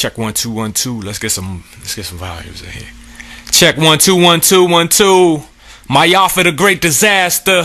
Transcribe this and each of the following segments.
Check 1 2 1 2. Let's get some volumes in here. Check 1 2 1 2 1 2. My offer the great disaster.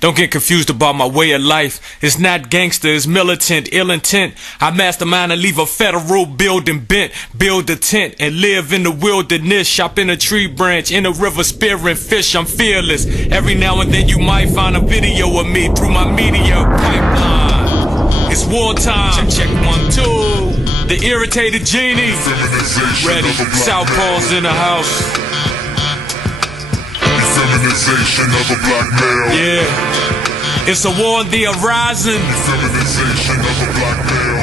Don't get confused about my way of life. It's not gangster, it's militant, ill intent. I mastermind and leave a federal building bent. Build a tent and live in the wilderness. Shop in a tree branch, in a river spearing fish. I'm fearless. Every now and then you might find a video of me through my media pipeline. It's wartime. Check 1 2. The irritated genie. Ready. Southpaws in the house. Feminization of a black male. Yeah, it's a war on the horizon. Feminization of a black male.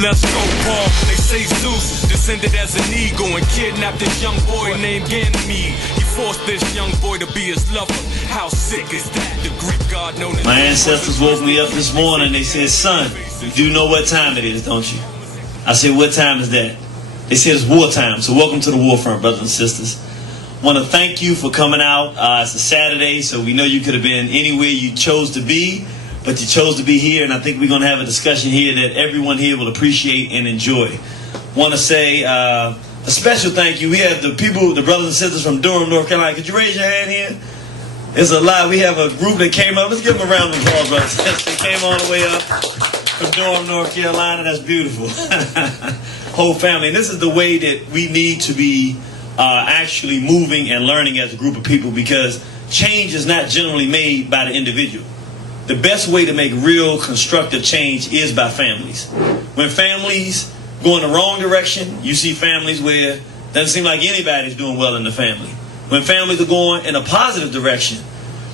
Let's go, Paul. They say Zeus descended as an eagle and kidnapped this young boy named Ganymede. He forced this young boy to be his lover. How sick is that? The Greek god known as... My ancestors woke me up this morning. They said, son, you do know what time it is, don't you? I said, what time is that? They said it's wartime. So welcome to the war front, brothers and sisters. Want to thank you for coming out. It's a Saturday, so we know you could have been anywhere you chose to be, but you chose to be here, and I think we're going to have a discussion here that everyone here will appreciate and enjoy. Want to say a special thank you. We have the people, the brothers and sisters from Durham, North Carolina. Could you raise your hand here? There's a lot. We have a group that came up. Let's give them a round of applause, brothers and sisters. They came all the way up from Durham, North Carolina. That's beautiful. Whole family. And this is the way that we need to be actually moving and learning as a group of people, because change is not generally made by the individual. The best way to make real constructive change is by families. When families go in the wrong direction, you see families where it doesn't seem like anybody's doing well in the family. When families are going in a positive direction,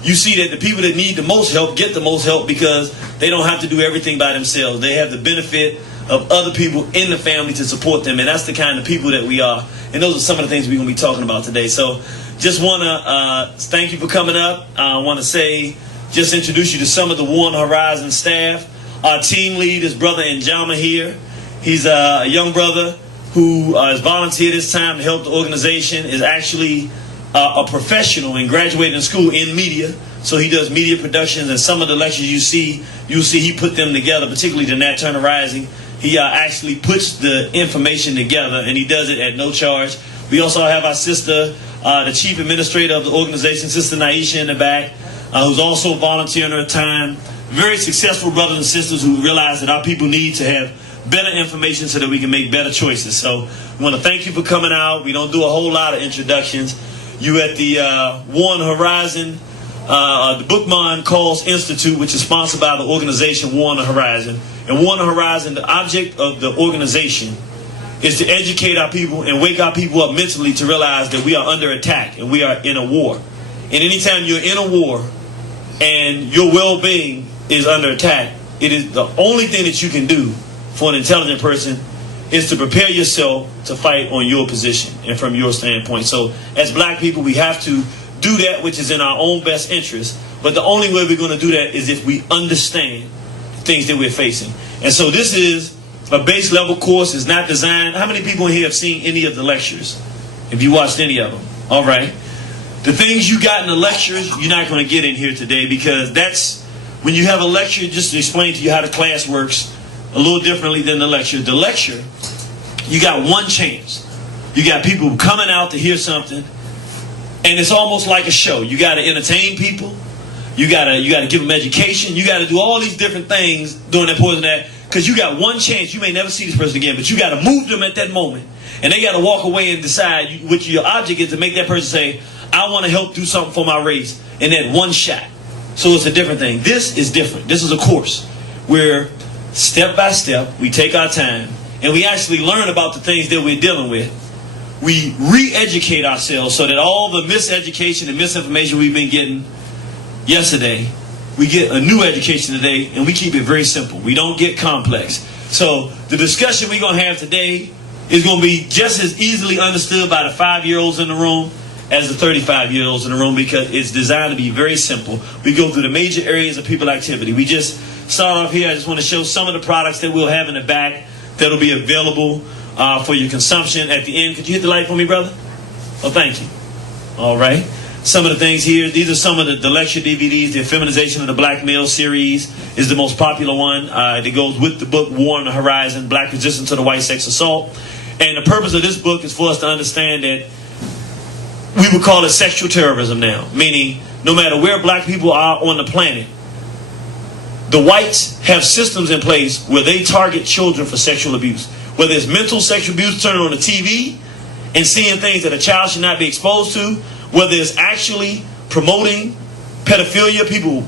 you see that the people that need the most help get the most help because they don't have to do everything by themselves. They have the benefit of other people in the family to support them, and that's the kind of people that we are. And those are some of the things we're going to be talking about today. So just want to thank you for coming up. I want to say, just introduce you to some of the War on the Horizon staff. Our team lead is Brother Njama here. He's a young brother who has volunteered his time to help the organization, is actually a professional and graduated in school in media. So he does media productions, and some of the lectures you'll see he put them together, particularly the Nat Turner Rising. He actually puts the information together, and he does it at no charge. We also have our sister, the chief administrator of the organization, Sister Naisha in the back, who's also volunteering her time. Very successful brothers and sisters who realize that our people need to have better information so that we can make better choices. So we want to thank you for coming out. We don't do a whole lot of introductions. You at the War on the Horizon, the Bookman Calls Institute, which is sponsored by the organization War on the Horizon. And War on the Horizon, the object of the organization is to educate our people and wake our people up mentally to realize that we are under attack and we are in a war. And anytime you're in a war and your well-being is under attack, it is the only thing that you can do for an intelligent person is to prepare yourself to fight on your position and from your standpoint. So as black people, we have to do that which is in our own best interest. But the only way we're going to do that is if we understand things that we're facing. And so this is a base level course. It's not designed. How many people in here have seen any of the lectures? Have you watched any of them? All right. The things you got in the lectures, you're not going to get in here today, because that's when you have a lecture, just to explain to you how the class works a little differently than the lecture. The lecture, you got one chance. You got people coming out to hear something, and it's almost like a show. You got to entertain people. You gotta give them education. You got to do all these different things during that portion of that, because you got one chance. You may never see this person again, but you got to move them at that moment, and they got to walk away and decide what your object is to make that person say, I want to help do something for my race in that one shot. So it's a different thing. This is different. This is a course where step by step we take our time and we actually learn about the things that we're dealing with. We re-educate ourselves so that all the miseducation and misinformation we've been getting yesterday, we get a new education today, and we keep it very simple. We don't get complex. So the discussion we're going to have today is going to be just as easily understood by the 5-year-olds in the room as the 35-year-olds in the room, because it's designed to be very simple. We go through the major areas of people activity. We just start off here. I just want to show some of the products that we'll have in the back that'll be available for your consumption at the end. Could you hit the light for me, brother? Oh, thank you. All right. some of the things here. These are some of the lecture DVDs. The Feminization of the Black Male series is the most popular one. It goes with the book War on the Horizon, Black Resistance to the White Sex Assault. And the purpose of this book is for us to understand that we would call it sexual terrorism now. Meaning, no matter where black people are on the planet, the whites have systems in place where they target children for sexual abuse. Whether it's mental sexual abuse, turning on the TV and seeing things that a child should not be exposed to, whether it's actually promoting pedophilia, people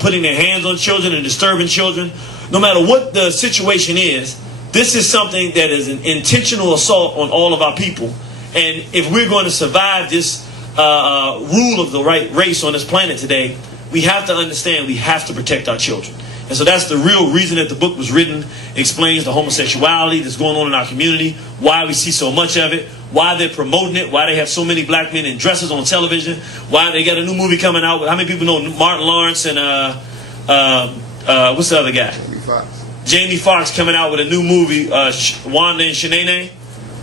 putting their hands on children and disturbing children. No matter what the situation is, this is something that is an intentional assault on all of our people. And if we're going to survive this rule of the right race on this planet today, we have to understand we have to protect our children. And so that's the real reason that the book was written. It explains the homosexuality that's going on in our community, why we see so much of it, why they're promoting it, why they have so many black men in dresses on television, why they got a new movie coming out. How many people know Martin Lawrence and what's the other guy? Jamie Foxx coming out with a new movie, Wanda and Shanae.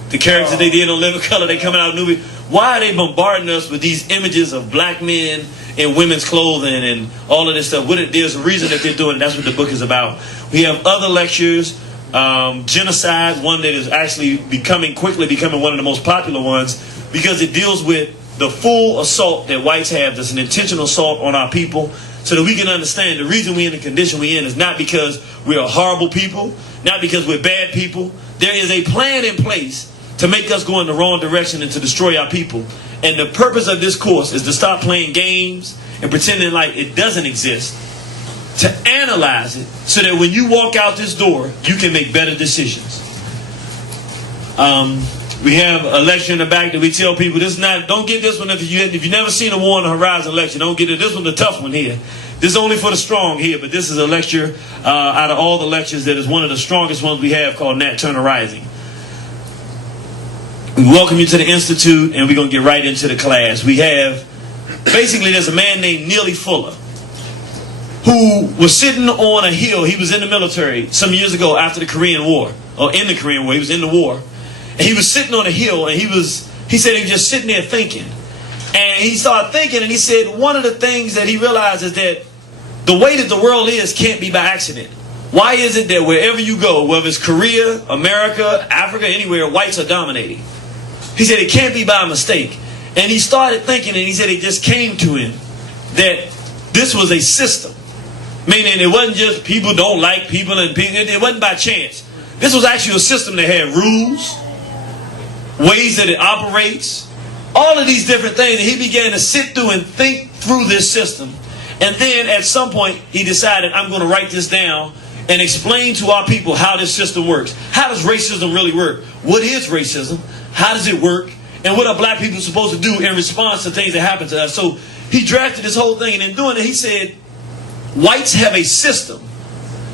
The characters they did on Living Color, they coming out with a new movie. Why are they bombarding us with these images of black men in women's clothing and all of this stuff? There's a reason that they're doing it. That's what the book is about. We have other lectures. Genocide, one that is actually quickly becoming one of the most popular ones, because it deals with the full assault that whites have. That's an intentional assault on our people, so that we can understand the reason we're in the condition we're in is not because we're horrible people, not because we're bad people. There is a plan in place to make us go in the wrong direction and to destroy our people. And the purpose of this course is to stop playing games and pretending like it doesn't exist, to analyze it so that when you walk out this door, you can make better decisions. We have a lecture in the back that we tell people, don't get this one if you've never seen a War on the Horizon lecture. Don't get it. This one's a tough one here. This is only for the strong here, but this is a lecture out of all the lectures that is one of the strongest ones we have, called Nat Turner Rising. We welcome you to the Institute, and we're going to get right into the class. We have, basically, there's a man named Neely Fuller who was sitting on a hill. He was in the military some years ago after the Korean War, or in the Korean War. He was in the war. And he was sitting on a hill, and he said he was just sitting there thinking. And he started thinking, and he said one of the things that he realized is that the way that the world is can't be by accident. Why is it that wherever you go, whether it's Korea, America, Africa, anywhere, whites are dominating? He said it can't be by mistake. And he started thinking, and he said it just came to him that this was a system. Meaning it wasn't just people don't like people, and it wasn't by chance. This was actually a system that had rules, ways that it operates, all of these different things. And he began to sit through and think through this system. And then at some point he decided, I'm going to write this down and explain to our people how this system works. How does racism really work? What is racism? How does it work? And what are black people supposed to do in response to things that happen to us? So he drafted this whole thing, and in doing it, he said, whites have a system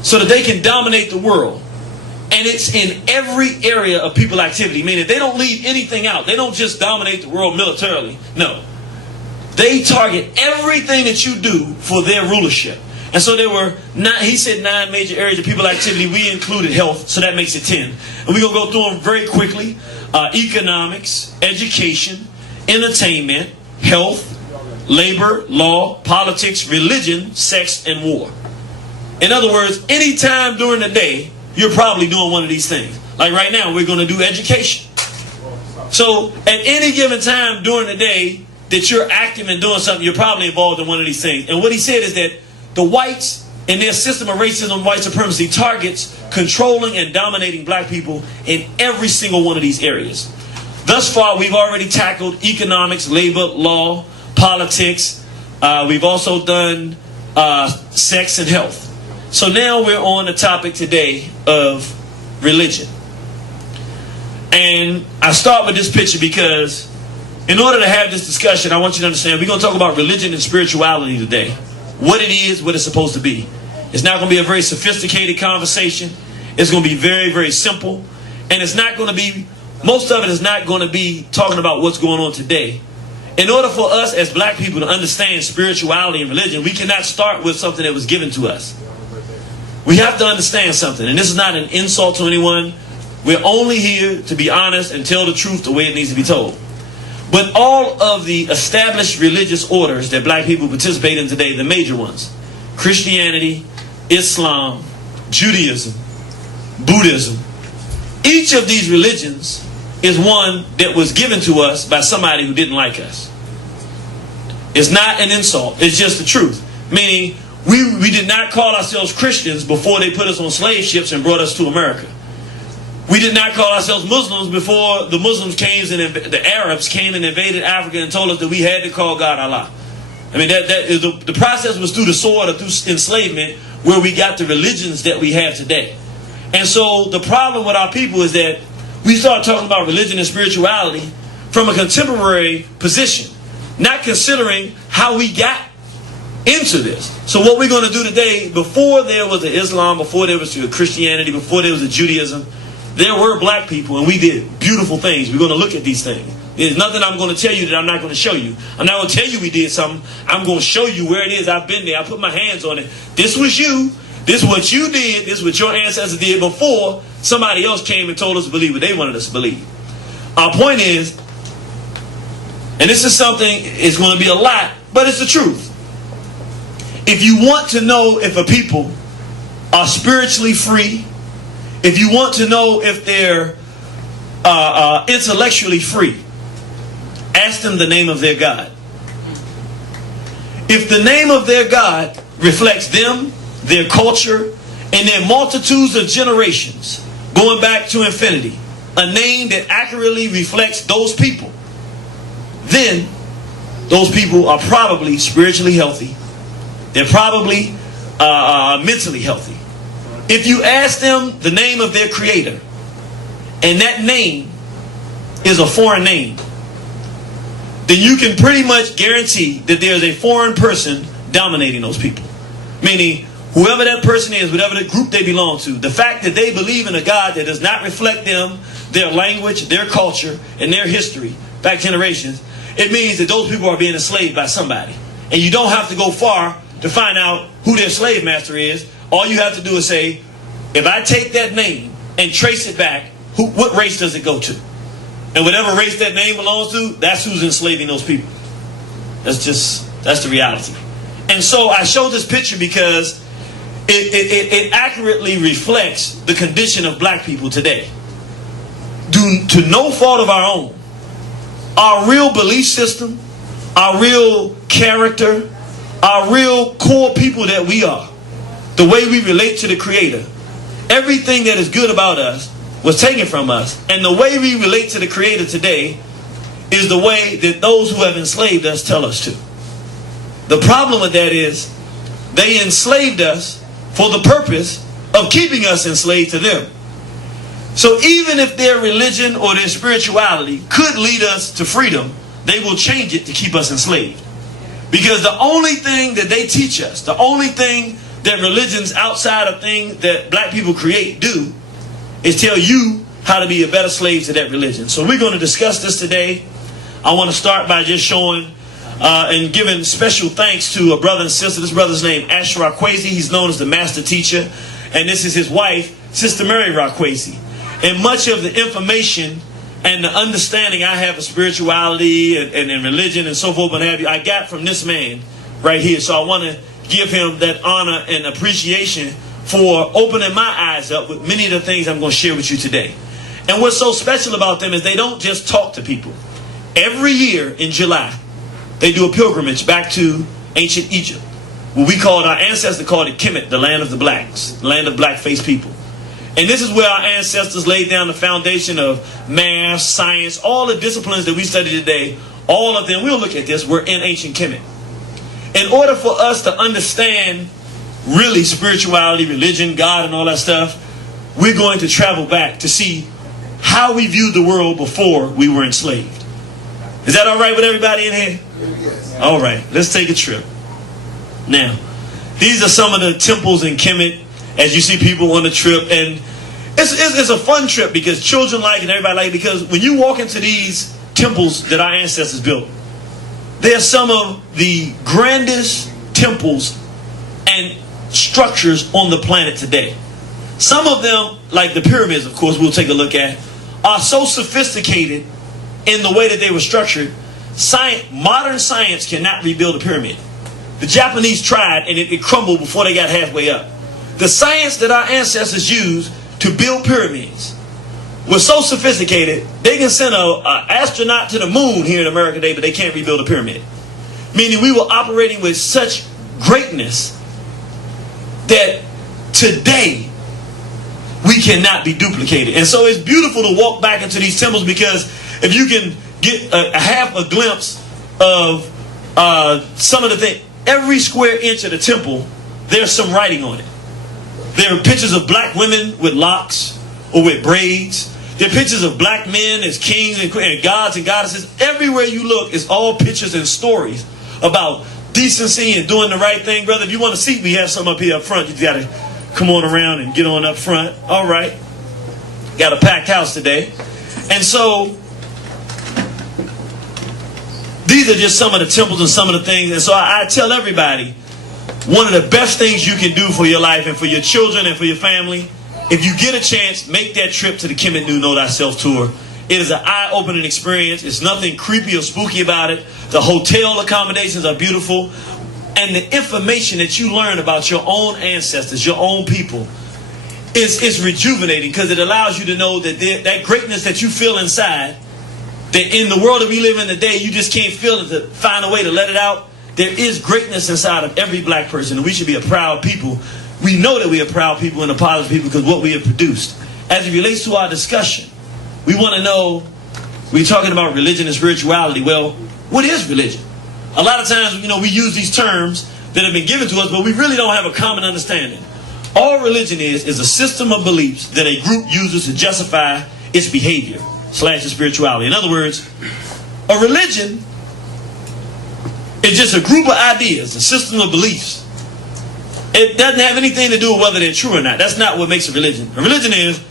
so that they can dominate the world. And it's in every area of people activity, meaning they don't leave anything out. They don't just dominate the world militarily. No. They target everything that you do for their rulership. And so there were, he said 9 major areas of people activity. We included health, so that makes it 10. And we're going to go through them very quickly. Economics, education, entertainment, health, labor, law, politics, religion, sex, and war. In other words, any time during the day, you're probably doing one of these things. Like right now, we're going to do education. So at any given time during the day that you're active and doing something, you're probably involved in one of these things. And what he said is that the whites and their system of racism, white supremacy, targets controlling and dominating black people in every single one of these areas. Thus far, we've already tackled economics, labor, law, politics. We've also done sex and health. So now we're on the topic today of religion. And I start with this picture because in order to have this discussion, I want you to understand we're going to talk about religion and spirituality today. What it is, what it's supposed to be. It's not going to be a very sophisticated conversation. It's going to be very, very simple. And it's not going to be, most of it is not going to be talking about what's going on today. In order for us as black people to understand spirituality and religion, we cannot start with something that was given to us. We have to understand something. And this is not an insult to anyone. We're only here to be honest and tell the truth the way it needs to be told. But all of the established religious orders that black people participate in today, the major ones, Christianity, Islam, Judaism, Buddhism, each of these religions is one that was given to us by somebody who didn't like us. It's not an insult. It's just the truth. Meaning, we did not call ourselves Christians before they put us on slave ships and brought us to America. We did not call ourselves Muslims before the Muslims came and the Arabs came and invaded Africa and told us that we had to call God Allah. I mean, the process was through the sword or through enslavement where we got the religions that we have today. And so the problem with our people is that we start talking about religion and spirituality from a contemporary position, not considering how we got into this. So what we're going to do today, before there was an Islam, before there was a Christianity, before there was a Judaism, there were black people and we did beautiful things. We're going to look at these things. There's nothing I'm going to tell you that I'm not going to show you. I'm not going to tell you we did something. I'm going to show you where it is. I've been there. I put my hands on it. This was you. This is what you did. This is what your ancestors did before somebody else came and told us to believe what they wanted us to believe. Our point is, and this is something, it's going to be a lot, but it's the truth. If you want to know if a people are spiritually free, if you want to know if they're intellectually free, ask them the name of their God. If the name of their God reflects them, their culture, and their multitudes of generations, going back to infinity, a name that accurately reflects those people, then those people are probably spiritually healthy. They're probably mentally healthy. If you ask them the name of their creator, and that name is a foreign name, then you can pretty much guarantee that there's a foreign person dominating those people. Meaning, whoever that person is, whatever the group they belong to, the fact that they believe in a God that does not reflect them, their language, their culture, and their history, back generations, it means that those people are being enslaved by somebody. And you don't have to go far to find out who their slave master is. All you have to do is say, if I take that name and trace it back, what race does it go to? And whatever race that name belongs to, that's who's enslaving those people. That's the reality. And so I show this picture because it accurately reflects the condition of black people today. To no fault of our own, our real belief system, our real character, our real core people that we are, the way we relate to the Creator, everything that is good about us was taken from us. And the way we relate to the Creator today is the way that those who have enslaved us tell us to. The problem with that is they enslaved us for the purpose of keeping us enslaved to them. So even if their religion or their spirituality could lead us to freedom, they will change it to keep us enslaved. Because the only thing that they teach us, the only thing that religions outside of things that black people create do, is tell you how to be a better slave to that religion. So we're going to discuss this today. I want to start by just showing and giving special thanks to a brother and sister. This brother's name Ash Rakwesi. He's known as the master teacher. And this is his wife, Sister Mary Rakwesi. And much of the information and the understanding I have of spirituality and religion and so forth, but have you, I got from this man right here. So I want to give him that honor and appreciation for opening my eyes up with many of the things I'm going to share with you today. And what's so special about them is they don't just talk to people. Every year in July, they do a pilgrimage back to ancient Egypt. What we called, our ancestors called it Kemet, the land of the blacks, the land of black-faced people. And this is where our ancestors laid down the foundation of math, science, all the disciplines that we study today. All of them, we'll look at this, were in ancient Kemet. In order for us to understand really spirituality, religion, God, and all that stuff, we're going to travel back to see how we viewed the world before we were enslaved. Is that all right with everybody in here? Yes. All right, let's take a trip. Now, these are some of the temples in Kemet as you see people on the trip. And it's a fun trip because children like it and everybody like it, because when you walk into these temples that our ancestors built, they're some of the grandest temples and structures on the planet today. Some of them, like the pyramids, of course, we'll take a look at, are so sophisticated in the way that they were structured, modern science cannot rebuild a pyramid. The Japanese tried and it crumbled before they got halfway up. The science that our ancestors used to build pyramids was so sophisticated, they can send an astronaut to the moon here in America today, but they can't rebuild a pyramid. Meaning we were operating with such greatness that today we cannot be duplicated. And so it's beautiful to walk back into these temples, because if you can get half a glimpse of some of the things, every square inch of the temple, there's some writing on it. There are pictures of black women with locks or with braids. There are pictures of black men as kings and gods and goddesses. Everywhere you look is all pictures and stories about decency and doing the right thing. Brother, if you want a seat, we have some up here up front. You got to come on around and get on up front. All right. Got a packed house today. And so these are just some of the temples and some of the things. And so I tell everybody, one of the best things you can do for your life and for your children and for your family, if you get a chance, make that trip to the Kemet New Know Thyself tour. It is an eye-opening experience. It's nothing creepy or spooky about it. The hotel accommodations are beautiful. And the information that you learn about your own ancestors, your own people, is rejuvenating, because it allows you to know that that greatness that you feel inside, that in the world that we live in today, you just can't feel it, to find a way to let it out. There is greatness inside of every black person, and we should be a proud people. We know that we are proud people and a positive people because what we have produced. As it relates to our discussion, we want to know, we're talking about religion and spirituality. Well, what is religion? A lot of times, we use these terms that have been given to us, but we really don't have a common understanding. All religion is a system of beliefs that a group uses to justify its behavior / its spirituality. In other words, a religion is just a group of ideas, a system of beliefs. It doesn't have anything to do with whether they're true or not. That's not what makes a religion. A religion is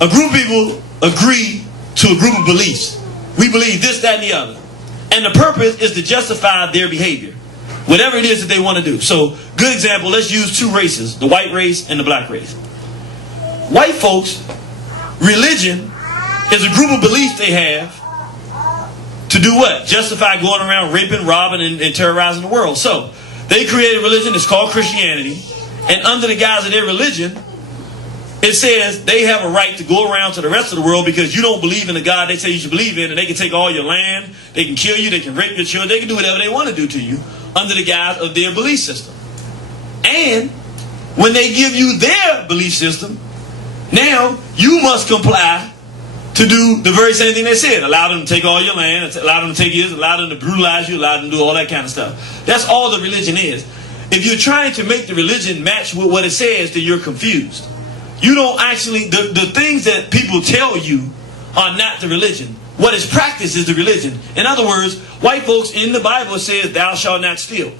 a group of people agree to a group of beliefs. We believe this, that, and the other. And the purpose is to justify their behavior, whatever it is that they want to do. So, good example, let's use two races, the white race and the black race. White folks, religion is a group of beliefs they have to do what? Justify going around raping, robbing, and terrorizing the world. So, they created a religion that's called Christianity, and under the guise of their religion, it says they have a right to go around to the rest of the world because you don't believe in the God they say you should believe in, and they can take all your land, they can kill you, they can rape your children, they can do whatever they want to do to you under the guise of their belief system. And when they give you their belief system, now you must comply to do the very same thing they said. Allow them to take all your land, allow them to take yours, allow them to brutalize you, allow them to do all that kind of stuff. That's all the religion is. If you're trying to make the religion match with what it says, then you're confused. You don't actually, the things that people tell you are not the religion. What is practiced is the religion. In other words, white folks in the Bible says, thou shalt not steal.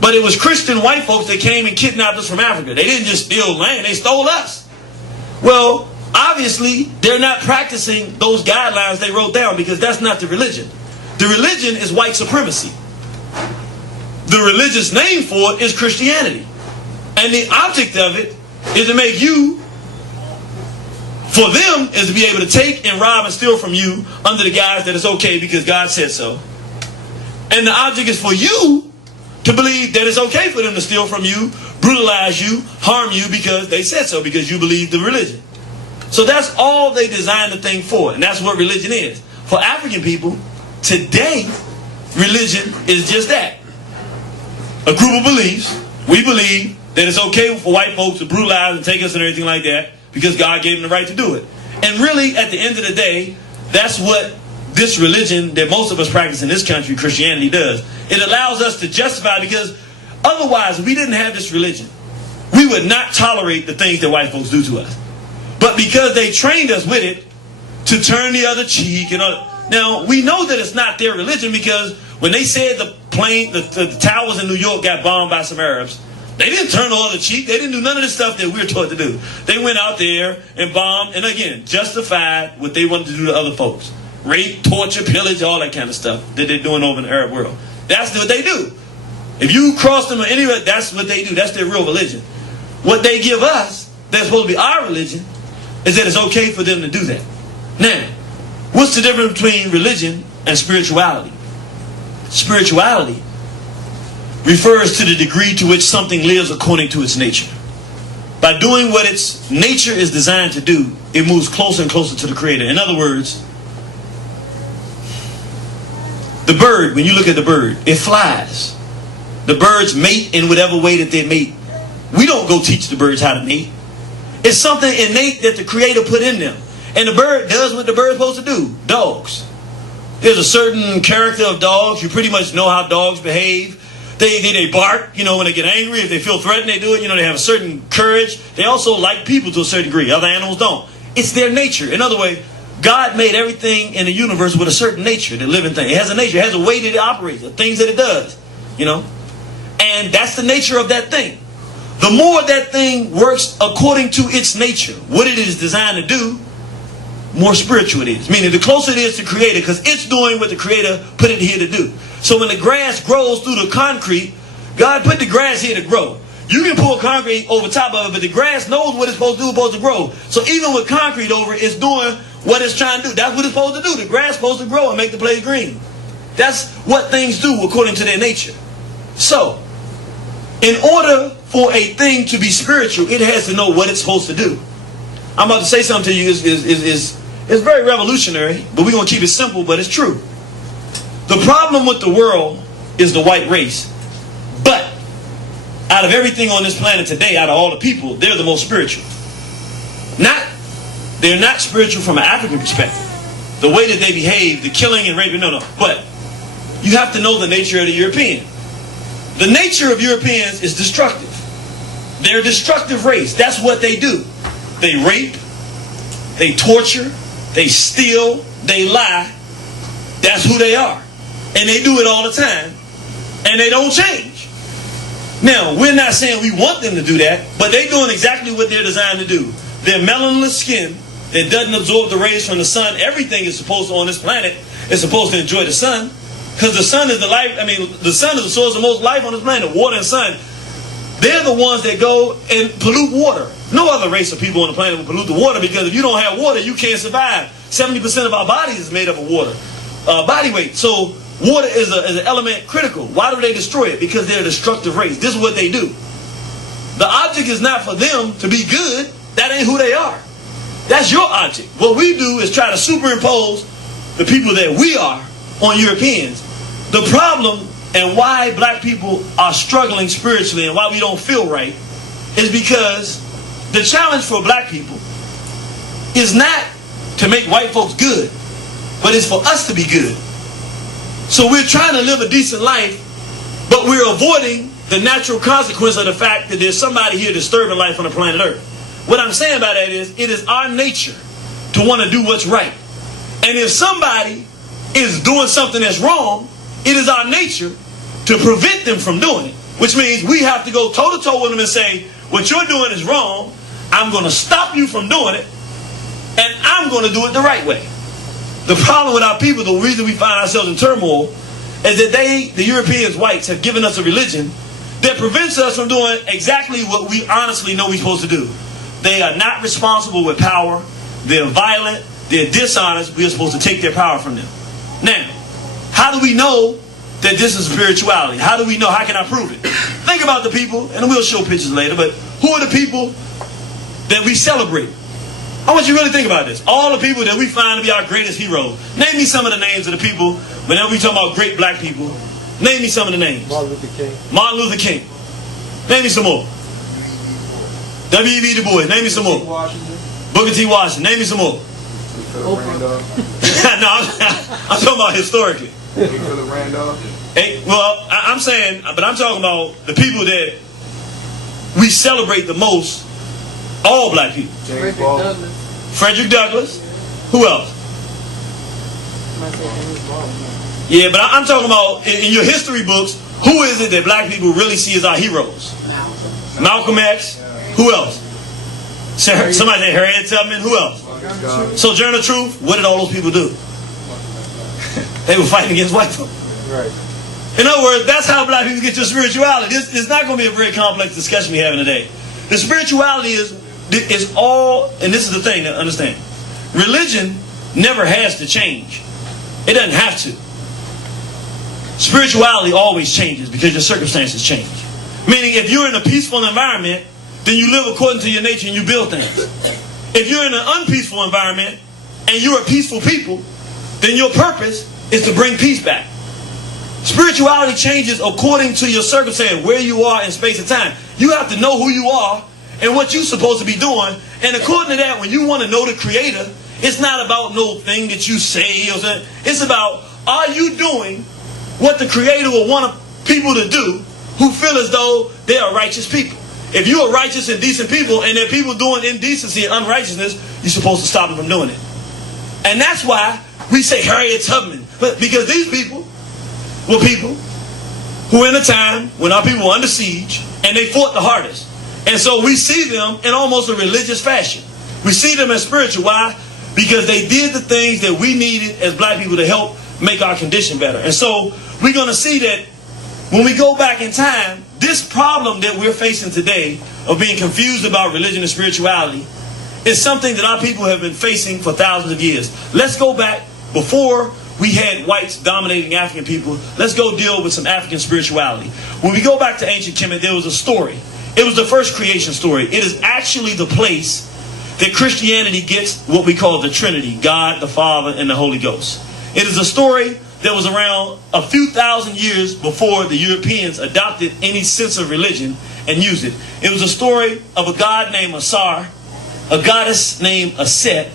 But it was Christian white folks that came and kidnapped us from Africa. They didn't just steal land, they stole us. Well, obviously, they're not practicing those guidelines they wrote down, because that's not the religion. The religion is white supremacy. The religious name for it is Christianity. And the object of it is to make you, for them, is to be able to take and rob and steal from you under the guise that it's okay because God said so. And the object is for you to believe that it's okay for them to steal from you, brutalize you, harm you because they said so, because you believe the religion. So that's all they designed the thing for, and that's what religion is. For African people, today, religion is just that. A group of beliefs. We believe that it's okay for white folks to brutalize and take us and everything like that because God gave them the right to do it. And really, at the end of the day, that's what this religion that most of us practice in this country, Christianity, does. It allows us to justify, because otherwise, if we didn't have this religion, we would not tolerate the things that white folks do to us. But because they trained us with it to turn the other cheek, and now we know that it's not their religion, because when they said the towers in New York got bombed by some Arabs, they didn't turn the other cheek. They didn't do none of the stuff that we're taught to do. They went out there and bombed, and again, justified what they wanted to do to other folks. Rape, torture, pillage, all that kind of stuff that they're doing over in the Arab world. That's what they do. If you cross them anywhere, that's what they do. That's their real religion. What they give us, that's supposed to be our religion, is that it's okay for them to do that. Now, What's the difference between religion and spirituality? Spirituality refers to the degree to which something lives according to its nature. By doing what its nature is designed to do, it moves closer and closer to the Creator. In other words, the bird, when you look at the bird, it flies. The birds mate in whatever way that they mate. We don't go teach the birds how to mate. It's something innate that the Creator put in them. And the bird does what the bird's supposed to do. Dogs. There's a certain character of dogs. You pretty much know how dogs behave. They bark, you know, when they get angry. If they feel threatened, they do it. You know, they have a certain courage. They also like people to a certain degree. Other animals don't. It's their nature. In other words, God made everything in the universe with a certain nature, the living thing. It has a nature. It has a way that it operates, the things that it does, you know. And that's the nature of that thing. The more that thing works according to its nature, what it is designed to do, more spiritual it is. Meaning the closer it is to Creator, because it's doing what the Creator put it here to do. So when the grass grows through the concrete, God put the grass here to grow. You can pour concrete over top of it, but the grass knows what it's supposed to do, supposed to grow. So even with concrete over it, it's doing what it's trying to do. That's what it's supposed to do. The grass is supposed to grow and make the place green. That's what things do according to their nature. So, in order for a thing to be spiritual, it has to know what it's supposed to do. I'm about to say something to you. It's very revolutionary, but we're going to keep it simple, but it's true. The problem with the world is the white race. But out of everything on this planet today, out of all the people, they're the most spiritual. They're not spiritual from an African perspective. The way that they behave, the killing and raping, no. But you have to know the nature of the European. The nature of Europeans is destructive. They're a destructive race. That's what they do. They rape, they torture, they steal, they lie. That's who they are. And they do it all the time. And they don't change. Now, we're not saying we want them to do that, but they're doing exactly what they're designed to do. Their melaninless skin that doesn't absorb the rays from the sun. Everything is supposed to, on this planet, is supposed to enjoy the sun. Because the sun is the life, the sun is the source of most life on this planet, water and sun. They're the ones that go and pollute water. No other race of people on the planet will pollute the water, because if you don't have water, you can't survive. 70% of our bodies is made up of water. Body weight. So water is an element critical. Why do they destroy it? Because they're a destructive race. This is what they do. The object is not for them to be good. That ain't who they are. That's your object. What we do is try to superimpose the people that we are on Europeans. The problem and why black people are struggling spiritually and why we don't feel right is because the challenge for black people is not to make white folks good, but it's for us to be good. So we're trying to live a decent life, but we're avoiding the natural consequence of the fact that there's somebody here disturbing life on the planet Earth. What I'm saying by that is, it is our nature to want to do what's right. And if somebody is doing something that's wrong, it is our nature to prevent them from doing it. Which means we have to go toe-to-toe with them and say, what you're doing is wrong. I'm going to stop you from doing it. And I'm going to do it the right way. The problem with our people, the reason we find ourselves in turmoil, is that the Europeans, whites, have given us a religion that prevents us from doing exactly what we honestly know we're supposed to do. They are not responsible with power. They're violent. They're dishonest. We are supposed to take their power from them. Now, how do we know that this is spirituality? How do we know? How can I prove it? Think about the people, and we'll show pictures later, but who are the people that we celebrate? I want you to really think about this. All the people that we find to be our greatest heroes. Name me some of the names of the people, whenever we talk about great black people, name me some of the names. Martin Luther King. Martin Luther King. Name me some more. W.E.B. Du Bois. Name me some more. Booker T. Washington. Name me some more. No, I'm talking about historically. Hey, well, I'm saying, but I'm talking about the people that we celebrate the most. All black people. Frederick Douglass. Who else? Yeah, but I'm talking about in your history books, who is it that black people really see as our heroes? Malcolm X. Who else? Somebody said Harriet Tubman. Who else? Sojourner Truth. What did all those people do? They were fighting against white folks. Right. In other words, that's how black people get to spirituality. It's not going to be a very complex discussion we're having today. The spirituality is all, and this is the thing to understand. Religion never has to change. It doesn't have to. Spirituality always changes because your circumstances change. Meaning if you're in a peaceful environment, then you live according to your nature and you build things. If you're in an unpeaceful environment and you're a peaceful people, then your purpose is to bring peace back. Spirituality changes according to your circumstance, where you are in space and time. You have to know who you are and what you're supposed to be doing. And according to that, when you want to know the Creator, it's not about no thing that you say. It's about, are you doing what the Creator will want people to do who feel as though they are righteous people? If you are righteous and decent people, and there are people doing indecency and unrighteousness, you're supposed to stop them from doing it. And that's why we say Harriet Tubman. But because these people were people who in a time when our people were under siege, and they fought the hardest. And so we see them in almost a religious fashion. We see them as spiritual. Why? Because they did the things that we needed as black people to help make our condition better. And so we're going to see that when we go back in time, this problem that we're facing today of being confused about religion and spirituality is something that our people have been facing for thousands of years. Let's go back before we had whites dominating African people. Let's go deal with some African spirituality. When we go back to ancient Kemet, there was a story. It was the first creation story. It is actually the place that Christianity gets what we call the Trinity, God, the Father, and the Holy Ghost. It is a story that was around a few thousand years before the Europeans adopted any sense of religion and used it. It was a story of a god named Asar, a goddess named Aset,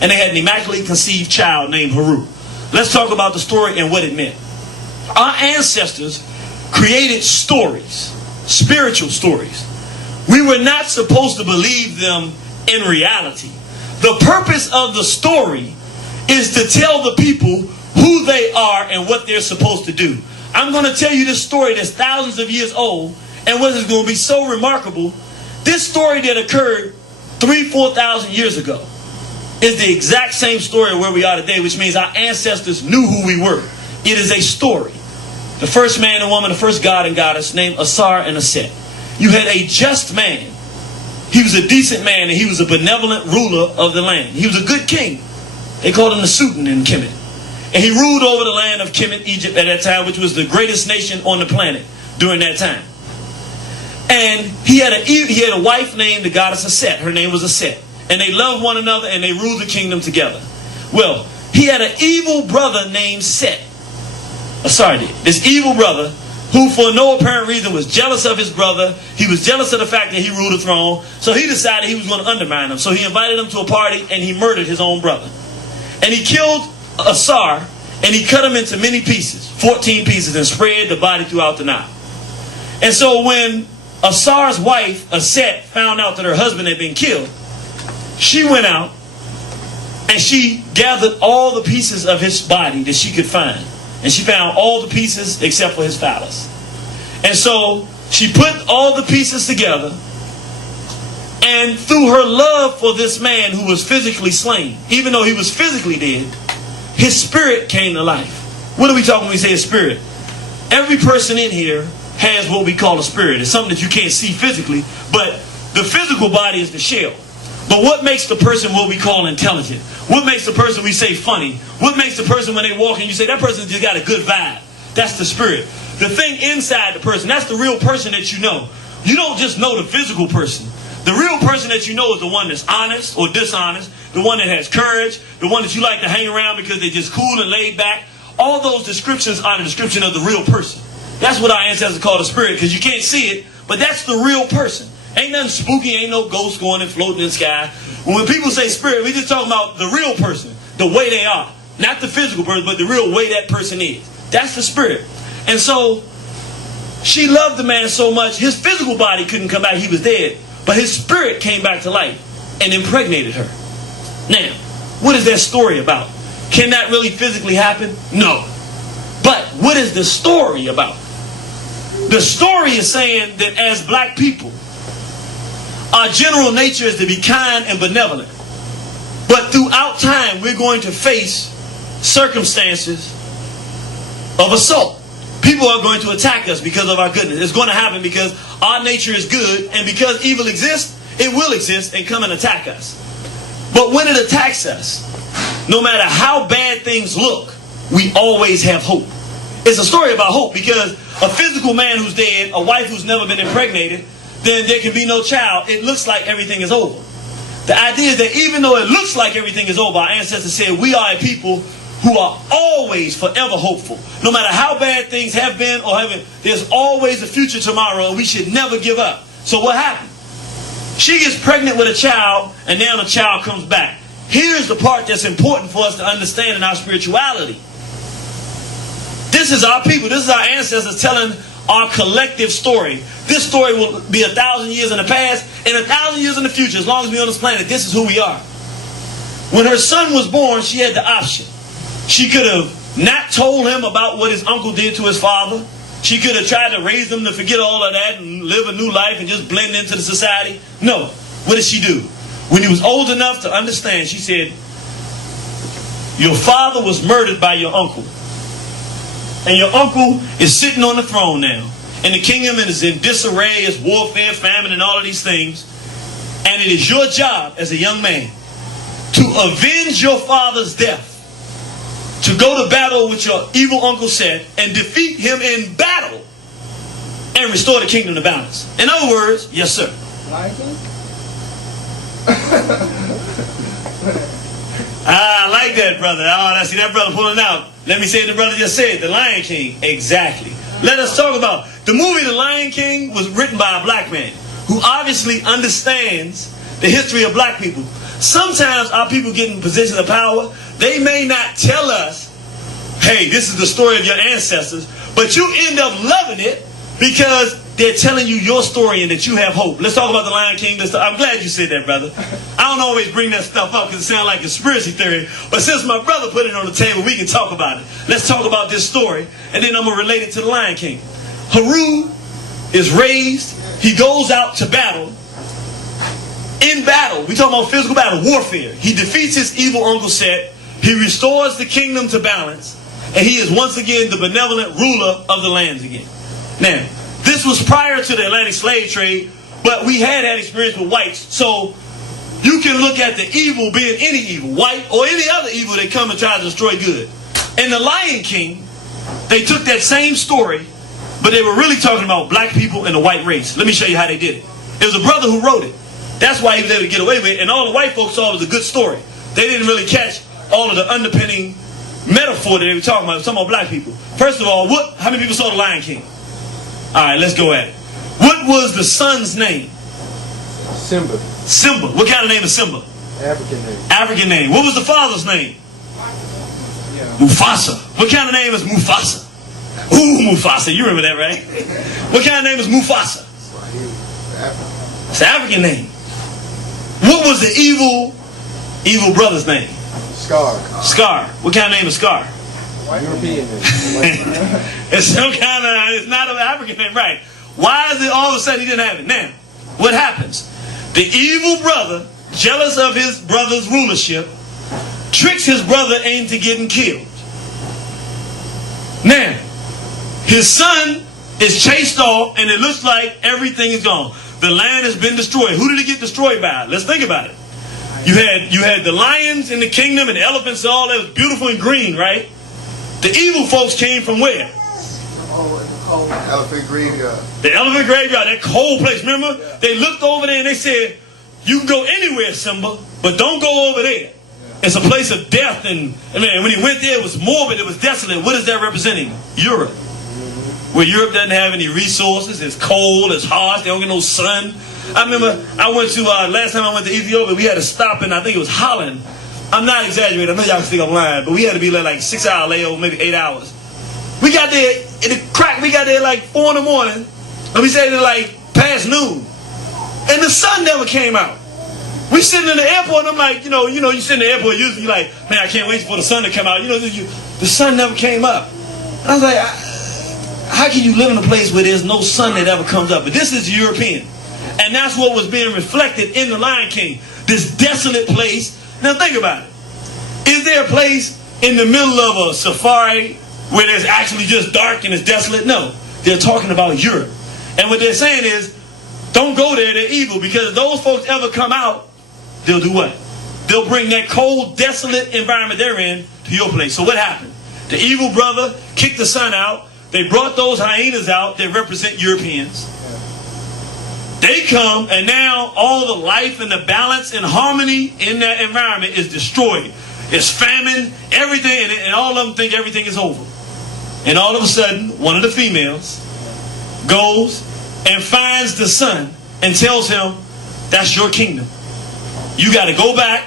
and they had an immaculately conceived child named Haru. Let's talk about the story and what it meant. Our ancestors created stories, spiritual stories. We were not supposed to believe them in reality. The purpose of the story is to tell the people who they are and what they're supposed to do. I'm going to tell you this story that's thousands of years old, and what is going to be so remarkable, this story that occurred 3,000-4,000 years ago is the exact same story where we are today, which means our ancestors knew who we were. It is a story. The first man and woman, the first god and goddess named Asar and Aset. You had a just man. He was a decent man and he was a benevolent ruler of the land. He was a good king. They called him the Sultan in Kemet. And he ruled over the land of Kemet, Egypt at that time, which was the greatest nation on the planet during that time. And he had a wife named the goddess Aset. Her name was Aset. And they loved one another and they ruled the kingdom together. Well, he had an evil brother named Set. This evil brother who for no apparent reason was jealous of his brother. He was jealous of the fact that he ruled the throne. So he decided he was going to undermine him. So he invited him to a party and he murdered his own brother. And he killed Asar and he cut him into many pieces, 14 pieces, and spread the body throughout the Nile. And so when Asar's wife, Aset, found out that her husband had been killed, she went out and she gathered all the pieces of his body that she could find. And she found all the pieces except for his phallus. And so she put all the pieces together. And through her love for this man who was physically slain, even though he was physically dead, his spirit came to life. What are we talking when we say a spirit? Every person in here has what we call a spirit. It's something that you can't see physically, but the physical body is the shell. But what makes the person what we call intelligent? What makes the person we say funny? What makes the person when they walk in you say that person just got a good vibe? That's the spirit. The thing inside the person, that's the real person that you know. You don't just know the physical person. The real person that you know is the one that's honest or dishonest, the one that has courage, the one that you like to hang around because they're just cool and laid back. All those descriptions are the description of the real person. That's what our ancestors call the spirit, because you can't see it, but that's the real person. Ain't nothing spooky, ain't no ghost going and floating in the sky. When people say spirit, we just talking about the real person, the way they are. Not the physical person, but the real way that person is. That's the spirit. And so, she loved the man so much, his physical body couldn't come back, he was dead. But his spirit came back to life and impregnated her. Now, what is that story about? Can that really physically happen? No. But what is the story about? The story is saying that as black people, our general nature is to be kind and benevolent. But throughout time, we're going to face circumstances of assault. People are going to attack us because of our goodness. It's going to happen because our nature is good, and because evil exists, it will exist and come and attack us. But when it attacks us, no matter how bad things look, we always have hope. It's a story about hope, because a physical man who's dead, a wife who's never been impregnated, then there can be no child. It looks like everything is over. The idea is that even though it looks like everything is over, our ancestors said we are a people who are always forever hopeful. No matter how bad things have been or haven't, there's always a future tomorrow, and we should never give up. So what happened? She gets pregnant with a child, and now the child comes back. Here's the part that's important for us to understand in our spirituality. This is our people. This is our ancestors telling our collective story. This story will be 1,000 years in the past and 1,000 years in the future. As long as we're on this planet, this is who we are. When her son was born, she had the option. She could have not told him about what his uncle did to his father. She could have tried to raise him to forget all of that and live a new life and just blend into the society. No. What did she do? When he was old enough to understand, she said, your father was murdered by your uncle. And your uncle is sitting on the throne now. And the kingdom is in disarray, it's warfare, famine, and all of these things. And it is your job as a young man to avenge your father's death. To go to battle with your evil uncle Seth and defeat him in battle and restore the kingdom to balance. In other words, yes sir. Lion King? I like that, brother. Oh, I see that brother pulling out. Let me say what the brother just said. The Lion King. Exactly. Let us talk about the movie The Lion King was written by a black man who obviously understands the history of black people. Sometimes our people get in positions of power. They may not tell us, hey, this is the story of your ancestors, but you end up loving it because they're telling you your story and that you have hope. Let's talk about The Lion King. I'm glad you said that, brother. I don't always bring that stuff up because it sounds like conspiracy theory, but since my brother put it on the table, we can talk about it. Let's talk about this story, and then I'm going to relate it to The Lion King. Haru is raised. He goes out to battle. In battle, we talk about physical battle, warfare. He defeats his evil uncle Seth. He restores the kingdom to balance. And he is once again the benevolent ruler of the lands again. Now, this was prior to the Atlantic slave trade, but we had experience with whites. So you can look at the evil being any evil, white or any other evil that come and try to destroy good. In The Lion King, they took that same story, but they were really talking about black people and the white race. Let me show you how they did it. It was a brother who wrote it. That's why he was able to get away with it. And all the white folks saw it was a good story. They didn't really catch all of the underpinning metaphor that they were talking about. It was talking about black people. First of all, how many people saw The Lion King? Alright, let's go at it. What was the son's name? Simba. Simba. What kind of name is Simba? African name. African name. What was the father's name? Yeah. Mufasa. What kind of name is Mufasa? Ooh, Mufasa. You remember that, right? What kind of name is Mufasa? It's an African name. What was the evil brother's name? Scar. Scar. What kind of name is Scar? European name. It's some kind of, it's not an African name, right? Why is it all of a sudden he didn't have it? Now, what happens? The evil brother, jealous of his brother's rulership, tricks his brother into getting killed. Now, his son is chased off and it looks like everything is gone. The land has been destroyed. Who did it get destroyed by? Let's think about it. You had the lions in the kingdom and the elephants and all that was beautiful and green, right? The evil folks came from where? Elephant graveyard. The elephant graveyard, that cold place. Remember? Yeah. They looked over there and they said, you can go anywhere, Simba, but don't go over there. It's a place of death. And I mean, when he went there, it was morbid, it was desolate. What is that representing? Europe. Where Europe doesn't have any resources. It's cold, it's harsh, they don't get no sun. I remember I went to, last time I went to Ethiopia, we had to stop in, I think it was Holland. I'm not exaggerating, I know y'all can think I'm lying, but we had to be like 6 hour layover, maybe 8 hours. We got there, in the crack, we got there like 4 in the morning, and we stayed there like past noon. And the sun never came out. We sitting in the airport, and I'm like, you sit in the airport, usually you're like, man, I can't wait for the sun to come out. The sun never came up. And I was like, how can you live in a place where there's no sun that ever comes up? But this is European. And that's what was being reflected in The Lion King. This desolate place. Now think about it. Is there a place in the middle of a safari where there's actually just dark and it's desolate? No. They're talking about Europe. And what they're saying is, don't go there, they're evil. Because if those folks ever come out, they'll do what? they'll bring that cold, desolate environment they're in to your place. So what happened? The evil brother kicked the sun out. They brought those hyenas out that represent Europeans. They come, and now all the life and the balance and harmony in that environment is destroyed. It's famine, everything, and all of them think everything is over. And all of a sudden, one of the females goes and finds the son and tells him, that's your kingdom. You got to go back.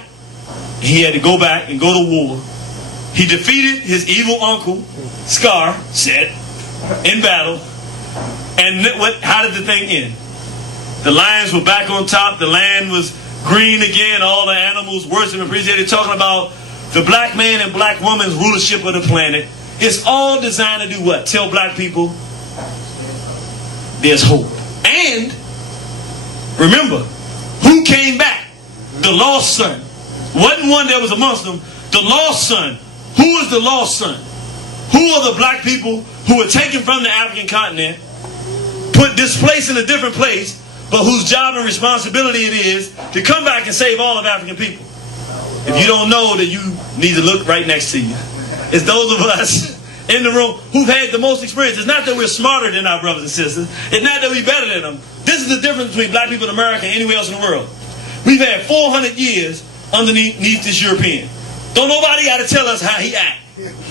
He had to go back and go to war. He defeated his evil uncle, Scar, said, in battle. And how did the thing end? The lions were back on top. The land was green again. All the animals worship and appreciated. Talking about the black man and black woman's rulership of the planet. It's all designed to do what? Tell black people there's hope. And remember, who came back? The lost son. Wasn't one that was amongst them. The lost son. Who is the lost son? Who are the black people who were taken from the African continent, put displaced in a different place, but whose job and responsibility it is to come back and save all of African people? If you don't know, then you need to look right next to you. It's those of us in the room who've had the most experience. It's not that we're smarter than our brothers and sisters. It's not that we're better than them. This is the difference between black people in America and anywhere else in the world. We've had 400 years underneath this European. Don't nobody got to tell us how he act.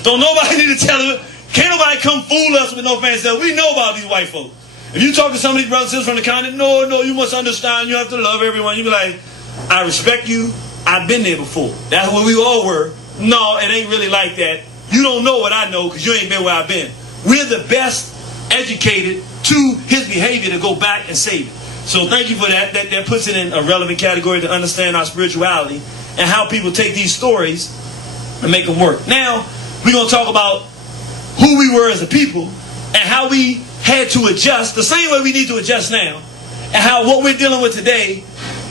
Don't nobody need to tell us. Can't nobody come fool us with no fancy stuff. We know about these white folks. If you talk to some of these brothers and sisters from the continent, no, you must understand. You have to love everyone. You be like, I respect you. I've been there before. That's where we all were. No, it ain't really like that. You don't know what I know because you ain't been where I've been. We're the best educated to his behavior to go back and save it. So thank you for that. That puts it in a relevant category to understand our spirituality and how people take these stories and make them work. Now, we're going to talk about who we were as a people and how we had to adjust the same way we need to adjust now, and how what we're dealing with today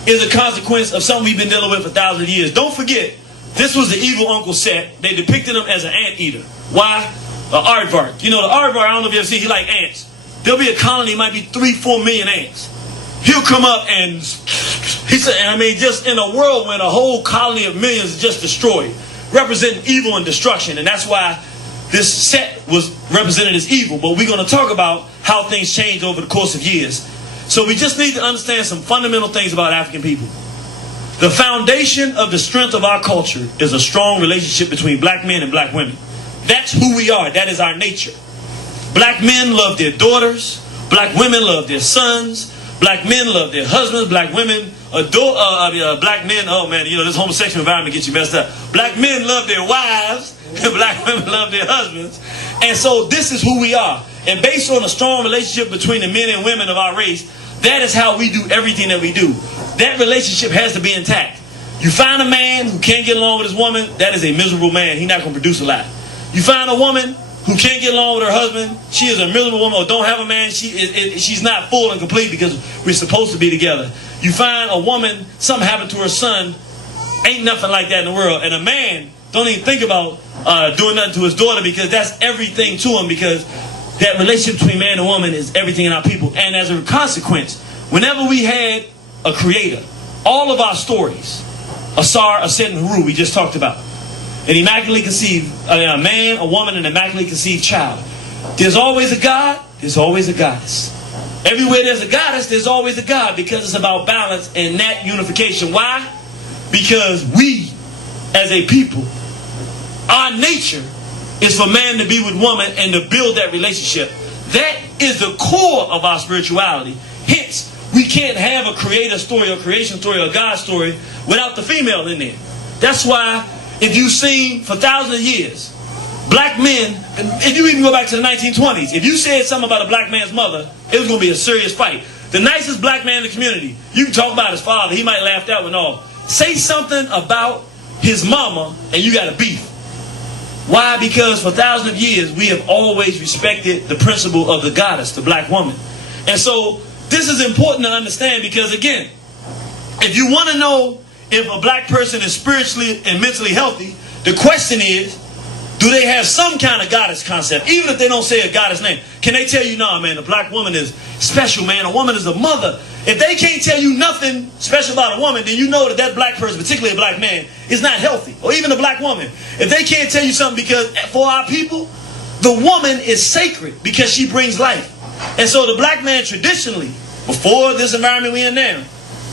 is a consequence of something we've been dealing with for thousands of years. Don't forget, this was the evil Uncle Set. They depicted him as an anteater. Why? An aardvark. You know, the aardvark, I don't know if you ever see, he like ants. There'll be a colony, might be 3-4 million ants. He'll come up and he said, I mean, just in a whirlwind, a whole colony of millions is just destroyed, representing evil and destruction. And that's why this set was represented as evil. But we're going to talk about how things changed over the course of years. So we just need to understand some fundamental things about African people. The foundation of the strength of our culture is a strong relationship between black men and black women. That's who we are. That is our nature. Black men love their daughters. Black women love their sons. Black men love their husbands. Black women adore. Black men. Oh man, you know this homosexual environment gets you messed up. Black men love their wives. And black women love their husbands. And so this is who we are. And based on a strong relationship between the men and women of our race, that is how we do everything that we do. That relationship has to be intact. You find a man who can't get along with his woman, that is a miserable man. He's not going to produce a lot. You find a woman who can't get along with her husband, she is a miserable woman, or don't have a man, she's not full and complete because we're supposed to be together. You find a woman, something happened to her son, ain't nothing like that in the world. And a man don't even think about doing nothing to his daughter because that's everything to him, because that relationship between man and woman is everything in our people. And as a consequence, whenever we had a creator, all of our stories, Asar, Aset, and Haru, we just talked about, an immaculately conceived, a man, a woman, an immaculately conceived child. There's always a God, there's always a goddess. Everywhere there's a goddess, there's always a God, because it's about balance and that unification. Why? Because we, as a people, our nature is for man to be with woman and to build that relationship. That is the core of our spirituality. Hence, we can't have a creator story or creation story or God story without the female in there. That's why if you've seen for thousands of years, black men, if you even go back to the 1920s, if you said something about a black man's mother, it was going to be a serious fight. The nicest black man in the community, you can talk about his father, he might laugh that one off. Say something about his mama and you got a beef. Why? Because for thousands of years, we have always respected the principle of the goddess, the black woman. And so this is important to understand because, again, if you want to know if a black person is spiritually and mentally healthy, the question is, do they have some kind of goddess concept? Even if they don't say a goddess name, can they tell you, nah, man, a black woman is special, man. A woman is a mother. If they can't tell you nothing special about a woman, then you know that that black person, particularly a black man, is not healthy. Or even a black woman. If they can't tell you something, because for our people, the woman is sacred because she brings life. And so the black man traditionally, before this environment we're in now,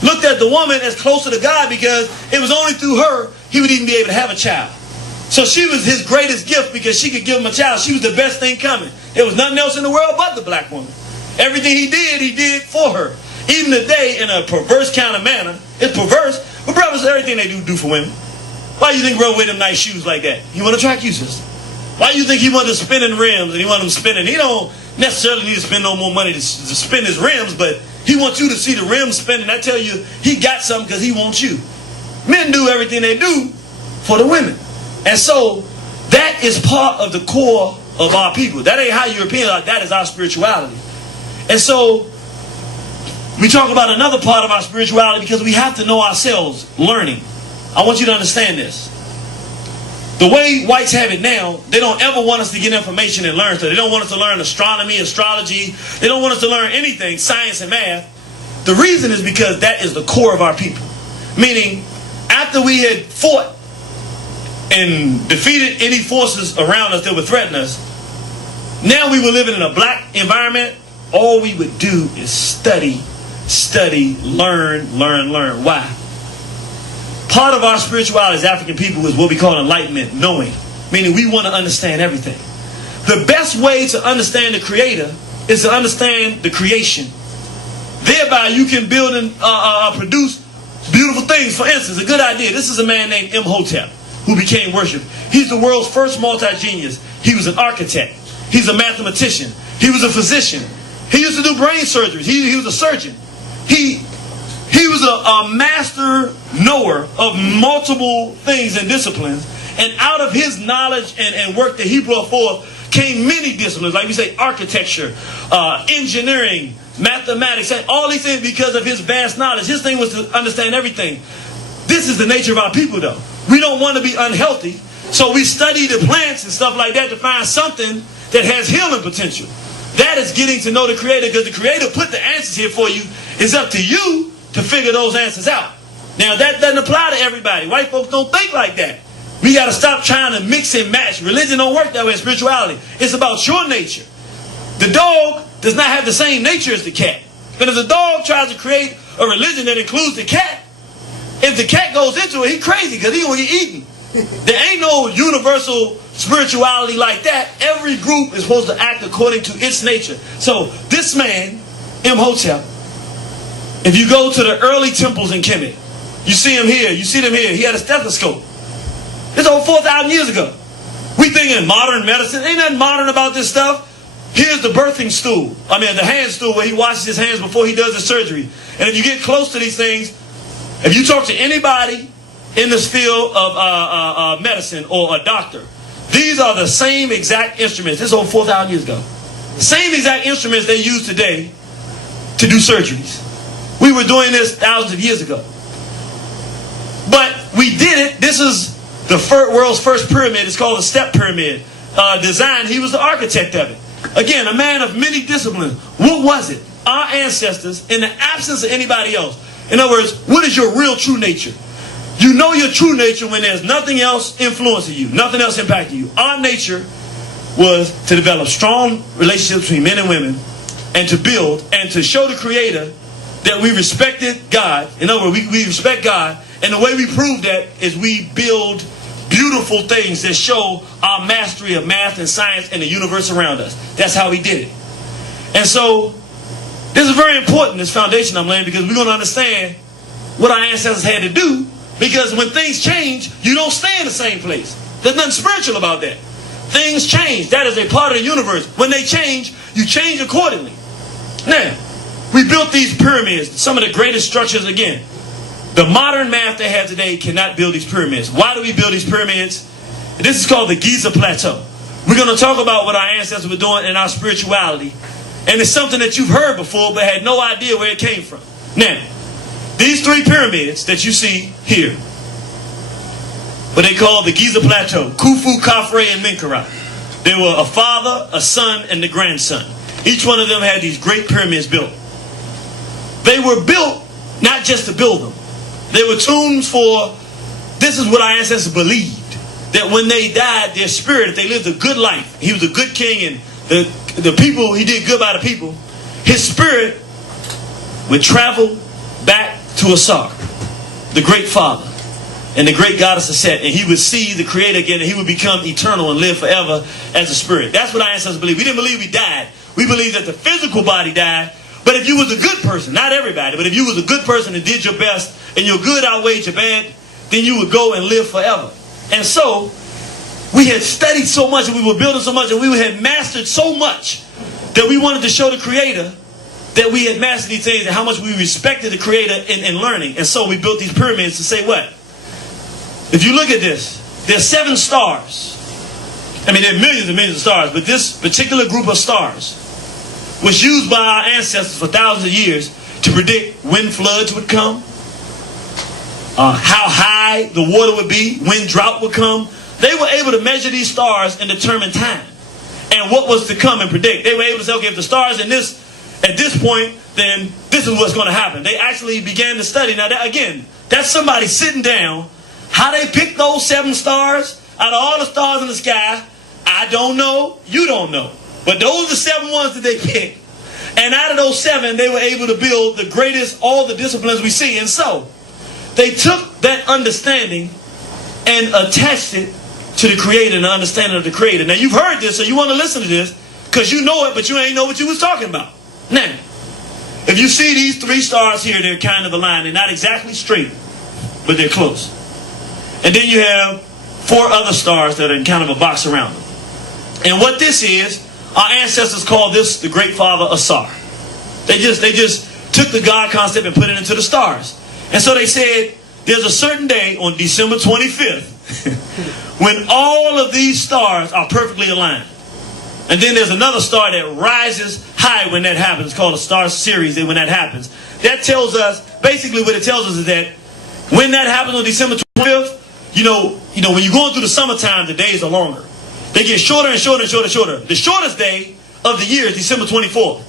looked at the woman as closer to God because it was only through her he would even be able to have a child. So she was his greatest gift because she could give him a child. She was the best thing coming. There was nothing else in the world but the black woman. Everything he did for her. Even today, in a perverse kind of manner, it's perverse, but brothers, everything they do for women. Why do you think bro wear them nice shoes like that? He want to attract you, sister. Why do you think he wanted spinning rims and he want them spinning? He don't necessarily need to spend no more money to spin his rims, but he wants you to see the rims spinning. I tell you, he got something because he wants you. Men do everything they do for the women. And so, that is part of the core of our people. That ain't how Europeans are. That is our spirituality. And so, we talk about another part of our spirituality because we have to know ourselves, learning. I want you to understand this. The way whites have it now, they don't ever want us to get information and learn. So they don't want us to learn astronomy, astrology. They don't want us to learn anything, science and math. The reason is because that is the core of our people. Meaning, after we had fought and defeated any forces around us that would threaten us, now we were living in a black environment. All we would do is study, learn. Why? Part of our spirituality as African people is what we call enlightenment, knowing. Meaning we want to understand everything. The best way to understand the Creator is to understand the creation. Thereby you can build and produce beautiful things. For instance, a good idea. This is a man named Imhotep who became worshipped. He's the world's first multi-genius. He was an architect. He's a mathematician. He was a physician. He used to do brain surgeries. He was a surgeon. He was a master knower of multiple things and disciplines. And out of his knowledge and work that he brought forth came many disciplines. Like we say, architecture, engineering, mathematics, all these things because of his vast knowledge. His thing was to understand everything. This is the nature of our people, though. We don't want to be unhealthy. So we study the plants and stuff like that to find something that has healing potential. That is getting to know the Creator, because the Creator put the answers here for you. It's up to you to figure those answers out. Now, that doesn't apply to everybody. White folks don't think like that. We got to stop trying to mix and match. Religion don't work that way in spirituality. It's about your nature. The dog does not have the same nature as the cat. But if the dog tries to create a religion that includes the cat, if the cat goes into it, he's crazy because he's going to get eaten. There ain't no universal spirituality like that. Every group is supposed to act according to its nature. So this man, Imhotep, if you go to the early temples in Kemet, you see him here, you see them here. He had a stethoscope. It's over 4,000 years ago. We thinking modern medicine. Ain't nothing modern about this stuff. Here's the birthing stool. The hand stool where he washes his hands before he does the surgery. And if you get close to these things, if you talk to anybody in this field of medicine or a doctor, these are the same exact instruments. This is over 4,000 years ago. Same exact instruments they use today to do surgeries. We were doing this thousands of years ago. But we did it. This is the world's first pyramid. It's called a step pyramid. Designed, he was the architect of it. Again, a man of many disciplines. What was it? Our ancestors, in the absence of anybody else. In other words, what is your real true nature? You know your true nature when there's nothing else influencing you, nothing else impacting you. Our nature was to develop strong relationships between men and women, and to build and to show the Creator that we respected God. In other words, we respect God, and the way we prove that is we build beautiful things that show our mastery of math and science and the universe around us. That's how we did it. And so, this is very important, this foundation I'm laying, because we're going to understand what our ancestors had to do. Because when things change, you don't stay in the same place. There's nothing spiritual about that. Things change. That is a part of the universe. When they change, you change accordingly. Now, we built these pyramids, some of the greatest structures again. The modern math they have today cannot build these pyramids. Why do we build these pyramids? This is called the Giza Plateau. We're going to talk about what our ancestors were doing in our spirituality. And it's something that you've heard before but had no idea where it came from. Now, these three pyramids that you see here, what they call the Giza Plateau, Khufu, Khafre, and Menkaure. They were a father, a son, and the grandson. Each one of them had these great pyramids built. they were built not just to build them. They were tombs for, this is what our ancestors believed, that when they died, their spirit, if they lived a good life, he was a good king and the people, he did good by the people, his spirit would travel back to Asar, the great father, and the great goddess of Set, and he would see the creator again, and he would become eternal and live forever as a spirit. That's what our ancestors believed. We didn't believe we died. We believed that the physical body died, but if you was a good person, not everybody, but if you was a good person and did your best, and your good outweighed your bad, then you would go and live forever. And so, we had studied so much, and we were building so much, and we had mastered so much, that we wanted to show the creator that we had mastered these things, and how much we respected the creator in learning. And so we built these pyramids to say what? If you look at this, there's 7 stars. I mean, there are millions and millions of stars, but this particular group of stars was used by our ancestors for thousands of years to predict when floods would come, how high the water would be, when drought would come. They were able to measure these stars and determine time and what was to come and predict. They were able to say, okay, if the stars at this point, then this is what's going to happen. They actually began to study. Now, again, that's somebody sitting down. How they picked those 7 stars out of all the stars in the sky, I don't know. You don't know. But those are the 7 ones that they picked. And out of those 7, they were able to build the greatest, all the disciplines we see. And so, they took that understanding and attached it to the creator and the understanding of the creator. Now, you've heard this, so you want to listen to this, because you know it, but you ain't know what you was talking about. Now, if you see these 3 stars here, they're kind of aligned. They're not exactly straight, but they're close. And then you have 4 other stars that are in kind of a box around them. And what this is, our ancestors called this the Great Father Asar. They just took the God concept and put it into the stars. And so they said, there's a certain day on December 25th when all of these stars are perfectly aligned. And then there's another star that rises high when that happens. It's called a star series when that happens. That tells us, basically what it tells us is that when that happens on December 25th, you know, when you're going through the summertime, the days are longer. They get shorter and shorter and shorter and shorter. The shortest day of the year is December 24th.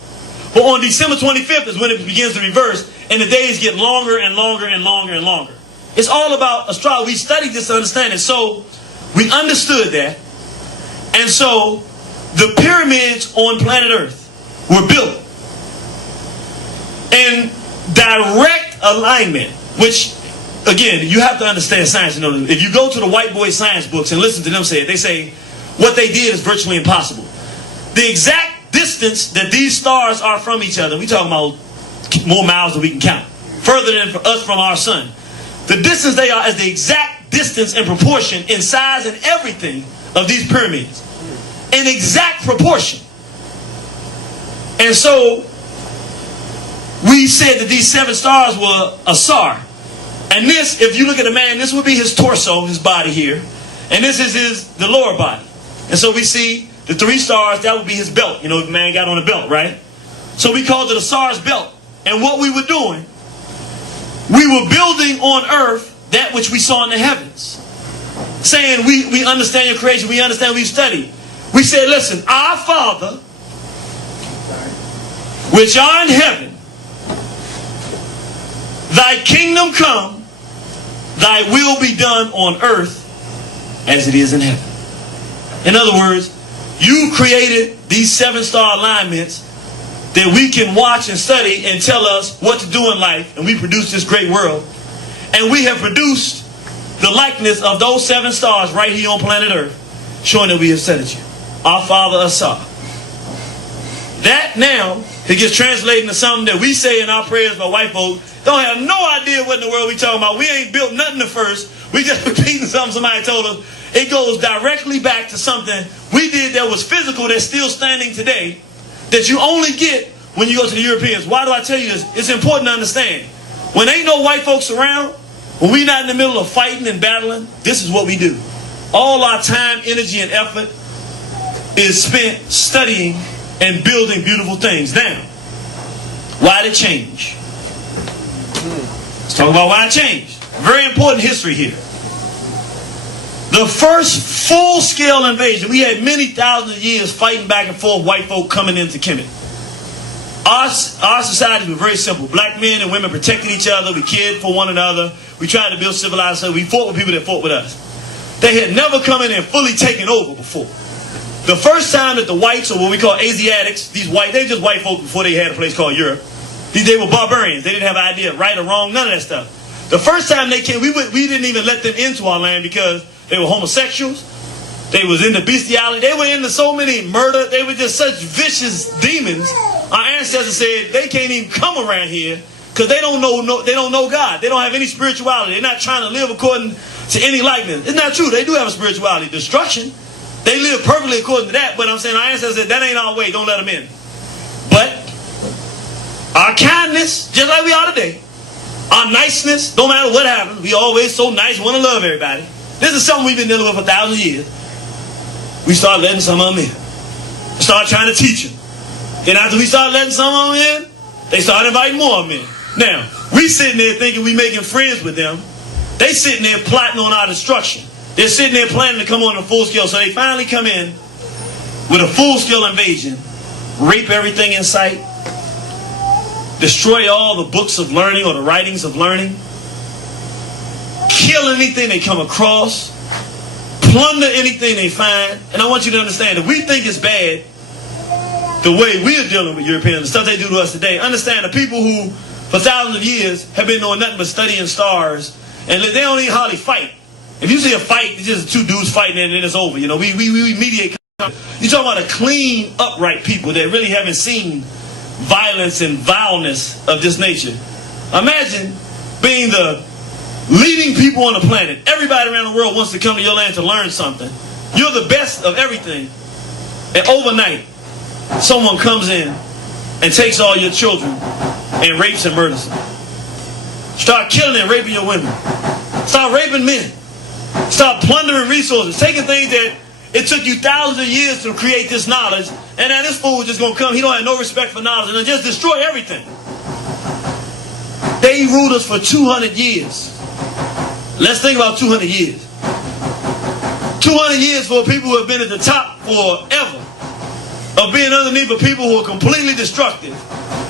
But on December 25th is when it begins to reverse, and the days get longer and longer and longer and longer. It's all about astrology. We studied this to understand it. So we understood that. And so the pyramids on planet Earth were built in direct alignment, which, again, you have to understand science. You know, if you go to the white boy science books and listen to them say it, they say what they did is virtually impossible. The exact distance that these stars are from each other, we talking about more miles than we can count, further than for us from our sun. The distance they are is the exact distance and proportion in size and everything of these pyramids. In exact proportion. And so we said that these 7 stars were Asar. And this, if you look at a man, this would be his torso, his body here. And this is the lower body. And so we see the 3 stars, that would be his belt. You know, the man got on a belt, right? So we called it Asar's belt. And what we were doing, we were building on earth that which we saw in the heavens. Saying, we understand your creation, we understand, we study. We said, listen, our Father, which art in heaven, thy kingdom come, thy will be done on earth as it is in heaven. In other words, you created these 7-star alignments that we can watch and study and tell us what to do in life, and we produce this great world. And we have produced the likeness of those 7 stars right here on planet Earth, showing that we have studied you. Our Father Asar. That now, it gets translated into something that we say in our prayers by white folk, don't have no idea what in the world we talking about. We ain't built nothing at first. We just repeating something somebody told us. It goes directly back to something we did that was physical that's still standing today, that you only get when you go to the Europeans. Why do I tell you this? It's important to understand. When ain't no white folks around, when we not in the middle of fighting and battling, this is what we do. All our time, energy, and effort is spent studying and building beautiful things. Now, why did it change? Let's talk about why it changed. Very important history here. The first full-scale invasion, we had many thousands of years fighting back and forth, white folk coming into Kemet. Our society was very simple. Black men and women protected each other. We cared for one another. We tried to build civilized society. We fought with people that fought with us. They had never come in and fully taken over before. The first time that the whites, or what we call Asiatics, these white, they were just white folk before they had a place called Europe. They were barbarians. They didn't have an idea of right or wrong, none of that stuff. The first time they came, we didn't even let them into our land because they were homosexuals. They was into bestiality. They were into so many murder. They were just such vicious demons. Our ancestors said they can't even come around here because they don't know God. They don't have any spirituality. They're not trying to live according to any likeness. It's not true. They do have a spirituality. Destruction. They live perfectly according to that. But I'm saying our ancestors said that ain't our way. Don't let them in. But our kindness, just like we are today, our niceness, no matter what happens, we always so nice, want to love everybody. This is something we've been dealing with for 1,000 years. We start letting some of them in. Start trying to teach them. Then after we start letting some of them in, they start inviting more of them in. Now, we sitting there thinking we making friends with them. They sitting there plotting on our destruction. They're sitting there planning to come on a full scale. So they finally come in with a full scale invasion, rape everything in sight, destroy all the books of learning or the writings of learning, kill anything they come across, plunder anything they find. And I want you to understand, if we think it's bad the way we are dealing with Europeans, the stuff they do to us today, understand the people who for thousands of years have been doing nothing but studying stars, and they don't even hardly fight. If you see a fight, it's just two dudes fighting and then it's over. You know, we mediate. You're talking about a clean, upright people that really haven't seen violence and vileness of this nature. Imagine being the leading people on the planet. Everybody around the world wants to come to your land to learn something. You're the best of everything. And overnight, someone comes in and takes all your children and rapes and murders them. Start killing and raping your women. Start raping men. Start plundering resources. Taking things that it took you thousands of years to create this knowledge, and now this fool is just going to come. He don't have no respect for knowledge and just destroy everything. They ruled us for 200 years. Let's think about 200 years. 200 years for people who have been at the top forever, of being underneath of people who are completely destructive.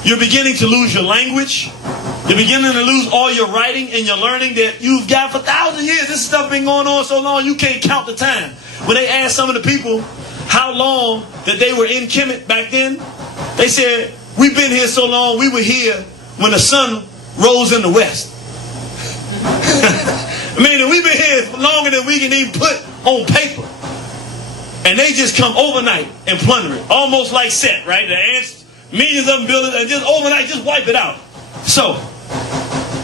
You're beginning to lose your language. You're beginning to lose all your writing and your learning that you've got for thousands of years. This stuff been going on so long you can't count the time. When they asked some of the people how long that they were in Kemet back then, they said, we've been here so long, we were here when the sun rose in the west. I mean, we've been here longer than we can even put on paper. And they just come overnight and plunder it. Almost like Set, right? The ants, millions of them build it, and just overnight, just wipe it out. So,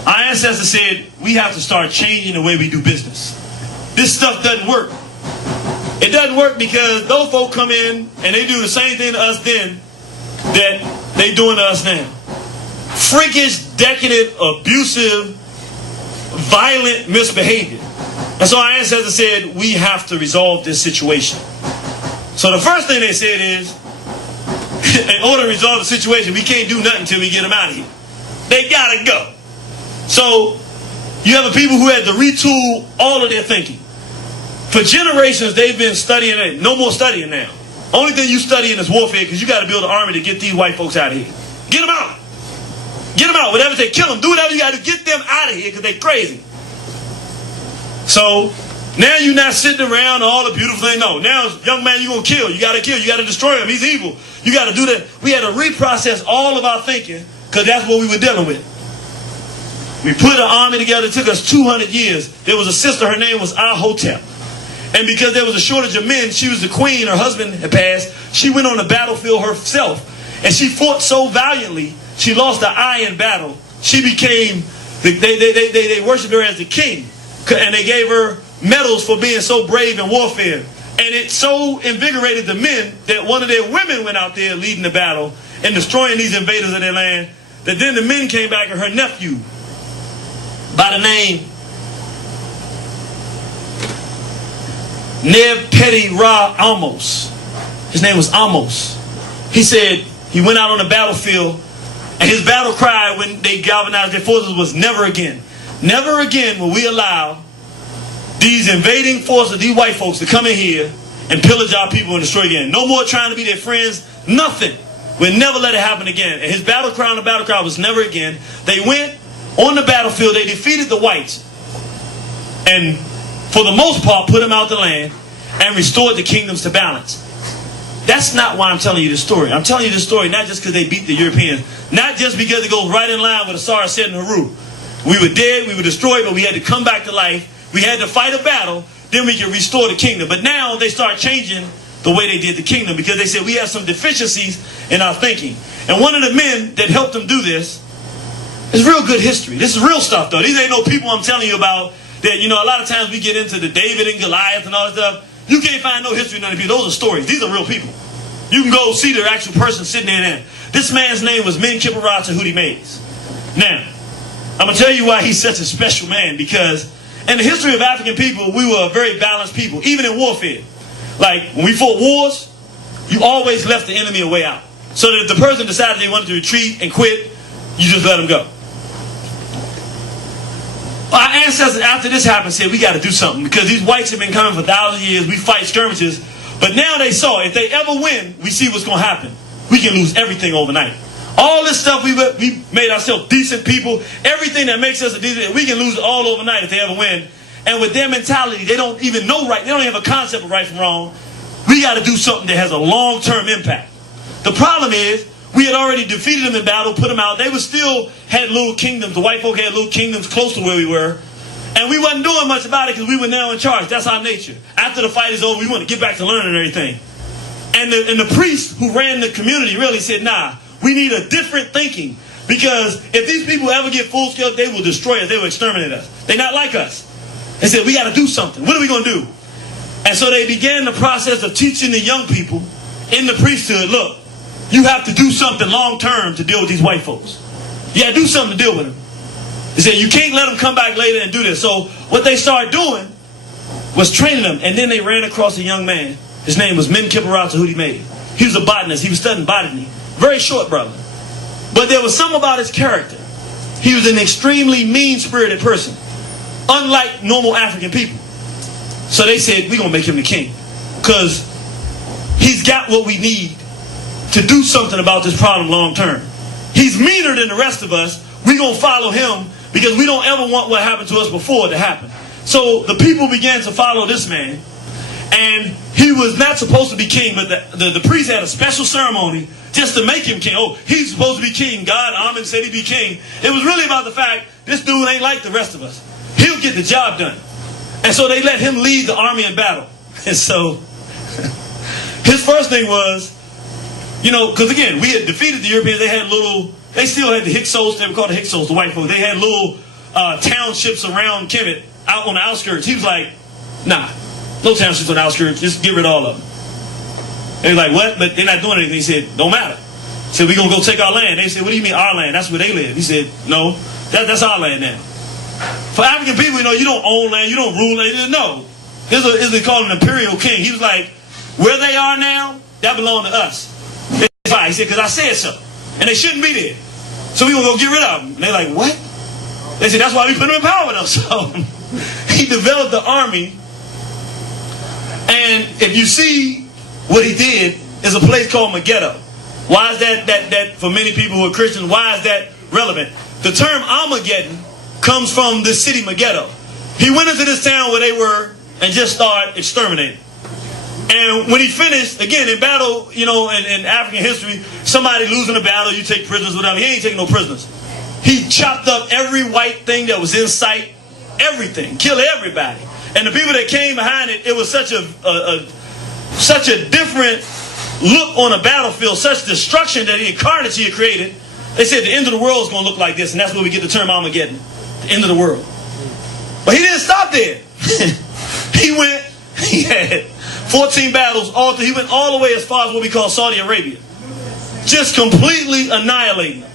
our ancestors said, we have to start changing the way we do business. This stuff doesn't work. It doesn't work because those folk come in and they do the same thing to us then that they doing to us now. Freakish, decadent, abusive, violent misbehavior. And so our ancestors said, we have to resolve this situation. So the first thing they said is, in order to resolve the situation, we can't do nothing until we get them out of here. They gotta go. So you have the people who had to retool all of their thinking. For generations, they've been studying it. No more studying now. Only thing you studying is warfare because you got to build an army to get these white folks out of here. Get them out. Get them out. Whatever they kill them. Do whatever you got to get them out of here because they're crazy. So now you're not sitting around all the beautiful things. No. Now, young man, you're going to kill. You got to kill. You got to destroy him. He's evil. You got to do that. We had to reprocess all of our thinking because that's what we were dealing with. We put an army together. It took us 200 years. There was a sister. Her name was Ahotep. And because there was a shortage of men, she was the queen, her husband had passed, she went on the battlefield herself. And she fought so valiantly, she lost an eye in battle. She became, they worshipped her as the king. And they gave her medals for being so brave in warfare. And it so invigorated the men that one of their women went out there leading the battle and destroying these invaders of their land, that then the men came back and her nephew, by the name Neb Petty Ra Amos. His name was Amos. He said he went out on the battlefield and his battle cry when they galvanized their forces was never again. Never again will we allow these invading forces, these white folks to come in here and pillage our people and destroy again. No more trying to be their friends. Nothing. We'll never let it happen again. And his battle cry was never again. They went on the battlefield. They defeated the whites. And for the most part, put them out the land and restored the kingdoms to balance. That's not why I'm telling you this story. I'm telling you this story not just because they beat the Europeans. Not just because it goes right in line with Asar said in Haru. We were dead, we were destroyed, but we had to come back to life. We had to fight a battle, then we could restore the kingdom. But now they start changing the way they did the kingdom because they said we have some deficiencies in our thinking. And one of the men that helped them do this is real good history. This is real stuff though. These ain't no people I'm telling you about that, you know, a lot of times we get into the David and Goliath and all that stuff. You can't find no history in none of people. Those are stories. These are real people. You can go see the actual person sitting there. This man's name was Men Kipparat Tahuti Mays. Now, I'm going to tell you why he's such a special man, because in the history of African people, we were a very balanced people, even in warfare. Like, when we fought wars, you always left the enemy a way out. So that if the person decided they wanted to retreat and quit, you just let them go. Our ancestors, after this happened, said we got to do something because these whites have been coming for thousands of years. We fight skirmishes. But now they saw if they ever win, we see what's going to happen. We can lose everything overnight. All this stuff, we made ourselves decent people. Everything that makes us a decent, we can lose it all overnight if they ever win. And with their mentality, they don't even know right. They don't even have a concept of right from wrong. We got to do something that has a long-term impact. The problem is, we had already defeated them in battle, put them out. They still had little kingdoms. The white folk had little kingdoms close to where we were. And we wasn't doing much about it because we were now in charge. That's our nature. After the fight is over, we want to get back to learning everything. And the priest who ran the community really said, nah, we need a different thinking. Because if these people ever get full scale, they will destroy us. They will exterminate us. They're not like us. They said, we got to do something. What are we going to do? And so they began the process of teaching the young people in the priesthood, look, you have to do something long term to deal with these white folks. You got to do something to deal with them. They said, you can't let them come back later and do this. So what they started doing was training them. And then they ran across a young man. His name was Men Kipparat Tahuti Mays. He was a botanist. He was studying botany. Very short brother. But there was something about his character. He was an extremely mean-spirited person. Unlike normal African people. So they said, we're going to make him the king. Because he's got what we need to do something about this problem long term. He's meaner than the rest of us. We're going to follow him because we don't ever want what happened to us before to happen. So the people began to follow this man. And he was not supposed to be king, but the priest had a special ceremony just to make him king. Oh, he's supposed to be king. God, Amen, said he'd be king. It was really about the fact this dude ain't like the rest of us. He'll get the job done. And so they let him lead the army in battle. And so his first thing was, you know, because again, we had defeated the Europeans. They still had the Hyksos. They were called the Hyksos, the white folk. They had little townships around Kemet, out on the outskirts. He was like, nah, no townships on the outskirts. Just get rid of all of them. They were like, what? But they're not doing anything. He said, don't matter. He said, we're going to go take our land. They said, what do you mean our land? That's where they live. He said, no, that's our land now. For African people, you know, you don't own land, you don't rule land. No. They call him an imperial king. He was like, where they are now, that belongs to us. He said, because I said so. And they shouldn't be there. So we're going to go get rid of them. And they're like, what? They said, that's why we put them in power with us. So he developed the army. And if you see what he did, is a place called Megiddo. Why is that for many people who are Christians, why is that relevant? The term Armageddon comes from the city Megiddo. He went into this town where they were and just started exterminating. And when he finished, again, in battle, you know, in African history, somebody losing a battle, you take prisoners, whatever. He ain't taking no prisoners. He chopped up every white thing that was in sight, everything, killed everybody. And the people that came behind it, it was such a different look on a battlefield, such destruction that the carnage he had created. They said the end of the world is going to look like this, and that's where we get the term Armageddon, the end of the world. But he didn't stop there. He had 14 battles, he went all the way as far as what we call Saudi Arabia. Just completely annihilating them.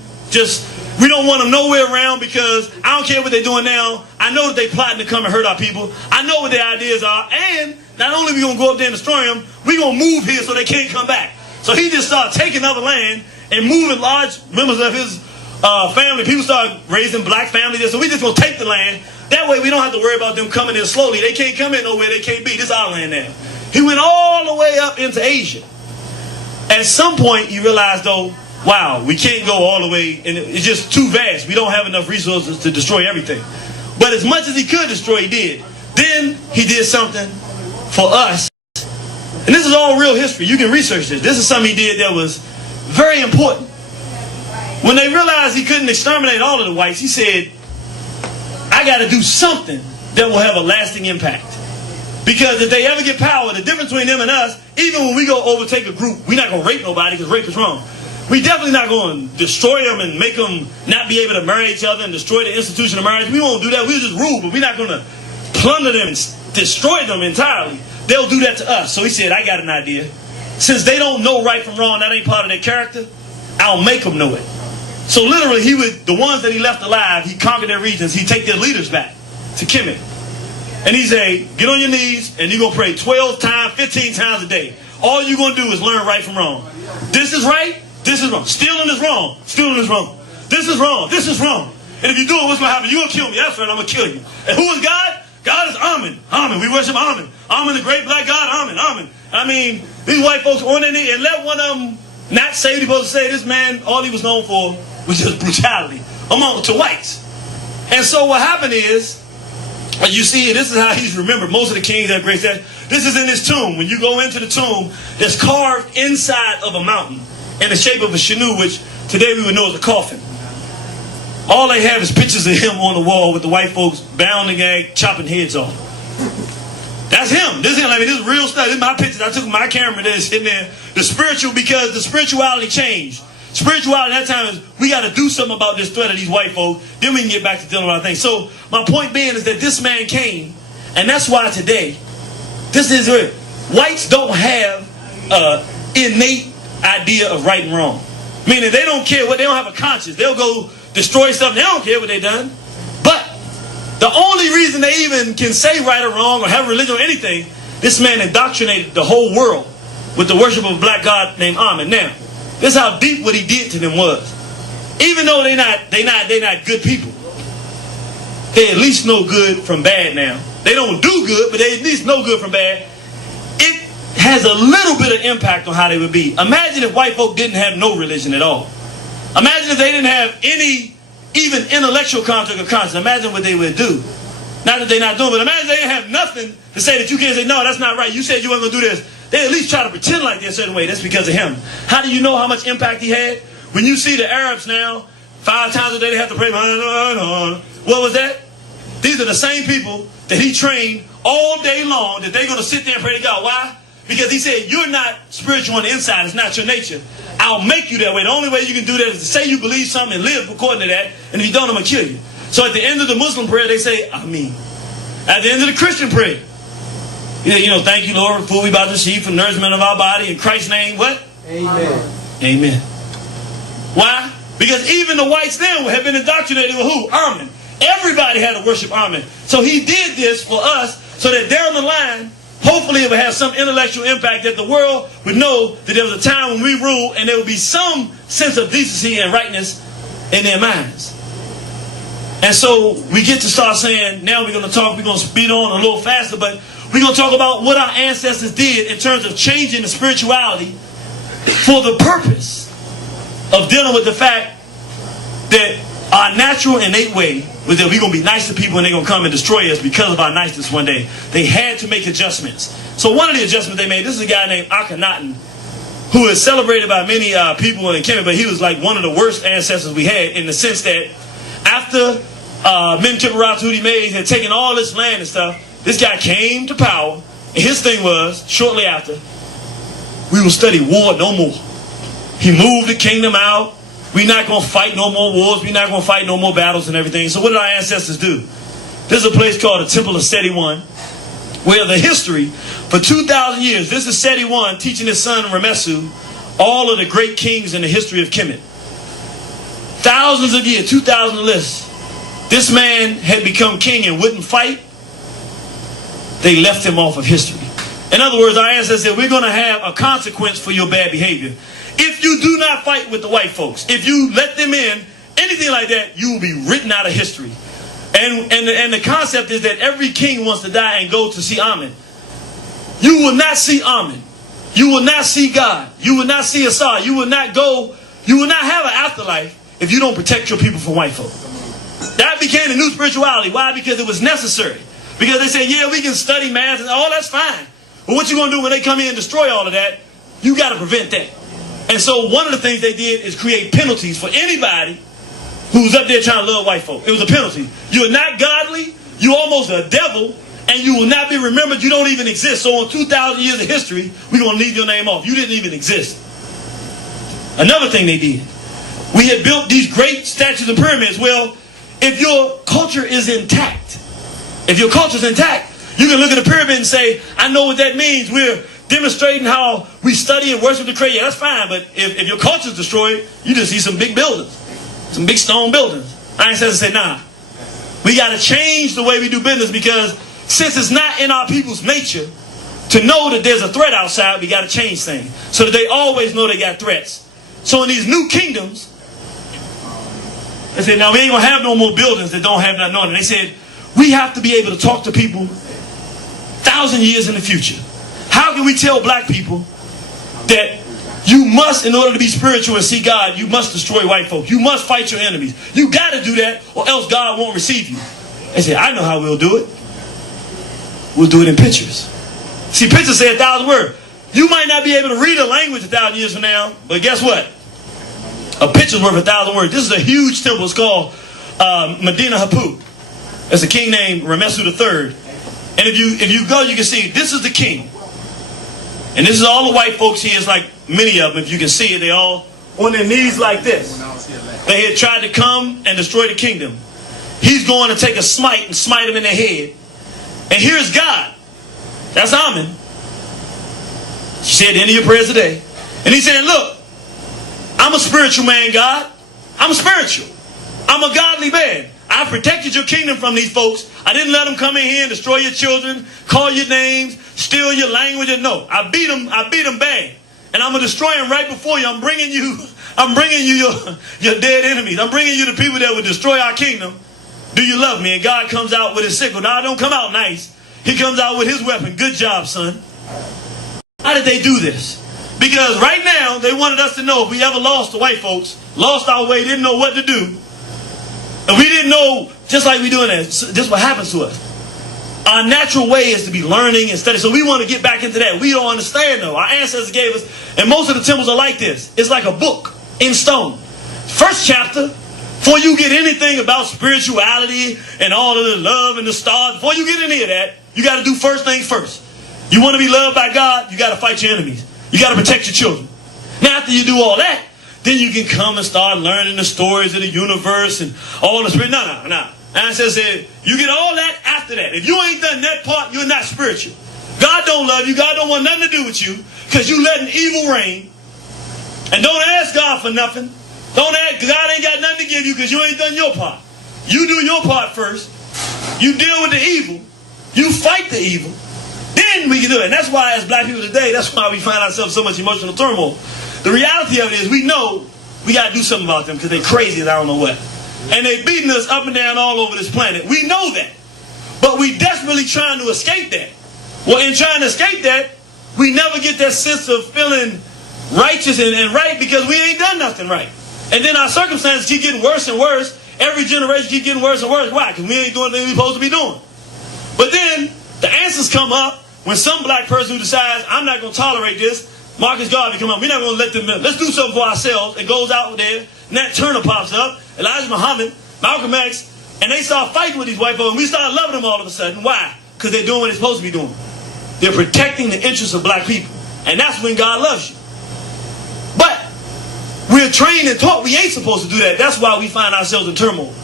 We don't want them nowhere around because I don't care what they're doing now. I know that they're plotting to come and hurt our people. I know what their ideas are. And not only are we going to go up there and destroy them, we're going to move here so they can't come back. So he just started taking other land and moving large members of his family. People started raising black families there. So we just going to take the land. That way we don't have to worry about them coming in slowly. They can't come in nowhere they can't be. This is our land now. He went all the way up into Asia. At some point, he realized, though, wow, we can't go all the way, and it's just too vast. We don't have enough resources to destroy everything. But as much as he could destroy, he did. Then he did something for us. And this is all real history. You can research this. This is something he did that was very important. When they realized he couldn't exterminate all of the whites, he said, I got to do something that will have a lasting impact. Because if they ever get power, the difference between them and us, even when we go overtake a group, we're not going to rape nobody because rape is wrong. We definitely not going to destroy them and make them not be able to marry each other and destroy the institution of marriage. We won't do that. We'll just rule, but we're not going to plunder them and destroy them entirely. They'll do that to us. So he said, I got an idea. Since they don't know right from wrong, that ain't part of their character, I'll make them know it. So literally, the ones that he left alive, he conquered their regions. He'd take their leaders back to Kemet. And he say, get on your knees and you're going to pray 12 times, 15 times a day. All you're going to do is learn right from wrong. This is right. This is wrong. Stealing is wrong. Stealing is wrong. This is wrong. This is wrong. And if you do it, what's going to happen? You're going to kill me. That's right. I'm going to kill you. And who is God? God is Amen. Amen. We worship Amen. Amen, the great black God. Amen. Amen. I mean, these white folks on their knee and let one of them not say what he's supposed to say. This man, all he was known for was just brutality to whites. And so what happened is, you see, this is how he's remembered. Most of the kings have great stats. This is in his tomb. When you go into the tomb, that's carved inside of a mountain in the shape of a canoe, which today we would know as a coffin. All they have is pictures of him on the wall with the white folks bound and gagged, chopping heads off. That's him. This is him. I mean, this is real stuff. This is my pictures. I took my camera that's in there. The spiritual, because the spirituality changed. Spirituality at that time is we got to do something about this threat of these white folks. Then we can get back to dealing with our things. So my point being is that this man came, and that's why today, this is it. Whites don't have an innate idea of right and wrong. Meaning they don't care what, they don't have a conscience. They'll go destroy stuff. They don't care what they done. But the only reason they even can say right or wrong or have religion or anything, this man indoctrinated the whole world with the worship of a black god named Amen. Now, this is how deep what he did to them was. Even though they're not good people, they at least know good from bad now. They don't do good, but they at least know good from bad. It has a little bit of impact on how they would be. Imagine if white folk didn't have no religion at all. Imagine if they didn't have any even intellectual contact or conscience. Imagine what they would do. Not that they're not doing, but imagine they didn't have nothing to say that you can't say, no, that's not right. You said you weren't going to do this. They at least try to pretend like they're a certain way. That's because of him. How do you know how much impact he had? When you see the Arabs now, 5 times a day they have to pray. What was that? These are the same people that he trained all day long that they're going to sit there and pray to God. Why? Because he said, you're not spiritual on the inside. It's not your nature. I'll make you that way. The only way you can do that is to say you believe something and live according to that. And if you don't, I'm going to kill you. So at the end of the Muslim prayer, they say, Ameen. At the end of the Christian prayer, thank you, Lord, for food we about to receive, for the nourishment of our body. In Christ's name, what? Amen. Amen. Why? Because even the whites then have been indoctrinated with who? Amen. Everybody had to worship Amen. So he did this for us so that down the line, hopefully it would have some intellectual impact that the world would know that there was a time when we ruled and there would be some sense of decency and rightness in their minds. And so we get to start saying, now we're going to speed on a little faster, but we're going to talk about what our ancestors did in terms of changing the spirituality for the purpose of dealing with the fact that our natural innate way was that we're going to be nice to people and they're going to come and destroy us because of our niceness one day. They had to make adjustments. So one of the adjustments they made, this is a guy named Akhenaten, who is celebrated by many people in Kemet, but he was like one of the worst ancestors we had in the sense that after Menkaure Mays had taken all this land and stuff, this guy came to power, and his thing was, shortly after, we will study war no more. He moved the kingdom out. We're not going to fight no more wars. We're not going to fight no more battles and everything. So what did our ancestors do? There's a place called the Temple of Seti I, where the history, for 2,000 years, this is Seti I teaching his son Ramesu all of the great kings in the history of Kemet. Thousands of years, 2,000 lists. This man had become king and wouldn't fight. They left him off of history. In other words, our ancestors said, we're going to have a consequence for your bad behavior. If you do not fight with the white folks, if you let them in, anything like that, you will be written out of history. And the concept is that every king wants to die and go to see Amen. You will not see Amen. You will not see God. You will not see Assad. You will not have an afterlife if you don't protect your people from white folk. That became the new spirituality. Why? Because it was necessary. Because they said, yeah, we can study math and all that's fine. But what you going to do when they come in and destroy all of that? You got to prevent that. And so one of the things they did is create penalties for anybody who's up there trying to love white folk. It was a penalty. You're not godly. You're almost a devil. And you will not be remembered. You don't even exist. So on 2,000 years of history, we're going to leave your name off. You didn't even exist. Another thing they did. We had built these great statues and pyramids. Well, if your culture is intact, you can look at the pyramid and say, I know what that means. We're demonstrating how we study and worship the Creator. Yeah, that's fine. But if your culture is destroyed, you just see some big buildings. Some big stone buildings. Einstein said, nah. We got to change the way we do business because since it's not in our people's nature to know that there's a threat outside, we got to change things. So that they always know they got threats. So in these new kingdoms, they said, now we ain't going to have no more buildings that don't have nothing on it. They said, we have to be able to talk to people 1,000 years in the future. How can we tell black people that you must, in order to be spiritual and see God, you must destroy white folk. You must fight your enemies. You got to do that or else God won't receive you. They said, I know how we'll do it. We'll do it in pictures. See, pictures say 1,000 words. You might not be able to read a language 1,000 years from now, but guess what? A picture's worth 1,000 words. This is a huge temple. It's called Medina Hapu. There's a king named Ramesu III. And if you go, you can see this is the king. And this is all the white folks here. It's like many of them. If you can see it, they all on their knees like this. They had tried to come and destroy the kingdom. He's going to take a smite and smite them in their head. And here's God. That's Amen. She said the end of your prayers today. And he said, look, I'm a spiritual man, God. I'm spiritual. I'm a godly man. I protected your kingdom from these folks. I didn't let them come in here and destroy your children, call your names, steal your language. And no, I beat them bad. And I'm going to destroy them right before you. I'm bringing you your dead enemies. I'm bringing you the people that would destroy our kingdom. Do you love me? And God comes out with his sickle. Now, I don't come out nice. He comes out with his weapon. Good job, son. How did they do this? Because right now, they wanted us to know if we ever lost the white folks, lost our way, didn't know what to do. And we didn't know, just like we doing that, just what happens to us. Our natural way is to be learning and studying. So we want to get back into that. We don't understand, though. Our ancestors gave us, and most of the temples are like this. It's like a book in stone. First chapter, before you get anything about spirituality and all of the love and the stars, before you get any of that, you got to do first things first. You want to be loved by God, you got to fight your enemies. You got to protect your children. Now, after you do all that, then you can come and start learning the stories of the universe and all the spirit. No. Ancestors said, you get all that after that. If you ain't done that part, you're not spiritual. God don't love you. God don't want nothing to do with you because you letting evil reign. And don't ask God for nothing. Don't ask. God ain't got nothing to give you because you ain't done your part. You do your part first. You deal with the evil. You fight the evil. Then we can do it. And that's why, as black people today, that's why we find ourselves so much emotional turmoil. The reality of it is we know we got to do something about them because they're crazy as I don't know what. And they beating us up and down all over this planet. We know that. But we desperately trying to escape that. Well, in trying to escape that, we never get that sense of feeling righteous and right because we ain't done nothing right. And then our circumstances keep getting worse and worse. Every generation keep getting worse and worse. Why? Because we ain't doing the things we're supposed to be doing. But then the answers come up when some black person who decides, I'm not going to tolerate this, Marcus Garvey come up, we're not going to let them, let's do something for ourselves, and goes out there, Nat Turner pops up, Elijah Muhammad, Malcolm X, and they start fighting with these white folks, and we start loving them all of a sudden. Why? Because they're doing what they're supposed to be doing. They're protecting the interests of black people. And that's when God loves you. But we're trained and taught we ain't supposed to do that. That's why we find ourselves in turmoil.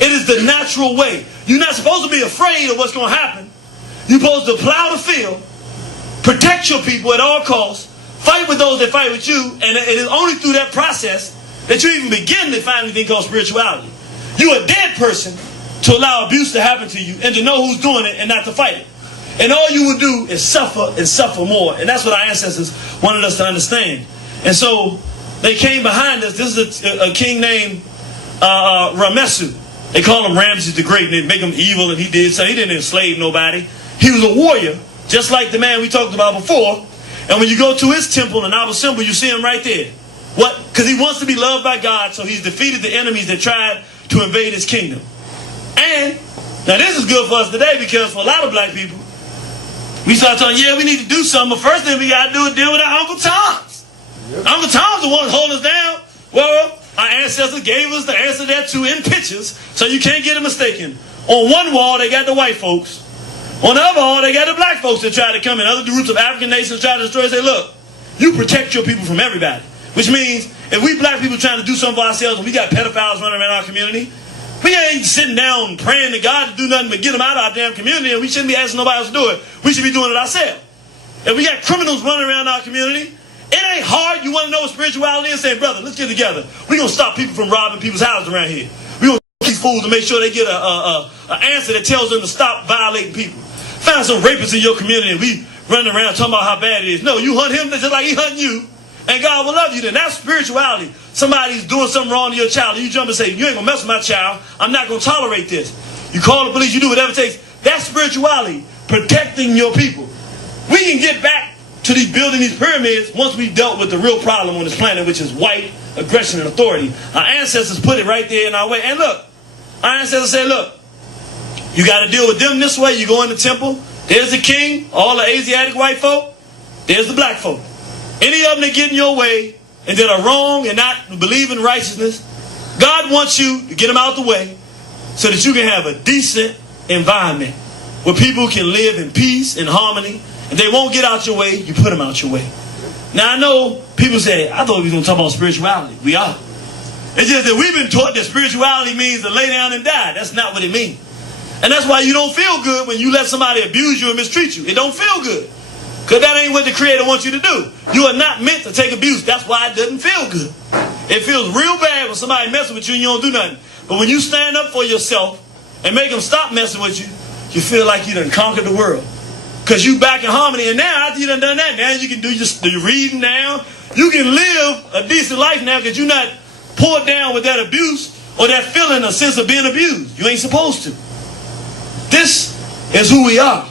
It is the natural way. You're not supposed to be afraid of what's going to happen. You're supposed to plow the field, protect your people at all costs, fight with those that fight with you, and it is only through that process that you even begin to find anything called spirituality. You're a dead person to allow abuse to happen to you and to know who's doing it and not to fight it. And all you will do is suffer and suffer more. And that's what our ancestors wanted us to understand. And so they came behind us. This is a king named Ramesu. They call him Ramses the Great, and they make him evil, and he did so. He didn't enslave nobody. He was a warrior, just like the man we talked about before. And when you go to his temple and our symbol, you see him right there. What? Because he wants to be loved by God, so he's defeated the enemies that tried to invade his kingdom. And now this is good for us today, because for a lot of black people, we start talking, yeah, we need to do something, but first thing we got to do is deal with our Uncle Toms. Yep. Uncle Tom's the one holding us down. Well, our ancestors gave us the answer there too in pictures, so you can't get it mistaken. On one wall, they got the white folks. On the other wall, they got the black folks that try to come in. Other groups of African nations try to destroy. Say, look, you protect your people from everybody. Which means, if we black people trying to do something for ourselves and we got pedophiles running around our community, we ain't sitting down praying to God to do nothing but get them out of our damn community, and we shouldn't be asking nobody else to do it. We should be doing it ourselves. If we got criminals running around our community, it ain't hard. You want to know what spirituality is? Say, brother, let's get together. We're going to stop people from robbing people's houses around here. We're going to these fools to make sure they get an answer that tells them to stop violating people. Find some rapists in your community and we running around talking about how bad it is. No, you hunt him just like he hunting you, and God will love you then. That's spirituality. Somebody's doing something wrong to your child, and you jump and say, you ain't going to mess with my child. I'm not going to tolerate this. You call the police, you do whatever it takes. That's spirituality, protecting your people. We can get back to building these pyramids once we've dealt with the real problem on this planet, which is white aggression and authority. Our ancestors put it right there in our way. And look, our ancestors said, look, you got to deal with them this way. You go in the temple, there's the king, all the Asiatic white folk, there's the black folk. Any of them that get in your way and that are wrong and not believe in righteousness, God wants you to get them out the way so that you can have a decent environment where people can live in peace and harmony. If they won't get out your way, you put them out your way. Now I know people say, I thought we were going to talk about spirituality. We are. It's just that we've been taught that spirituality means to lay down and die. That's not what it means. And that's why you don't feel good when you let somebody abuse you and mistreat you. It don't feel good. Because that ain't what the Creator wants you to do. You are not meant to take abuse. That's why it doesn't feel good. It feels real bad when somebody messes with you and you don't do nothing. But when you stand up for yourself and make them stop messing with you, you feel like you done conquered the world. Because you back in harmony. And now, after you done that, now you can do your reading now. You can live a decent life now because you're not poured down with that abuse or that feeling, a sense of being abused. You ain't supposed to. This is who we are.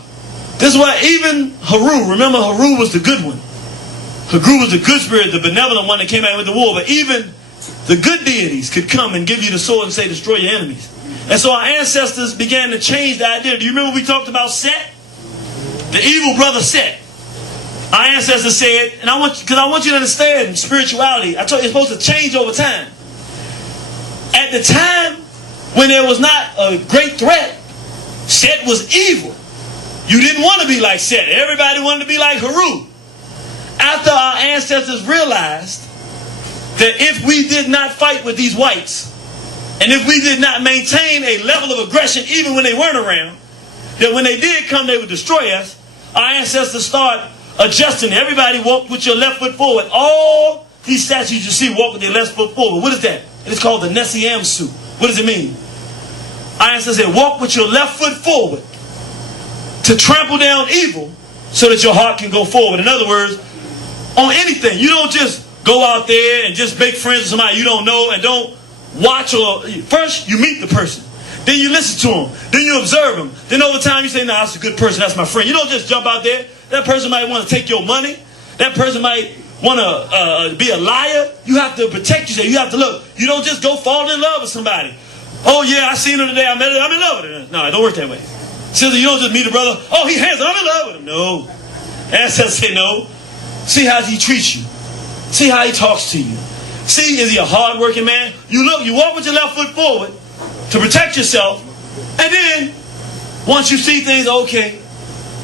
This is why even Haru, remember Haru was the good one. Haru was the good spirit, the benevolent one that came out with the war. But even the good deities could come and give you the sword and say, destroy your enemies. And so our ancestors began to change the idea. Do you remember we talked about Set? The evil brother Set. Our ancestors said, and I want you to understand spirituality. I told you it's supposed to change over time. At the time when there was not a great threat, Set was evil. You didn't want to be like Set. Everybody wanted to be like Haru. After our ancestors realized that if we did not fight with these whites, and if we did not maintain a level of aggression even when they weren't around, that when they did come, they would destroy us, our ancestors start adjusting. Everybody walk with your left foot forward. All these statues you see walk with their left foot forward. What is that? It's called the Nesiamsu. What does it mean? Our ancestors said, walk with your left foot forward to trample down evil so that your heart can go forward. In other words, on anything, you don't just go out there and just make friends with somebody you don't know and don't watch. Or first you meet the person, then you listen to them, then you observe them, then over time you say, nah, that's a good person, that's my friend. You don't just jump out there. That person might want to take your money. That person might want to be a liar. You have to protect yourself. You have to look. You don't just go fall in love with somebody. Oh yeah, I seen her today, I met her, I'm in love with her. No, it don't work that way. Sister, you don't just meet a brother, oh, he handsome, I'm in love with him. No. Ancestors say no. See how he treats you. See how he talks to you. See, is he a hard-working man? You look, you walk with your left foot forward to protect yourself, and then once you see things okay,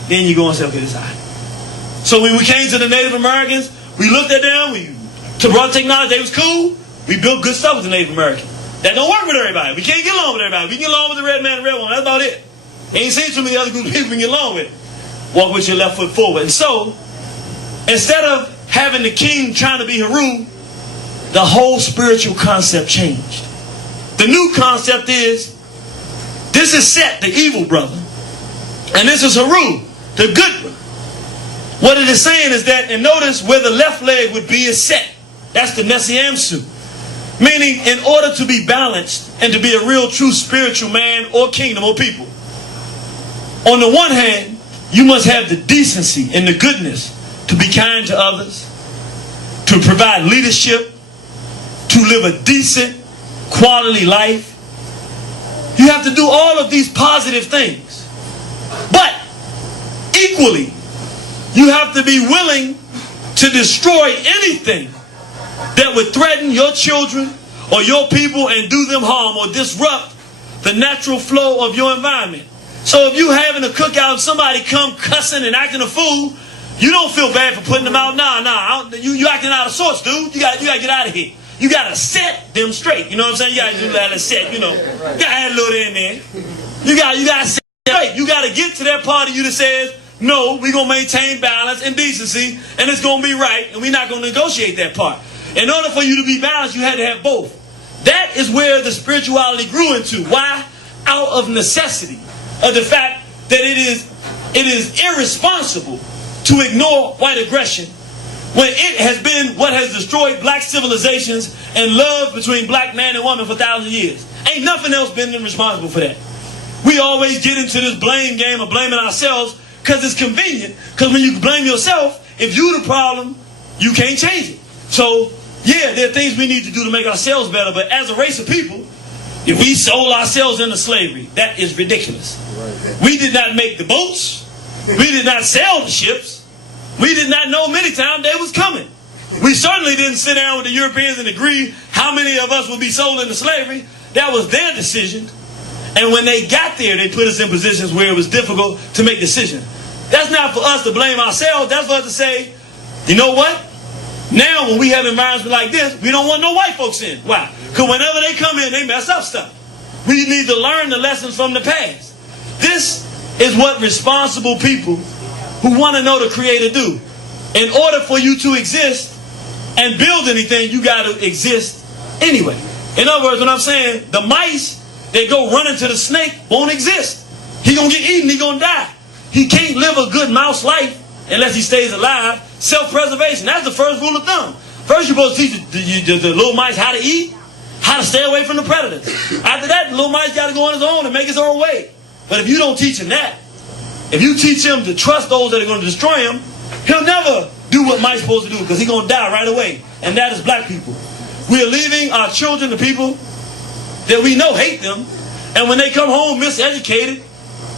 then you go and say, okay, this is all right. So when we came to the Native Americans, we looked at them, to broad technology, they was cool. We built good stuff with the Native Americans. That don't work with everybody. We can't get along with everybody. We can get along with the red man and red woman. That's about it. Ain't seen too many other groups of people we can get along with. Walk with your left foot forward. And so, instead of having the king trying to be Haru, the whole spiritual concept changed. The new concept is, this is Set, the evil brother, and this is Haru, the good one. What it is saying is that, and notice where the left leg would be is Set. That's the Nesiamsu. Meaning, in order to be balanced and to be a real true spiritual man or kingdom or people, on the one hand, you must have the decency and the goodness to be kind to others, to provide leadership, to live a decent, quality life. You have to do all of these positive things. But equally, you have to be willing to destroy anything that would threaten your children or your people and do them harm or disrupt the natural flow of your environment. So if you having a cookout and somebody come cussing and acting a fool, you don't feel bad for putting them out. Nah, you acting out of sorts, dude. You got to get out of here. You got to set them straight. You know what I'm saying? You got to do that and set, you know. You got to add a little in there. You got to set straight. You got to get to that part of you that says, no, we're going to maintain balance and decency, and it's going to be right, and we're not going to negotiate that part. In order for you to be balanced, you had to have both. That is where the spirituality grew into. Why? Out of necessity. Of the fact that it is irresponsible to ignore white aggression when it has been what has destroyed black civilizations and love between black man and woman for thousands of years. Ain't nothing else been responsible for that. We always get into this blame game of blaming ourselves because it's convenient. Because when you blame yourself, if you the problem, you can't change it. So, yeah, there are things we need to do to make ourselves better. But as a race of people, if we sold ourselves into slavery, that is ridiculous. We did not make the boats. We did not sail the ships. We did not know many times they was coming. We certainly didn't sit down with the Europeans and agree how many of us would be sold into slavery. That was their decision. And when they got there, they put us in positions where it was difficult to make decisions. That's not for us to blame ourselves. That's for us to say, you know what? Now when we have environments like this, we don't want no white folks in. Why? Because whenever they come in, they mess up stuff. We need to learn the lessons from the past. This is what responsible people who want to know the Creator do. In order for you to exist and build anything, you got to exist anyway. In other words, when I'm saying the mice that go running to the snake won't exist. He gonna get eaten, he gonna die. He can't live a good mouse life unless he stays alive. Self-preservation, that's the first rule of thumb. First you're supposed to teach the little mice how to eat, how to stay away from the predators. After that, the little mice got to go on his own and make his own way. But if you don't teach him that, if you teach him to trust those that are going to destroy him, he'll never do what mice supposed to do because he's going to die right away. And that is black people. We are leaving our children to people that we know hate them. And when they come home miseducated,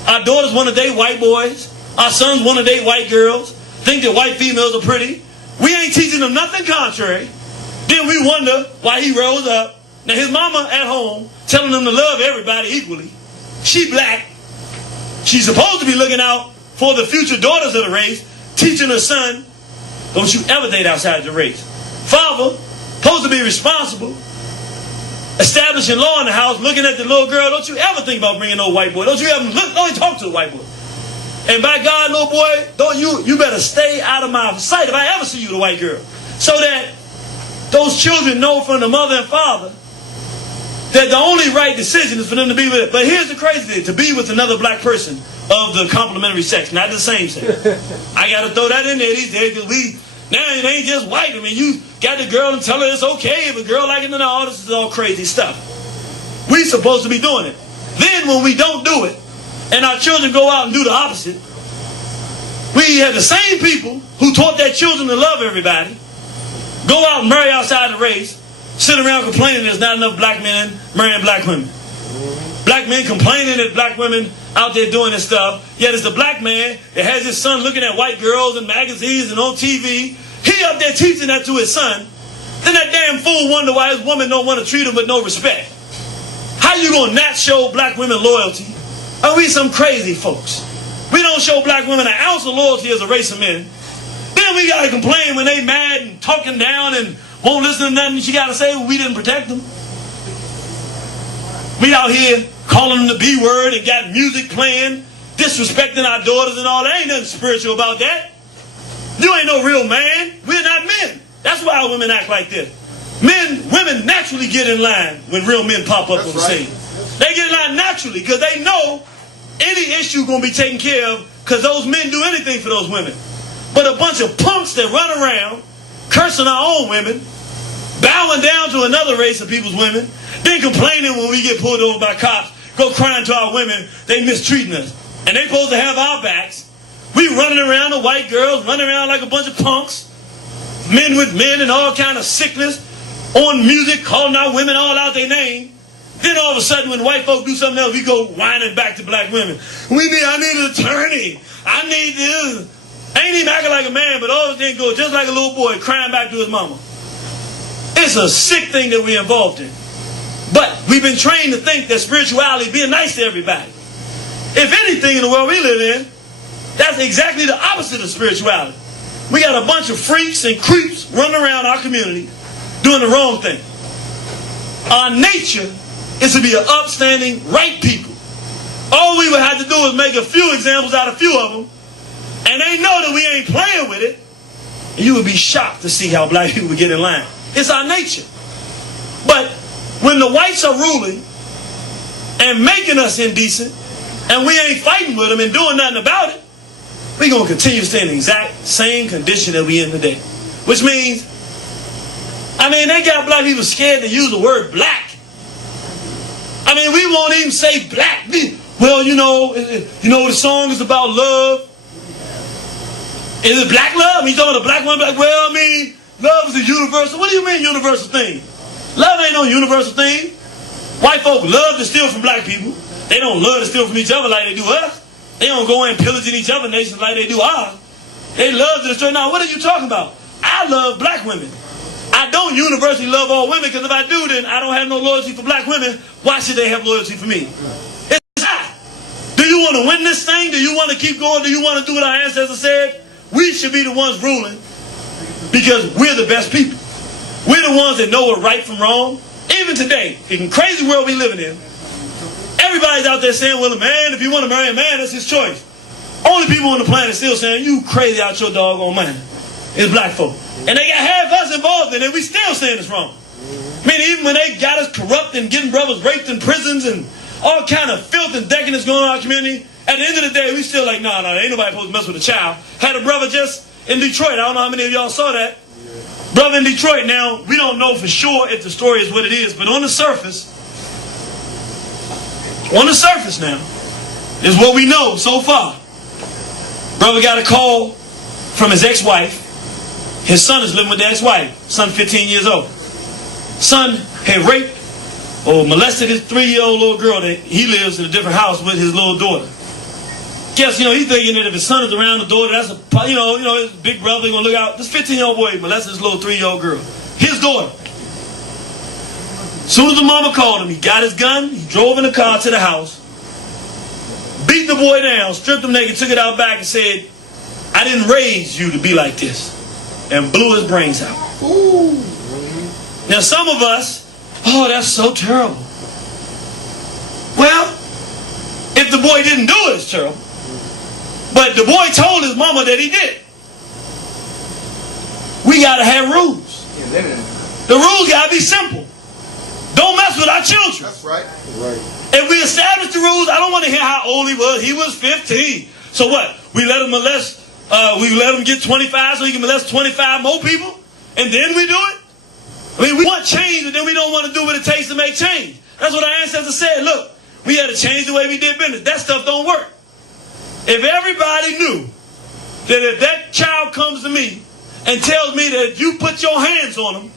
our daughters want to date white boys. Our sons want to date white girls. Think that white females are pretty. We ain't teaching them nothing contrary. Then we wonder why he rose up. Now his mama at home telling him to love everybody equally. She black. She's supposed to be looking out for the future daughters of the race, teaching her son, don't you ever date outside the race. Father, supposed to be responsible, establishing law in the house, looking at the little girl, don't you ever think about bringing no white boy. Don't you ever don't talk to the white boy. And by God, little boy, you better stay out of my sight if I ever see you, the white girl. So that those children know from the mother and father that the only right decision is for them to be with it. But here's the crazy thing, to be with another black person of the complementary sex, not the same sex. I got to throw that in there these days because now it ain't just white. I mean, you got the girl and tell her it's okay if a girl like it and all this is all crazy stuff. We supposed to be doing it. Then when we don't do it, and our children go out and do the opposite, we have the same people who taught their children to love everybody, go out and marry outside the race, sit around complaining there's not enough black men marrying black women. Black men complaining that black women out there doing this stuff, yet it's the black man that has his son looking at white girls in magazines and on TV. He up there teaching that to his son. Then that damn fool wonder why his woman don't want to treat him with no respect. How you gonna not show black women loyalty? Are we some crazy folks? We don't show black women an ounce of loyalty as a race of men. Then we gotta complain when they mad and talking down and won't listen to nothing she gotta say when we didn't protect them. We out here calling them the B word and got music playing, disrespecting our daughters and all. There ain't nothing spiritual about that. You ain't no real man. We're not men. That's why our women act like this. Women naturally get in line when real men pop up on the scene. They get in line naturally because they know any issue going to be taken care of because those men do anything for those women. But a bunch of punks that run around cursing our own women, bowing down to another race of people's women, then complaining when we get pulled over by cops, go crying to our women, they mistreating us. And they supposed to have our backs. We running around, the white girls running around like a bunch of punks, men with men and all kind of sickness, on music, calling out women all out their name. Then all of a sudden when white folk do something else, we go whining back to black women. I need an attorney. I need this. Ain't even acting like a man, but all of a sudden go just like a little boy crying back to his mama. It's a sick thing that we're involved in. But we've been trained to think that spirituality is being nice to everybody. If anything in the world we live in, that's exactly the opposite of spirituality. We got a bunch of freaks and creeps running around our community doing the wrong thing. Our nature is to be an upstanding, right people. All we would have to do is make a few examples out of a few of them, and they know that we ain't playing with it, and you would be shocked to see how black people would get in line. It's our nature. But when the whites are ruling and making us indecent, and we ain't fighting with them and doing nothing about it, we're going to continue to stay in the exact same condition that we in today. Which means, they got black people scared to use the word black. We won't even say black. Well, the song is about love. Is it black love? You talking about a black one? Black? Well, love is a universal. What do you mean universal thing? Love ain't no universal thing. White folk love to steal from black people. They don't love to steal from each other like they do us. They don't go in pillaging each other nations like they do ours. They love to destroy. Now, what are you talking about? I love black women. I don't universally love all women, because if I do, then I don't have no loyalty for black women. Why should they have loyalty for me? It's not. Do you want to win this thing? Do you want to keep going? Do you want to do what our ancestors said? We should be the ones ruling, because we're the best people. We're the ones that know what right from wrong. Even today, in the crazy world we living in, everybody's out there saying, well, a man, if you want to marry a man, that's his choice. Only people on the planet still saying, you crazy out your doggone mind. It's black folk. And they got half us involved in it, and we still saying it's wrong. Even when they got us corrupt and getting brothers raped in prisons and all kind of filth and decadence going on in our community, at the end of the day, we still like, no, ain't nobody supposed to mess with a child. Had a brother just in Detroit. I don't know how many of y'all saw that. Brother in Detroit. Now, we don't know for sure if the story is what it is, but on the surface now, is what we know so far. Brother got a call from his ex-wife. His son is living with the ex-wife. Son 15 years old. Son had raped or molested his 3-year-old little girl that he lives in a different house with his little daughter. Guess, he's thinking that if his son is around the daughter, that's his big brother going to look out. This 15-year-old boy molested his little 3-year-old girl. His daughter. As soon as the mama called him, he got his gun, he drove in the car to the house, beat the boy down, stripped him naked, took it out back and said, I didn't raise you to be like this. And blew his brains out. Ooh. Now some of us, that's so terrible. Well, if the boy didn't do it, it's terrible. But the boy told his mama that he did. We got to have rules. The rules got to be simple. Don't mess with our children. That's right. If we establish the rules, I don't want to hear how old he was. He was 15. So what? We let him molest. We let him get 25 so he can molest 25 more people? And then we do it? We want change, and then we don't want to do what it takes to make change. That's what our ancestors said. Look, we had to change the way we did business. That stuff don't work. If everybody knew that if that child comes to me and tells me that if you put your hands on him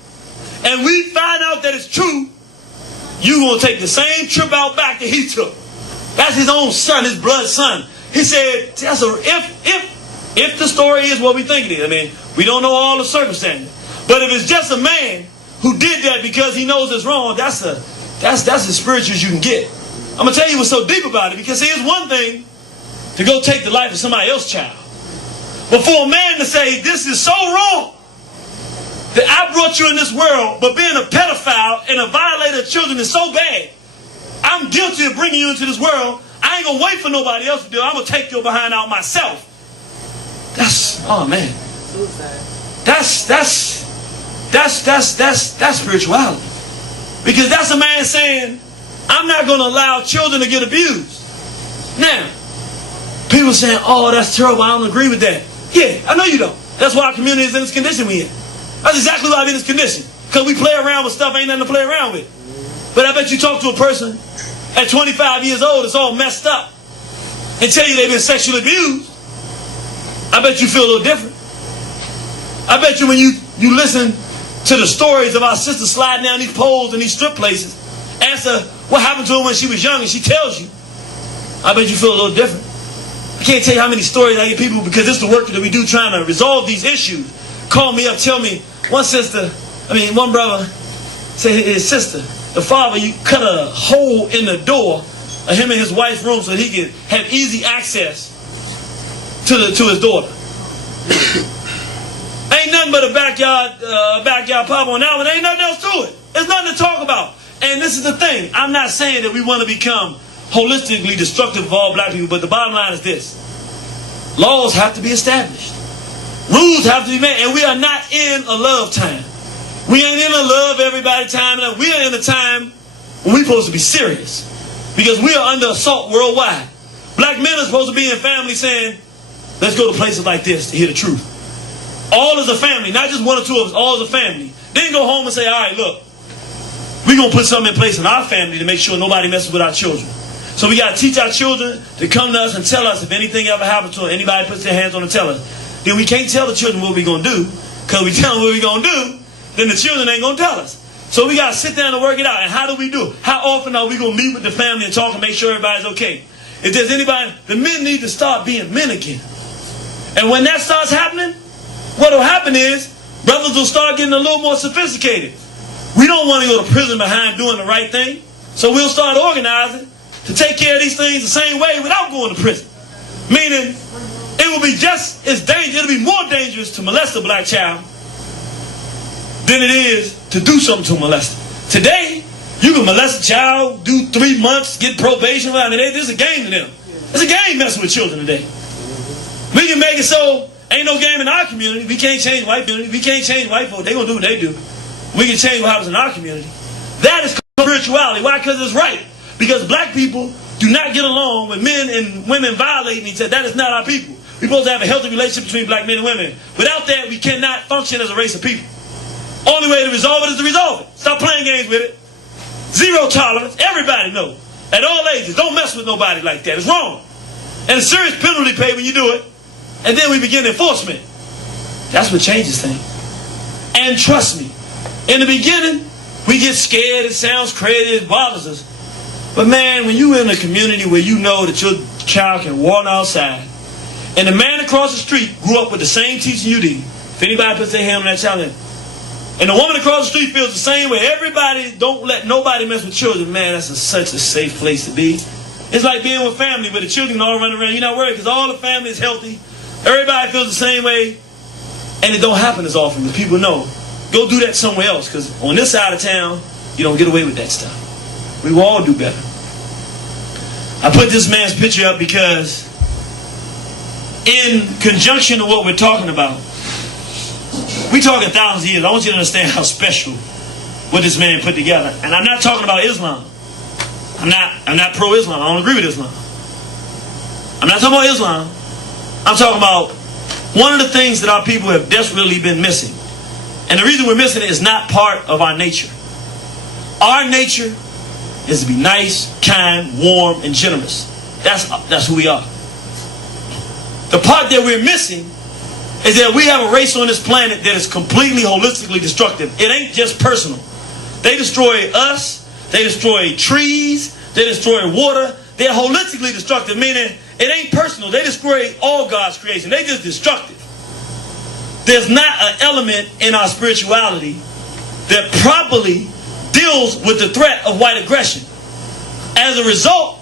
and we find out that it's true, you're going to take the same trip out back that he took. That's his own son, his blood son. He said, if the story is what we think it is, we don't know all the circumstances. But if it's just a man who did that because he knows it's wrong, that's as spiritual as you can get. I'm going to tell you what's so deep about it, because here's one thing to go take the life of somebody else's child. But for a man to say, this is so wrong that I brought you in this world, but being a pedophile and a violator of children is so bad, I'm guilty of bringing you into this world. I ain't going to wait for nobody else to do it. I'm going to take your behind out myself. That's spirituality. Because that's a man saying, I'm not going to allow children to get abused. Now, people saying, that's terrible, I don't agree with that. Yeah, I know you don't. That's why our community is in this condition we in. That's exactly why we're in this condition. Because we play around with stuff ain't nothing to play around with. But I bet you talk to a person at 25 years old that's all messed up and tell you they've been sexually abused. I bet you feel a little different. I bet you when you listen to the stories of our sister sliding down these poles and these strip places, answer what happened to her when she was young, and she tells you, I bet you feel a little different. I can't tell you how many stories I get people, because it's the work that we do trying to resolve these issues. Call me up, tell me, one brother said his sister, the father, you cut a hole in the door of him and his wife's room so he could have easy access to his daughter. Ain't nothing but a backyard pop on that one. Ain't nothing else to it. There's nothing to talk about. And this is the thing. I'm not saying that we want to become holistically destructive of all black people, but the bottom line is this. Laws have to be established. Rules have to be made. And we are not in a love time. We ain't in a love everybody time. We are in a time when we're supposed to be serious. Because we are under assault worldwide. Black men are supposed to be in family saying, let's go to places like this to hear the truth. All as a family, not just one or two of us, all as a family. Then go home and say, all right, look, we're going to put something in place in our family to make sure nobody messes with our children. So we got to teach our children to come to us and tell us if anything ever happens to them, anybody puts their hands on and tell us. Then we can't tell the children what we're going to do, because we tell them what we're going to do, then the children ain't going to tell us. So we got to sit down and work it out. And how do we do it? How often are we going to meet with the family and talk and make sure everybody's okay? If there's anybody, the men need to start being men again. And when that starts happening, what will happen is brothers will start getting a little more sophisticated. We don't want to go to prison behind doing the right thing. So we'll start organizing to take care of these things the same way without going to prison. Meaning, it will be just as dangerous, it'll be more dangerous to molest a black child than it is to do something to molest them. Today, you can molest a child, do 3 months, get probation. I mean, this is a game to them. It's a game messing with children today. We can make it so ain't no game in our community. We can't change white community. We can't change white folks. They're going to do what they do. We can change what happens in our community. That is spirituality. Why? Because it's right. Because black people do not get along with men and women violating each other. That is not our people. We're supposed to have a healthy relationship between black men and women. Without that, we cannot function as a race of people. Only way to resolve it is to resolve it. Stop playing games with it. Zero tolerance. Everybody knows. At all ages, don't mess with nobody like that. It's wrong. And a serious penalty paid when you do it. And then we begin enforcement. That's what changes things. And trust me, in the beginning, we get scared. It sounds crazy. It bothers us. But man, when you're in a community where you know that your child can walk outside, and the man across the street grew up with the same teaching you did, if anybody puts their hand on that child, and the woman across the street feels the same way, everybody, don't let nobody mess with children, man, that's such a safe place to be. It's like being with family where the children all run around. You're not worried because all the family is healthy. Everybody feels the same way. And it don't happen as often, but people know. Go do that somewhere else, because on this side of town, you don't get away with that stuff. We will all do better. I put this man's picture up because in conjunction to what we're talking about, we talking thousands of years. I want you to understand how special what this man put together. And I'm not talking about Islam. I'm not pro-Islam. I don't agree with Islam. I'm not talking about Islam. I'm talking about one of the things that our people have desperately been missing. And the reason we're missing it is not part of our nature. Our nature is to be nice, kind, warm, and generous. That's who we are. The part that we're missing is that we have a race on this planet that is completely holistically destructive. It ain't just personal. They destroy us. They destroy trees. They destroy water. They're holistically destructive, meaning it ain't personal. They destroy all God's creation. They just destructive. There's not an element in our spirituality that properly deals with the threat of white aggression. As a result,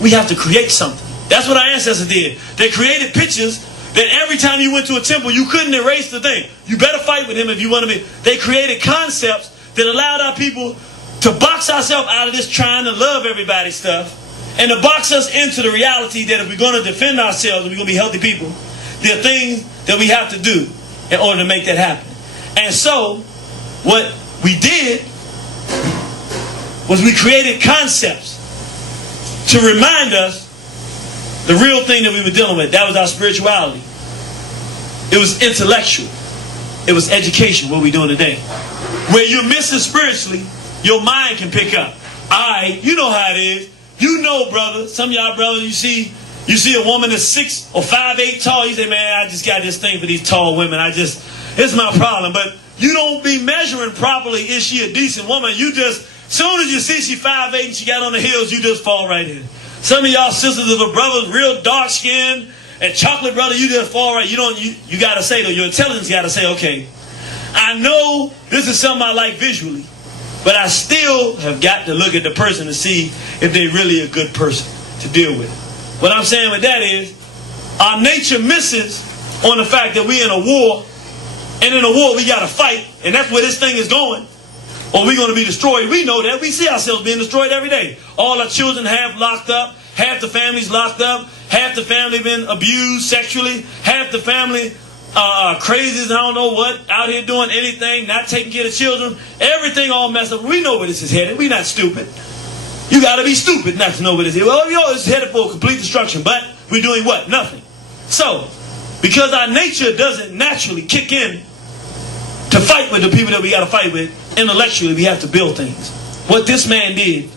we have to create something. That's what our ancestors did. They created pictures that every time you went to a temple, you couldn't erase the thing. You better fight with him if you want to be. They created concepts that allowed our people to box ourselves out of this trying to love everybody stuff, and to box us into the reality that if we're going to defend ourselves and we're going to be healthy people, there are things that we have to do in order to make that happen. And so, what we did was we created concepts to remind us the real thing that we were dealing with. That was our spirituality. It was intellectual. It was education, what we're doing today. Where you're missing spiritually, your mind can pick up. Alright, you know how it is. You know, brother, some of y'all brothers, you see You see a woman that's 6 or 5'8" tall, you say, man, I just got this thing for these tall women. It's my problem. But you don't be measuring properly, is she a decent woman? You just, soon as you see she 5'8" and she got on the heels, you just fall right in. Some of y'all sisters of the brothers, real dark skinned and chocolate brother, you just fall right. You got to say, though, your intelligence got to say, okay, I know this is something I like visually, but I still have got to look at the person to see if they're really a good person to deal with. What I'm saying with that is, our nature misses on the fact that we're in a war, and in a war we got to fight, and that's where this thing is going, or we're going to be destroyed. We know that. We see ourselves being destroyed every day. All our children have locked up, half the family's locked up, half the family been abused sexually, half the family crazies, I don't know what, out here doing anything, not taking care of children, everything all messed up. We know where this is headed. We're not stupid. You got to be stupid not to know where this is. Well, you know it's headed for complete destruction, but we're doing what? Nothing. So, because our nature doesn't naturally kick in to fight with the people that we got to fight with, intellectually we have to build things. What this man did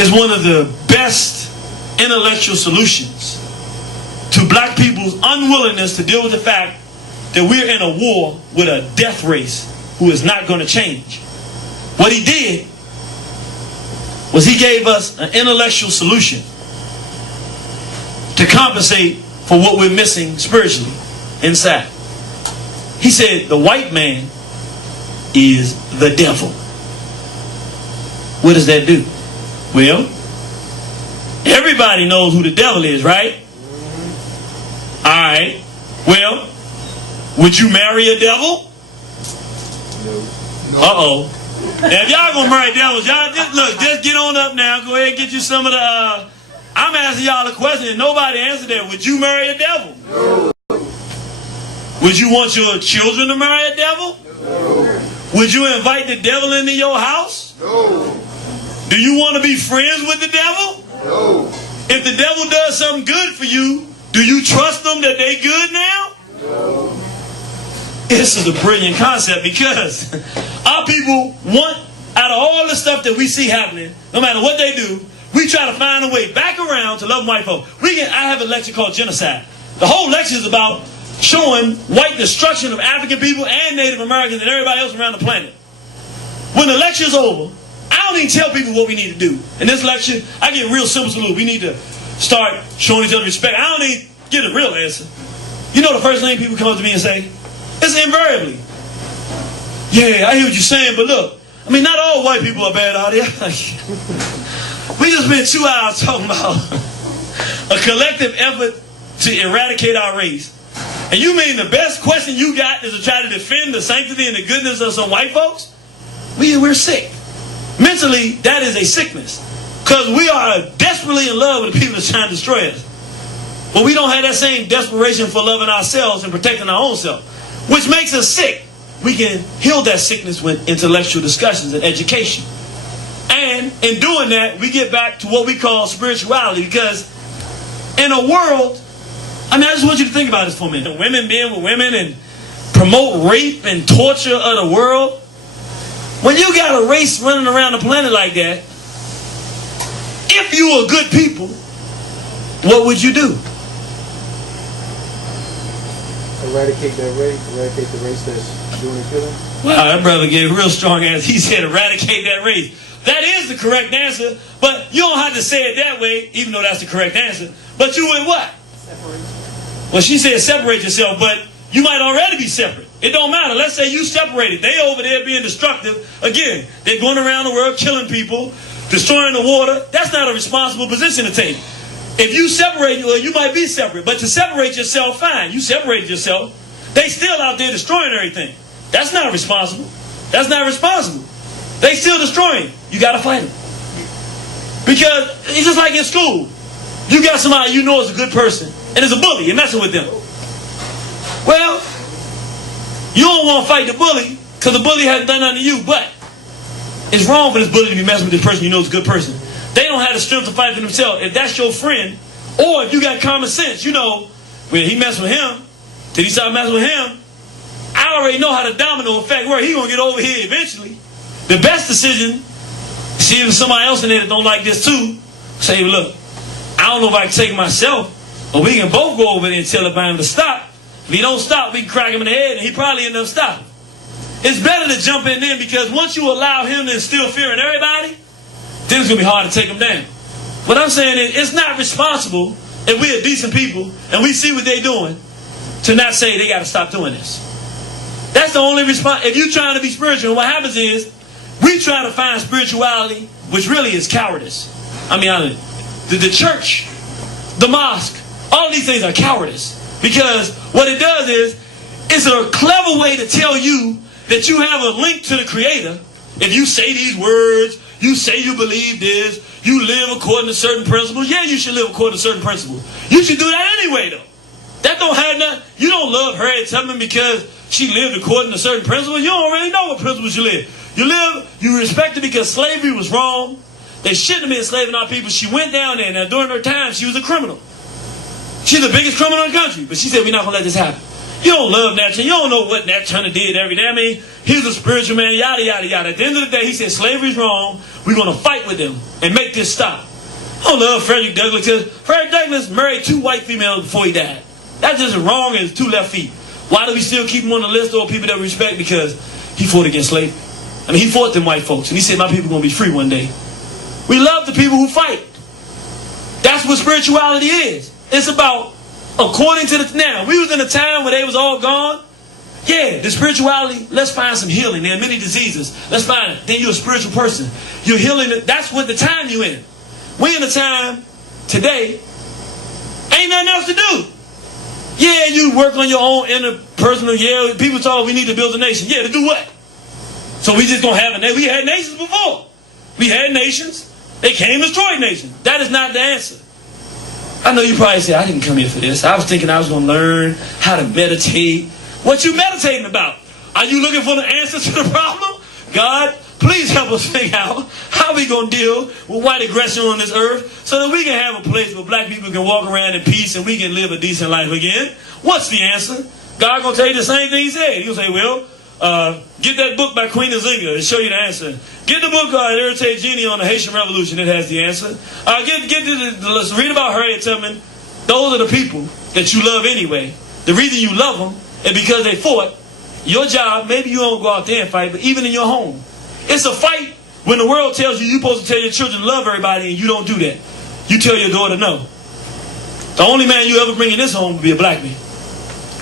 is one of the best intellectual solutions to black people's unwillingness to deal with the fact that we're in a war with a death race who is not going to change. What he did was he gave us an intellectual solution to compensate for what we're missing spiritually inside. He said the white man is the devil. What does that do? Well, everybody knows who the devil is, right? Alright. Well, would you marry a devil? No. Uh-oh. Now, if y'all gonna marry devils, y'all just get on up now. Go ahead and get you some of the I'm asking y'all a question and nobody answered that. Would you marry a devil? No. Would you want your children to marry a devil? No. Would you invite the devil into your house? No. Do you want to be friends with the devil? No. If the devil does something good for you, do you trust them that they good now? No. This is a brilliant concept because our people want, out of all the stuff that we see happening, no matter what they do, we try to find a way back around to love white folk. I have a lecture called Genocide. The whole lecture is about showing white destruction of African people and Native Americans and everybody else around the planet. When the lecture is over, I don't even tell people what we need to do. In this lecture, I get real simple solution. We need to start showing each other respect. I don't even get a real answer. You know the first thing people come up to me and say? It's invariably, yeah, I hear what you're saying, but look, I mean, not all white people are bad out here. We just spent 2 hours talking about a collective effort to eradicate our race. And you mean the best question you got is to try to defend the sanctity and the goodness of some white folks? We're sick. Mentally, that is a sickness. Because we are desperately in love with the people that's trying to destroy us. But we don't have that same desperation for loving ourselves and protecting our own self, which makes us sick. We can heal that sickness with intellectual discussions and education. And in doing that, we get back to what we call spirituality, because in a world, I just want you to think about this for a minute. Women being with women and promote rape and torture of the world. When you got a race running around the planet like that, if you were good people, what would you do? Eradicate that race, eradicate the race that's doing the killing. Wow, that brother gave a real strong answer. He said eradicate that race. That is the correct answer, but you don't have to say it that way, even though that's the correct answer. But you would what? Separate. Well, she said separate yourself, but you might already be separate. It don't matter. Let's say you separated. They over there being destructive. Again, they're going around the world killing people, destroying the water. That's not a responsible position to take. If you separate, well, you might be separate, but to separate yourself, fine. You separated yourself. They still out there destroying everything. That's not responsible. That's not responsible. They still destroying. You got to fight them. Because it's just like in school. You got somebody you know is a good person, and is a bully. You're messing with them. Well, you don't want to fight the bully because the bully hasn't done nothing to you, but it's wrong for this bully to be messing with this person you know is a good person. They don't have the strength to fight for themselves. If that's your friend, or if you got common sense, you know, when he messed with him, till he started messing with him, I already know how the domino effect works. He's going to get over here eventually. The best decision, see if somebody else in there that don't like this too, say, look, I I don't know if I can take him myself, or we can both go over there and tell him to stop. If he don't stop, we can crack him in the head, and he probably end up stopping. It's better to jump in then, because once you allow him to instill fear in everybody, then it's going to be hard to take him down. What I'm saying is, it's not responsible if we're decent people and we see what they're doing to not say they got to stop doing this. That's the only response. If you're trying to be spiritual, what happens is we try to find spirituality, which really is cowardice. I mean, the church, the mosque, all these things are cowardice. Because what it does is, it's a clever way to tell you that you have a link to the Creator. If you say these words, you say you believe this, you live according to certain principles. Yeah, you should live according to certain principles. You should do that anyway, though. That don't have nothing. You don't love Harriet Tubman because she lived according to certain principles. You don't really know what principles you live. You respect her because slavery was wrong. They shouldn't have been enslaving our people. She went down there. Now, during her time, she was a criminal. She's the biggest criminal in the country. But she said, we're not going to let this happen. You don't love Nat Turner. You don't know what Nat Turner did every day. I mean, he's a spiritual man, yada, yada, yada. At the end of the day, he said, slavery's wrong. We're going to fight with them and make this stop. I don't love Frederick Douglass. Frederick Douglass married 2 white females before he died. That's just as wrong as 2 left feet. Why do we still keep him on the list of people that we respect? Because he fought against slavery. I mean, he fought them white folks. And he said, my people are going to be free one day. We love the people who fight. That's what spirituality is. It's about, according to the... Now, we was in a time where they was all gone. Yeah, the spirituality, let's find some healing. There are many diseases. Let's find it. Then you're a spiritual person. You're healing. That's what the time you're in. We in a time today, ain't nothing else to do. Yeah, you work on your own interpersonal. Yeah, people talk, we need to build a nation. Yeah, to do what? So we just gonna have a nation. We had nations before. We had nations. They came and destroyed nations. That is not the answer. I know you probably say, I didn't come here for this. I was thinking I was gonna learn how to meditate. What you meditating about? Are you looking for the answer to the problem? God, please help us figure out how we going to deal with white aggression on this earth so that we can have a place where black people can walk around in peace and we can live a decent life again. What's the answer? God going to tell you the same thing he said. He'll say, well, get that book by Queen Nzinga. It'll show you the answer. Get the book Irritate Genie on the Haitian Revolution. It has the answer. Let's read about Harriet Tubman. Those are the people that you love anyway. The reason you love them is because they fought. Your job, maybe you don't go out there and fight, but even in your home, it's a fight when the world tells you you're supposed to tell your children to love everybody and you don't do that. You tell your daughter no. The only man you ever bring in this home will be a black man.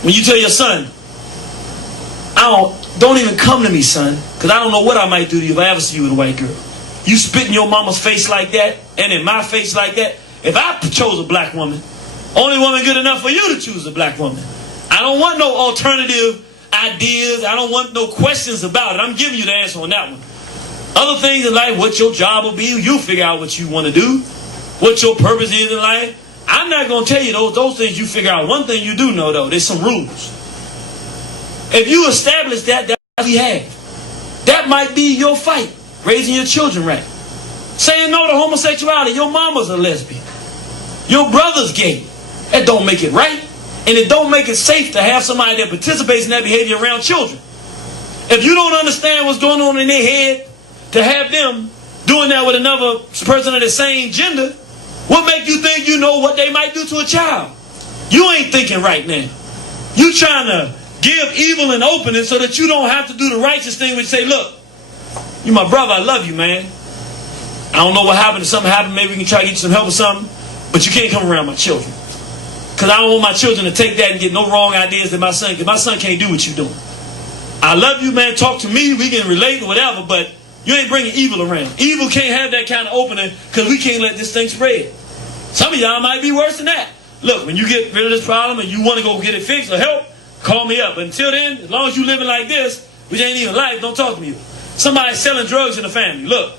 When you tell your son, don't even come to me, son, because I don't know what I might do to you if I ever see you with a white girl. You spit in your mama's face like that and in my face like that. If I chose a black woman, only woman good enough for you to choose a black woman. I don't want no alternative ideas. I don't want no questions about it. I'm giving you the answer on that one. Other things in life, what your job will be, you figure out what you want to do, what your purpose is in life. I'm not going to tell you those things you figure out. One thing you do know, though, there's some rules. If you establish that, that's what we have. That might be your fight, raising your children right. Saying no to homosexuality. Your mama's a lesbian. Your brother's gay. That don't make it right. And it don't make it safe to have somebody that participates in that behavior around children. If you don't understand what's going on in their head, to have them doing that with another person of the same gender, what make you think you know what they might do to a child? You ain't thinking right now. You trying to give evil an opening so that you don't have to do the righteous thing which say, look, you my brother, I love you, man. I don't know what happened. If something happened, maybe we can try to get you some help or something, but you can't come around my children. Because I don't want my children to take that and get no wrong ideas that my son, because my son can't do what you're doing. I love you, man. Talk to me. We can relate or whatever, but you ain't bringing evil around. Evil can't have that kind of opening because we can't let this thing spread. Some of y'all might be worse than that. Look, when you get rid of this problem and you want to go get it fixed or help, call me up. But until then, as long as you living like this, which ain't even life, don't talk to me. Somebody selling drugs in the family. Look,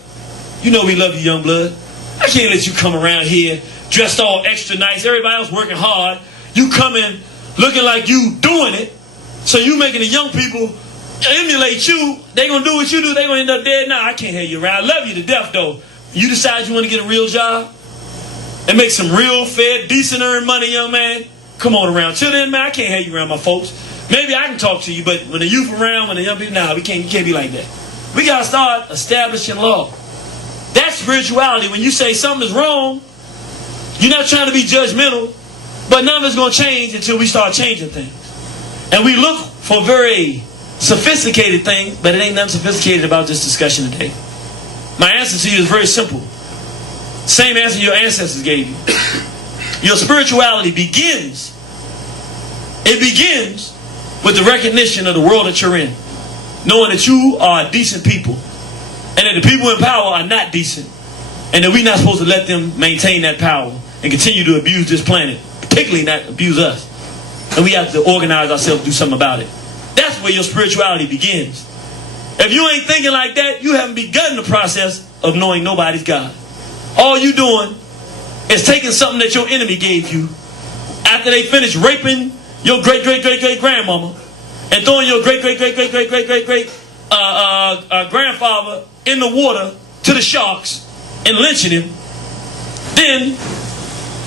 you know we love you, young blood. I can't let you come around here dressed all extra nice. Everybody else working hard. You coming looking like you doing it. So you making the young people emulate you. They gonna do what you do. They gonna end up dead. Nah, I can't have you around. I love you to death though. You decide you want to get a real job and make some real fair, decent earned money, young man. Come on around. Till then, man, I can't have you around my folks. Maybe I can talk to you, but when the youth around, when the young people, nah, you can't be like that. We gotta start establishing law. That's spirituality. When you say something is wrong, You're not trying to be judgmental, but none of it's going to change until we start changing things. And we look for very sophisticated things, but it ain't nothing sophisticated about this discussion today. My answer to you is very simple. Same answer your ancestors gave you. Your spirituality begins. It begins with the recognition of the world that you're in. Knowing that you are decent people. And that the people in power are not decent. And that we're not supposed to let them maintain that power and continue to abuse this planet. Particularly not abuse us. And we have to organize ourselves to do something about it. That's where your spirituality begins. If you ain't thinking like that, you haven't begun the process of knowing nobody's God. All you doing is taking something that your enemy gave you after they finished raping your great-great-great-great-grandmama and throwing your great-great-great-great-great-great-grandfather in the water to the sharks and lynching him. Then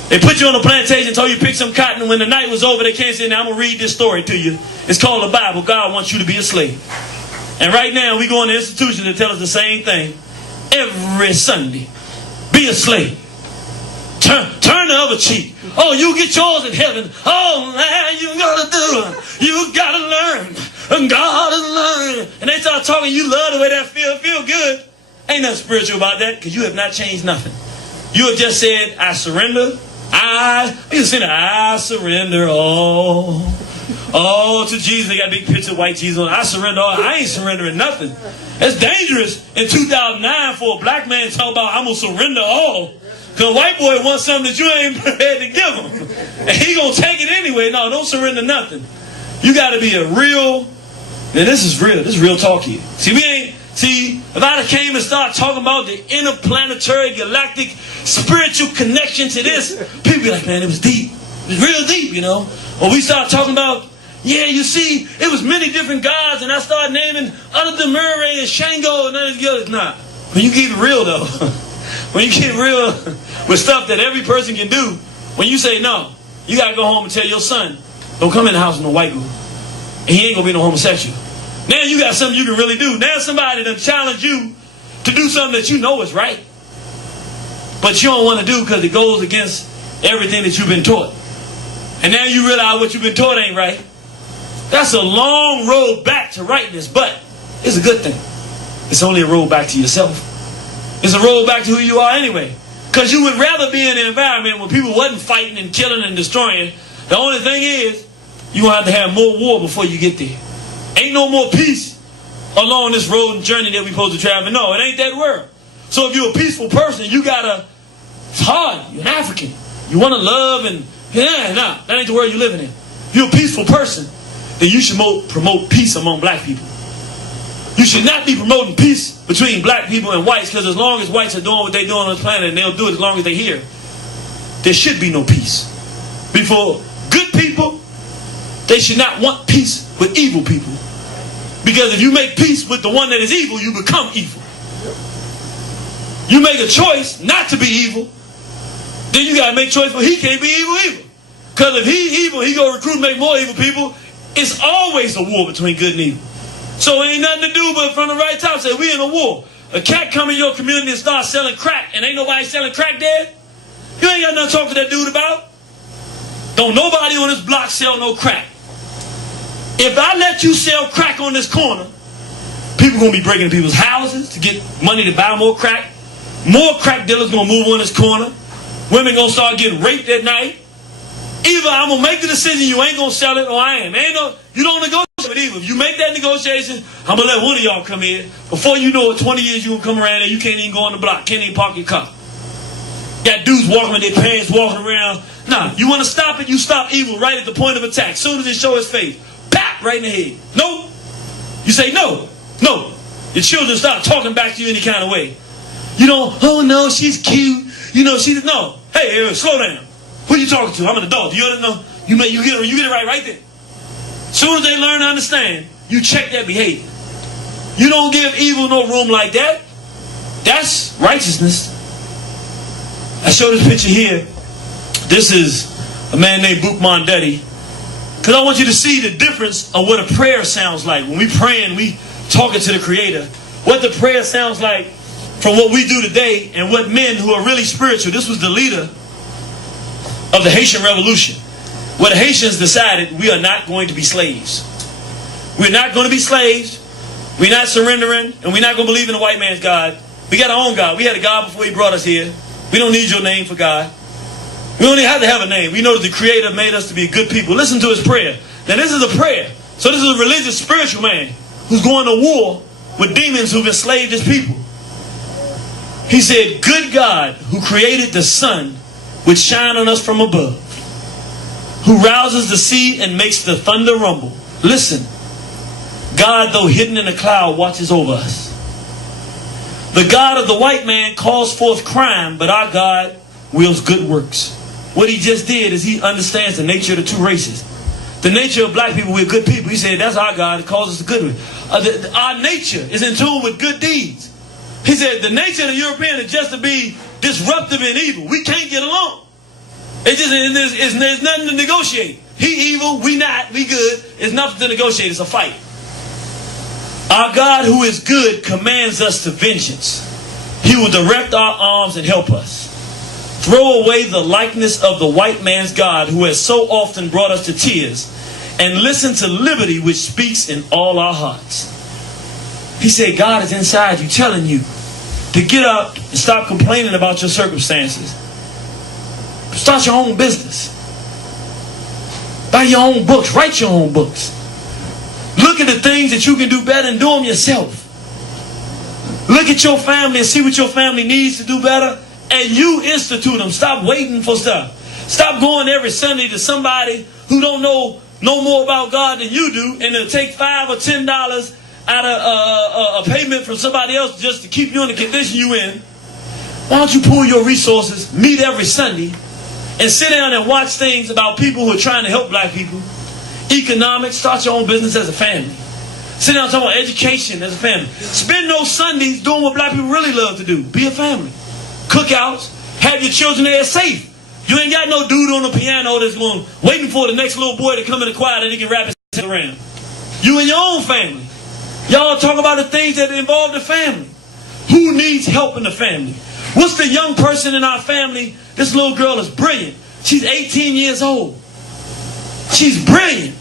they put you on a plantation, told you to pick some cotton, and when the night was over, they came and said, now I'm going to read this story to you. It's called the Bible. God wants you to be a slave. And right now, we go in the institution to tell us the same thing. Every Sunday, be a slave. Turn the other cheek. Oh, you get yours in heaven. Oh, man, you gotta do it. You gotta learn. And God is learning. And they start talking, you love the way that feel good. Ain't nothing spiritual about that, because you have not changed nothing. You have just said, I surrender. I surrender all to Jesus. They got a big picture of white Jesus on it. I surrender all. I ain't surrendering nothing. It's dangerous in 2009 for a black man to talk about I'm going to surrender all. Because a white boy wants something that you ain't prepared to give him. And he going to take it anyway. No, don't surrender nothing. You got to be a real, and this is real. This is real talk here. See, if I'd have came and started talking about the interplanetary, galactic, spiritual connection to this, people be like, man, it was deep. It was real deep, you know. Or we start talking about, yeah, you see, it was many different gods, and I started naming other than Murray and Shango and none of the others. Nah. When you keep it real, though, when you get real with stuff that every person can do, when you say no, you got to go home and tell your son, don't come in the house with no white girl. And he ain't going to be no homosexual. Now you got something you can really do. Now somebody done challenge you to do something that you know is right. But you don't want to do because it goes against everything that you've been taught. And now you realize what you've been taught ain't right. That's a long road back to rightness, but it's a good thing. It's only a road back to yourself. It's a road back to who you are anyway. Because you would rather be in an environment where people wasn't fighting and killing and destroying. The only thing is, you're going to have more war before you get there. Ain't no more peace along this road and journey that we're supposed to travel. No, it ain't that world. So if you're a peaceful person, it's hard. You're an African. You want to love and, that ain't the world you're living in. If you're a peaceful person, then you should promote peace among black people. You should not be promoting peace between black people and whites, because as long as whites are doing what they're doing on this planet, and they'll do it as long as they're here, there should be no peace. Before good people, they should not want peace with evil people. Because if you make peace with the one that is evil, you become evil. You make a choice not to be evil, then you got to make a choice, but he can't be evil. Because if he evil, he go recruit and make more evil people. It's always a war between good and evil. So it ain't nothing to do but from the right top say, we in a war. A cat come in your community and start selling crack, and ain't nobody selling crack there? You ain't got nothing to talk to that dude about. Don't nobody on this block sell no crack. If I let you sell crack on this corner, people going to be breaking into people's houses to get money to buy more crack. More crack dealers going to move on this corner. Women going to start getting raped at night. Either I'm going to make the decision you ain't going to sell it, or I am. You don't negotiate with either. If you make that negotiation, I'm going to let one of y'all come in. Before you know it, 20 years you going to come around and you can't even go on the block. Can't even park your car. Got dudes walking with their pants, walking around. Nah, you want to stop it, you stop evil right at the point of attack. As soon as it show his face, pap, right in the head. No. You say no. No. Your children start talking back to you any kind of way. You don't, oh no, she's cute. You know, she's, no. Hey, slow down. Who you talking to? I'm an adult. You don't know. You get it right there. As soon as they learn to understand, you check that behavior. You don't give evil no room like that. That's righteousness. I show this picture here. This is a man named Book Mondetti. Because I want you to see the difference of what a prayer sounds like. When we praying, we talking to the Creator. What the prayer sounds like from what we do today and what men who are really spiritual. This was the leader of the Haitian Revolution, where the Haitians decided we are not going to be slaves. We're not going to be slaves. We're not surrendering, and we're not going to believe in the white man's God. We got our own God. We had a God before he brought us here. We don't need your name for God. We don't even have to have a name. We know that the Creator made us to be good people. Listen to his prayer. Now this is a prayer. So this is a religious, spiritual man who's going to war with demons who've enslaved his people. He said, good God, who created the sun, which shine on us from above, who rouses the sea and makes the thunder rumble. Listen, God, though hidden in a cloud, watches over us. The God of the white man calls forth crime, but our God wills good works. What he just did is he understands the nature of the two races. The nature of black people, we're good people. He said, that's our God. It calls us the good one. Our nature is in tune with good deeds. He said, the nature of the European is just to be disruptive and evil. We can't get along. There's nothing to negotiate. He evil, we not, we good. It's nothing to negotiate. It's a fight. Our God who is good commands us to vengeance. He will direct our arms and help us. Throw away the likeness of the white man's God who has so often brought us to tears, and listen to liberty which speaks in all our hearts. He said, God is inside you telling you to get up and stop complaining about your circumstances. Start your own business. Buy your own books. Write your own books. Look at the things that you can do better and do them yourself. Look at your family and see what your family needs to do better, and you institute them. Stop waiting for stuff. Stop going every Sunday to somebody who don't know no more about God than you do, and it'll take $5 or $10 out of a payment from somebody else just to keep you in the condition you in. Why don't you pool your resources, meet every Sunday, and sit down and watch things about people who are trying to help black people? Economics, start your own business as a family. Sit down and talk about education as a family. Spend those Sundays doing what black people really love to do. Be a family. Cookouts. Have your children there safe. You ain't got no dude on the piano that's going waiting for the next little boy to come in the choir that he can wrap his head around. You and your own family. Y'all talk about the things that involve the family. Who needs help in the family? What's the young person in our family? This little girl is brilliant. She's 18 years old. She's brilliant.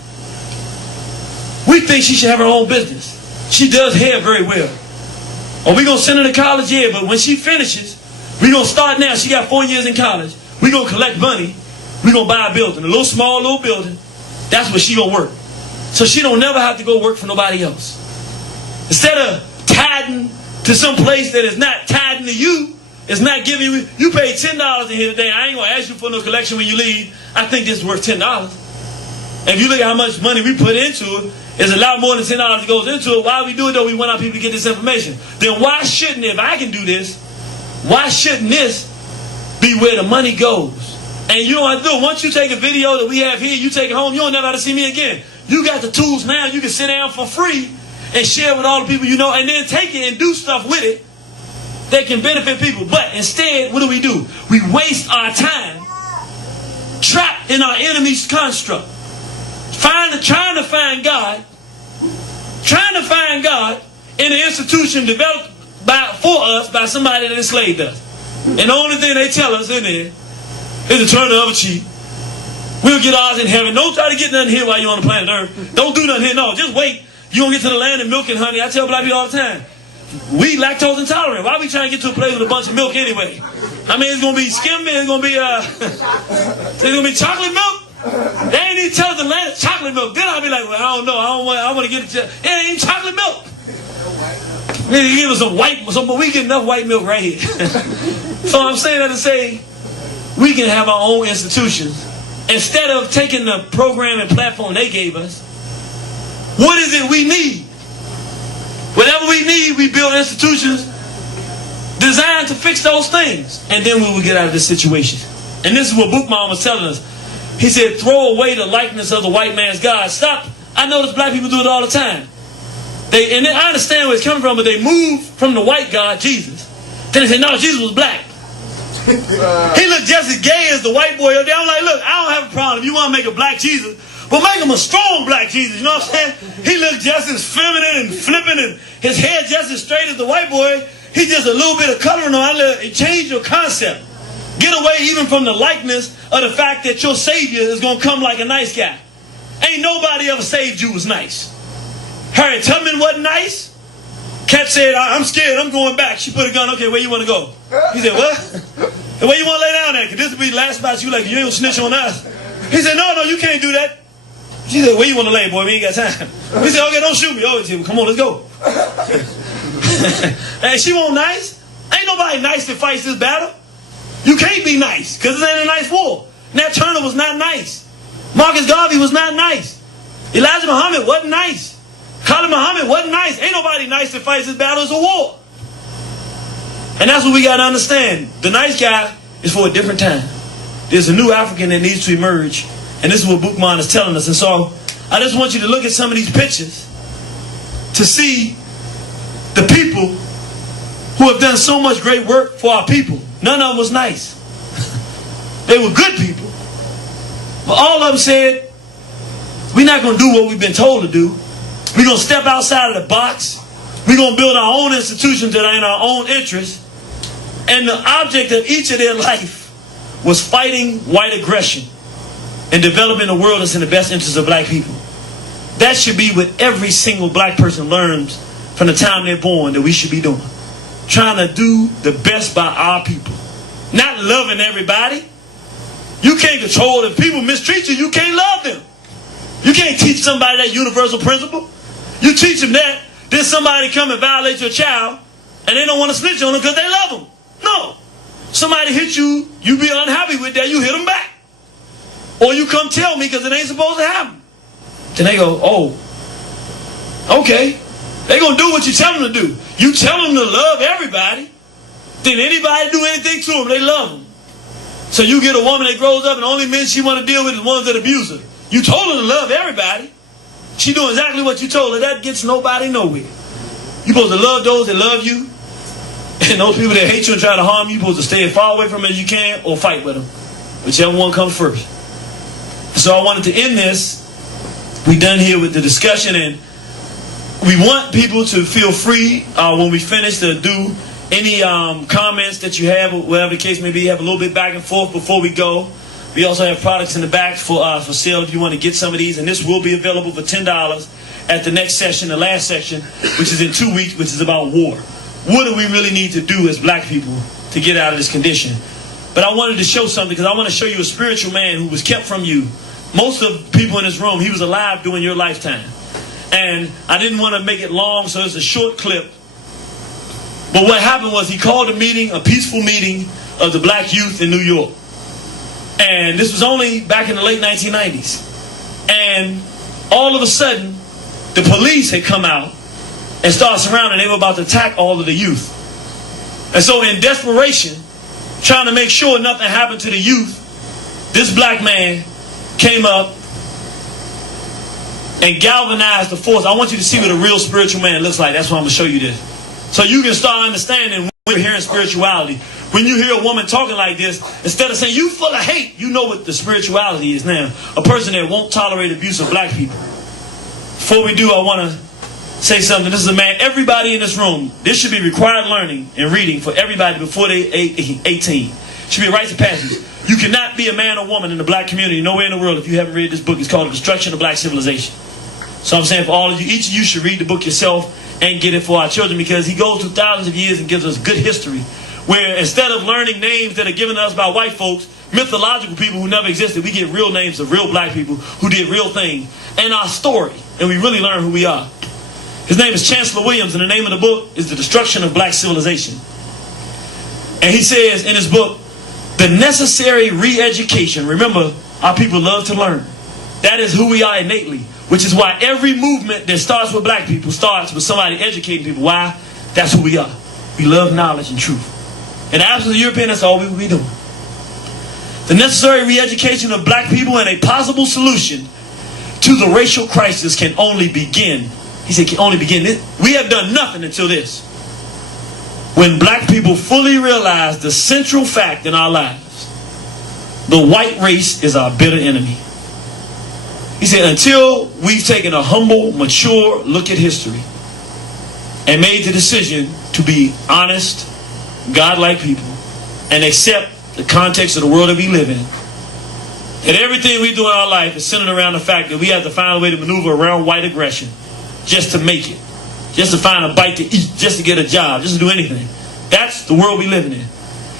We think she should have her own business. She does hair very well. Are we going to send her to college? Yeah, but when she finishes, we're going to start now. She got 4 years in college. We're going to collect money. We're going to buy a building. A little building. That's where she going to work. So she don't never have to go work for nobody else. Instead of tithing to some place that is not tithing to you, it's not giving you, you paid $10 in here today. I ain't going to ask you for no collection when you leave. I think this is worth $10. And if you look at how much money we put into it, it's a lot more than $10 that goes into it. Why we do it though? We want our people to get this information. Then why shouldn't, if I can do this, why shouldn't this be where the money goes? And you don't have to do it. Once you take a video that we have here, you take it home, you don't never have to see me again. You got the tools now. You can sit down for free and share with all the people you know, and then take it and do stuff with it that can benefit people. But instead, what do? We waste our time trapped in our enemy's construct. Trying to find God in an institution developed for us by somebody that enslaved us. And the only thing they tell us in there is to turn the other cheek. We'll get ours in heaven. Don't try to get nothing here while you're on the planet Earth. Don't do nothing here. No, just wait. You're going to get to the land of milk and honey. I tell black people all the time, we lactose intolerant. Why are we trying to get to a place with a bunch of milk anyway? I mean, it's going to be skim milk. It's going to be chocolate milk. They ain't even tell us the land of chocolate milk. Then I'll be like, well, I don't know. I want to get it to, it ain't chocolate milk. They give us some white, but we get enough white milk right here. So I'm saying that to say, we can have our own institutions. Instead of taking the program and platform they gave us, what is it we need? Whatever we need, we build institutions designed to fix those things. And then we will get out of this situation. And this is what Bookman was telling us. He said, throw away the likeness of the white man's God. Stop. I notice black people do it all the time. I understand where it's coming from, but they move from the white God, Jesus. Then they say, no, Jesus was black. He looked just as gay as the white boy up there. I'm like, look, I don't have a problem if you want to make a black Jesus, but make him a strong black Jesus. You know what I'm saying? He looked just as feminine and flipping, and his hair just as straight as the white boy. He just a little bit of coloring on it. Change your concept. Get away even from the likeness of the fact that your Savior is going to come like a nice guy. Ain't nobody ever saved you was nice. Harriet Tubman wasn't nice. Cat said, I'm scared, I'm going back. She put a gun, okay, where you want to go? He said, what? And where you want to lay down at? Because this will be the last spot you like, you ain't gonna snitch on us. He said, no, you can't do that. She said, where you want to lay, boy? We ain't got time. He said, okay, don't shoot me. Oh, he said, come on, let's go. And she won't nice. Ain't nobody nice that fights this battle. You can't be nice, because it ain't a nice war. Nat Turner was not nice. Marcus Garvey was not nice. Elijah Muhammad wasn't nice. Khalid Muhammad wasn't nice. Ain't nobody nice that fights this battle. It's a war. And that's what we got to understand. The nice guy is for a different time. There's a new African that needs to emerge. And this is what Bookman is telling us. And so I just want you to look at some of these pictures to see the people who have done so much great work for our people. None of them was nice. They were good people. But all of them said, we're not going to do what we've been told to do. We're going to step outside of the box. We're going to build our own institutions that are in our own interest. And the object of each of their life was fighting white aggression and developing a world that's in the best interest of black people. That should be what every single black person learns from the time they're born that we should be doing. Trying to do the best by our people. Not loving everybody. You can't control them. If people mistreat you, you can't love them. You can't teach somebody that universal principle. You teach them that, then somebody come and violate your child, and they don't want to snitch on them because they love them. No. Somebody hit you, you be unhappy with that, you hit them back. Or you come tell me because it ain't supposed to happen. Then they go, oh, okay. They going to do what you tell them to do. You tell them to love everybody, then anybody do anything to them, they love them. So you get a woman that grows up and the only men she want to deal with is ones that abuse her. You told her to love everybody. She doing exactly what you told her. That gets nobody nowhere. You supposed to love those that love you. And those people that hate you and try to harm you, you're supposed to stay as far away from them as you can or fight with them. Whichever one comes first. So I wanted to end this. We done here with the discussion, and we want people to feel free when we finish to do any comments that you have, or whatever the case may be. Have a little bit back and forth before we go. We also have products in the back for sale if you want to get some of these. And this will be available for $10 at the next session, the last section, which is in 2 weeks, which is about war. What do we really need to do as black people to get out of this condition? But I wanted to show something because I want to show you a spiritual man who was kept from you. Most of the people in this room, he was alive during your lifetime. And I didn't want to make it long, so it's a short clip. But what happened was he called a meeting, a peaceful meeting of the black youth in New York. And this was only back in the late 1990s. And all of a sudden, the police had come out and started surrounding. They were about to attack all of the youth. And so in desperation, trying to make sure nothing happened to the youth, this black man came up and galvanized the force. I want you to see what a real spiritual man looks like. That's why I'm going to show you this. So you can start understanding when you're hearing spirituality. When you hear a woman talking like this, instead of saying, you full of hate, you know what the spirituality is now. A person that won't tolerate abuse of black people. Before we do, I want to say something. This is a man, everybody in this room, this should be required learning and reading for everybody before they 18. Should be a rite of passage. You cannot be a man or woman in the black community nowhere in the world if you haven't read this book. It's called The Destruction of Black Civilization. So I'm saying for all of you, each of you should read the book yourself and get it for our children, because he goes through thousands of years and gives us good history, where instead of learning names that are given to us by white folks, mythological people who never existed, we get real names of real black people who did real things and our story, and we really learn who we are. His name is Chancellor Williams, and the name of the book is The Destruction of Black Civilization. And he says in his book, the necessary re-education. Remember, our people love to learn. That is who we are innately, which is why every movement that starts with black people starts with somebody educating people. Why? That's who we are. We love knowledge and truth. In the absence of European, that's all we will be doing. The necessary re-education of black people and a possible solution to the racial crisis can only begin. He said can only begin. We have done nothing until this. When black people fully realize the central fact in our lives, the white race is our bitter enemy. He said, until we've taken a humble, mature look at history and made the decision to be honest, godlike people and accept the context of the world that we live in, And everything we do in our life is centered around the fact that we have to find a way to maneuver around white aggression just to make it, just to find a bite to eat, just to get a job, just to do anything. That's the world we living in.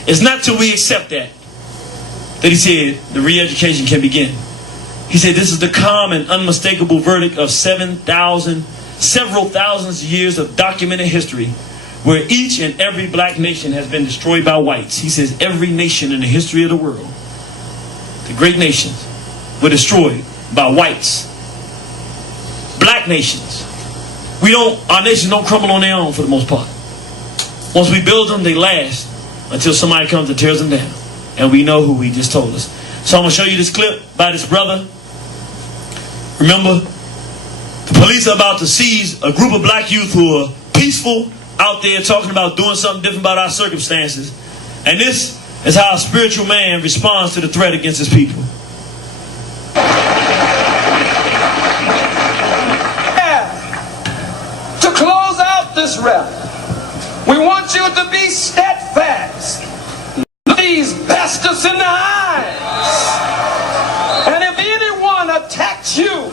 It's not till we accept that he said the re-education can begin. He said this is the calm and unmistakable verdict of several thousands of years of documented history where each and every black nation has been destroyed by whites. He says every nation in the history of the world, the great nations, were destroyed by whites. Black nations. Our nations don't crumble on their own for the most part. Once we build them, they last until somebody comes and tears them down. And we know who he just told us. So I'm going to show you this clip by this brother. Remember, the police are about to seize a group of black youth who are peaceful out there talking about doing something different about our circumstances. And this is how a spiritual man responds to the threat against his people. To close out this rally, we want you to be steadfast. Look these bastards in the eyes. And if anyone attacks you,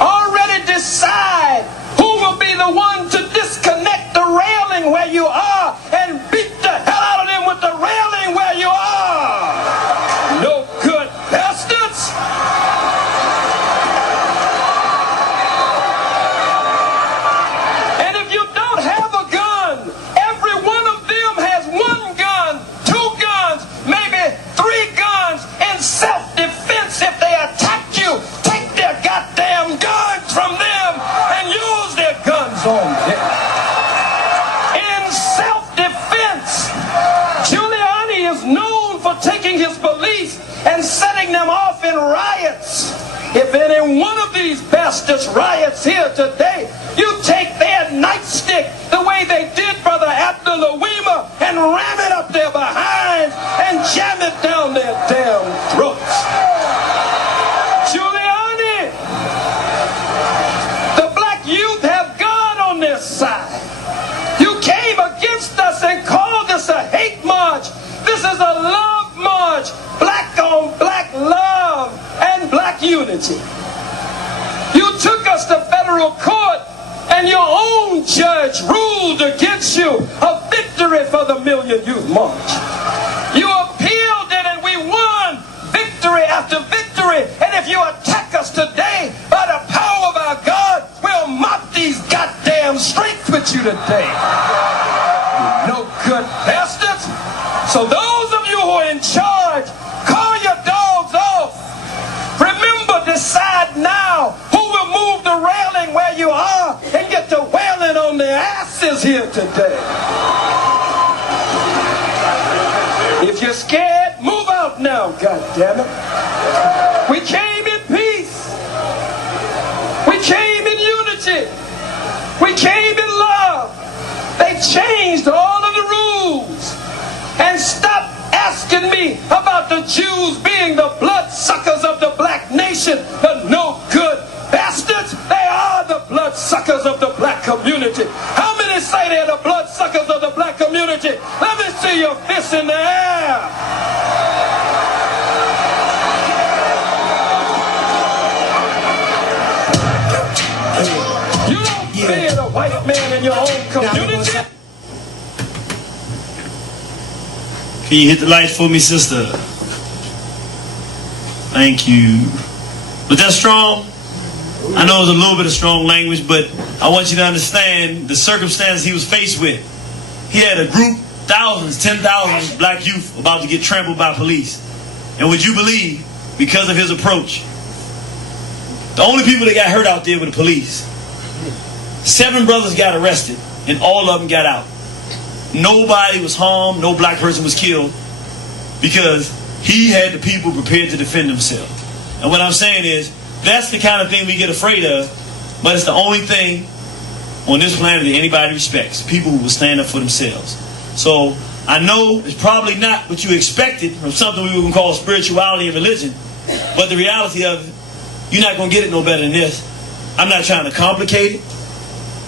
already decide who will be the one to disconnect the railing where you are and beat the hell out of them with the railing where you are. No good bastards. And if you don't have a gun, every one of them has 1 gun, 2 guns, maybe 3 guns in self-defense. If they attack you, take their goddamn guns from them and use their guns on them. In self-defense, Giuliani is known for taking his police and setting them off in riots. If any one of these bastards riots here today, you take their nightstick the way they did Brother Abdullah and ram it up their behinds and jam it down their damn throats. Giuliani, the black youth have God on their side. You came against us and called this a hate march. This is a love march. Black on black love and black unity. You took us to federal court and your own judge ruled against you. A victory for the Million Youth March. You appealed it and we won victory after victory. And if you attack us today, by the power of our God, we'll mop these goddamn streets with you today. You no good bastards. So those of you who are in charge, call your dogs off. Remember, decide now who will move the railing where you are and get to wailing on their asses here today. If you're scared, move out now, goddammit. We came in peace. We came in unity. We came in love. They changed all of the rules. And stop asking me about the Jews being the bloodsuckers of the black nation. The no good bastards. They are the bloodsuckers of the black community. How many say they're the bloodsuckers of the black community? Let me see your fists in the air. You don't fear the white man in your own community. Can you hit the lights for me, sister? Thank you. Was that strong? I know it was a little bit of strong language, but I want you to understand the circumstances he was faced with. He had a group, thousands, 10,000 black youth about to get trampled by police. And would you believe, because of his approach, the only people that got hurt out there were the police. 7 brothers got arrested, and all of them got out. Nobody was harmed, no black person was killed, because he had the people prepared to defend themselves. And what I'm saying is, that's the kind of thing we get afraid of, but it's the only thing on this planet that anybody respects. People who will stand up for themselves. So I know it's probably not what you expected from something we would call spirituality and religion, but the reality of it, you're not going to get it no better than this. I'm not trying to complicate it.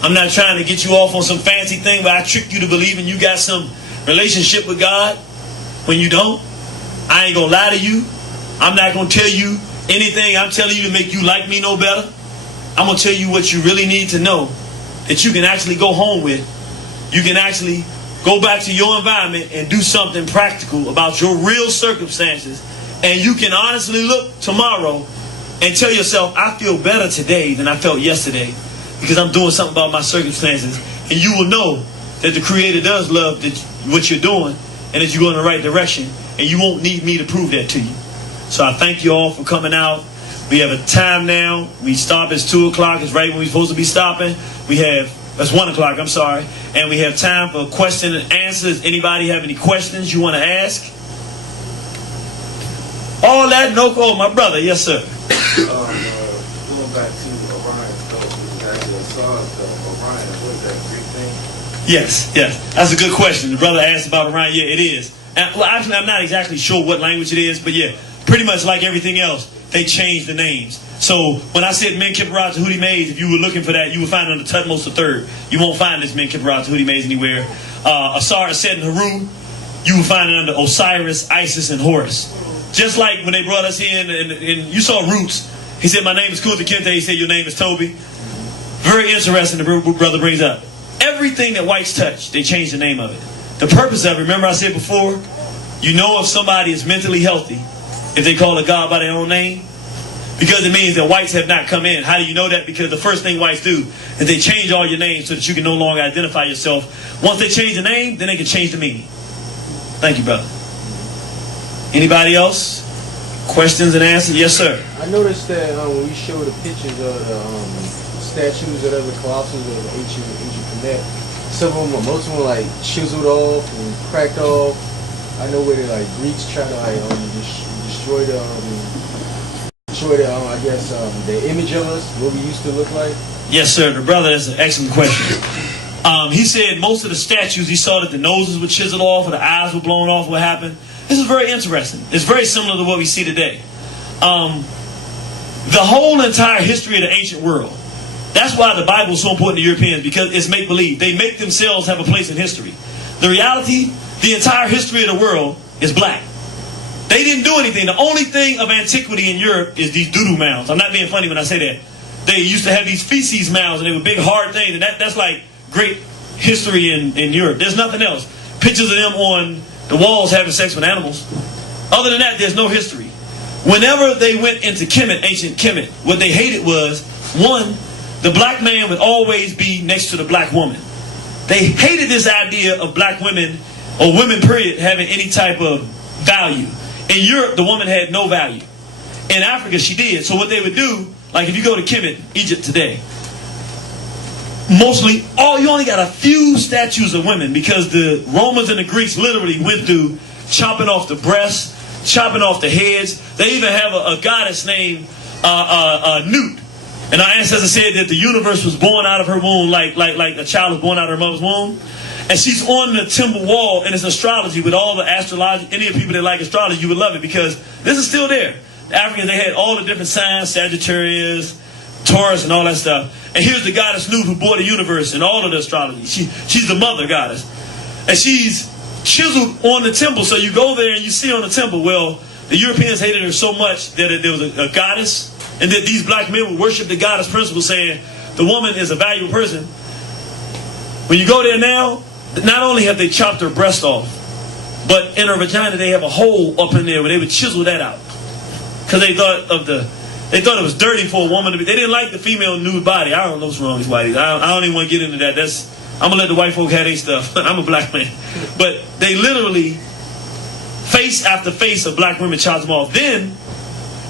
I'm not trying to get you off on some fancy thing where I trick you to believing you got some relationship with God when you don't. I ain't going to lie to you. I'm not going to tell you anything I'm telling you to make you like me no better. I'm going to tell you what you really need to know that you can actually go home with. You can actually go back to your environment and do something practical about your real circumstances. And you can honestly look tomorrow and tell yourself, I feel better today than I felt yesterday because I'm doing something about my circumstances. And you will know that the Creator does love what you're doing and that you're going in the right direction. And you won't need me to prove that to you. So I thank you all for coming out. We have a time now. We stop at 2 o'clock. It's right when we're supposed to be stopping. That's 1 o'clock, I'm sorry. And we have time for question and answers. Anybody have any questions you want to ask? All that, no call, my brother. Yes, sir. Going back to Orion's stuff, which is actually a star stuff. Orion, what is that, Greek thing? Yes. That's a good question. The brother asked about Orion. Yeah, it is. And, well, actually, I'm not exactly sure what language it is, but yeah, pretty much like everything else, they changed the names. So when I said Men Kipparaj Tahuti Maze, if you were looking for that, you would find it under Tutmosis III. You won't find this Men Kipparaj Tahuti Maze anywhere. Asar Set and Haru, you will find it under Osiris, Isis, and Horus. Just like when they brought us in, and you saw Roots, he said, my name is Kunta Kinte, he said, your name is Toby. Very interesting, the brother brings up. Everything that whites touch, they changed the name of it. The purpose of it, remember I said before, you know if somebody is mentally healthy if they call a god by their own name? Because it means that whites have not come in. How do you know that? Because the first thing whites do is they change all your names so that you can no longer identify yourself. Once they change the name, then they can change the meaning. Thank you, brother. Anybody else? Questions and answers? Yes, sir. I noticed that when we show the pictures of the statues of the colossals of ancient Kemet, some of them, most of them, were like chiseled off and cracked off. I know where the Greeks try to destroy the the image of us, what we used to look like. Yes, sir. The brother, that's an excellent question. He said most of the statues, he saw that the noses were chiseled off or the eyes were blown off. What happened? This is very interesting. It's very similar to what we see today. The whole entire history of the ancient world. That's why the Bible is so important to Europeans, because it's make-believe. They make themselves have a place in history. The reality, the entire history of the world is black. They didn't do anything. The only thing of antiquity in Europe is these doodoo mounds. I'm not being funny when I say that. They used to have these feces mounds, and they were big, hard things. And that's like great history in Europe. There's nothing else. Pictures of them on the walls having sex with animals. Other than that, there's no history. Whenever they went into Kemet, ancient Kemet, what they hated was, one, the black man would always be next to the black woman. They hated this idea of black women, or women period, having any type of value. In Europe, the woman had no value. In Africa, she did. So what they would do, like if you go to Kemet, Egypt today, you only got a few statues of women, because the Romans and the Greeks literally went through chopping off the breasts, chopping off the heads. They even have a goddess named Nut. And our ancestors said that the universe was born out of her womb like a child was born out of her mother's womb. And she's on the temple wall, and it's astrology with all the astrology. Any of the people that like astrology, you would love it, because this is still there. The Africans, they had all the different signs, Sagittarius, Taurus, and all that stuff. And here's the goddess Nut, who bore the universe and all of the astrology. She's the mother goddess. And she's chiseled on the temple. So you go there and you see on the temple, well, the Europeans hated her so much that there was a goddess, and that these black men would worship the goddess principle, saying the woman is a valuable person. When you go there now, not only have they chopped her breast off, but in her vagina they have a hole up in there where they would chisel that out, because they thought it was dirty for a woman to be. They didn't like the female nude body. I don't know what's wrong with these whiteys. I don't even want to get into that. I'm gonna let the white folk have their stuff. I'm a black man, but they literally face after face of black women chopped them off. Then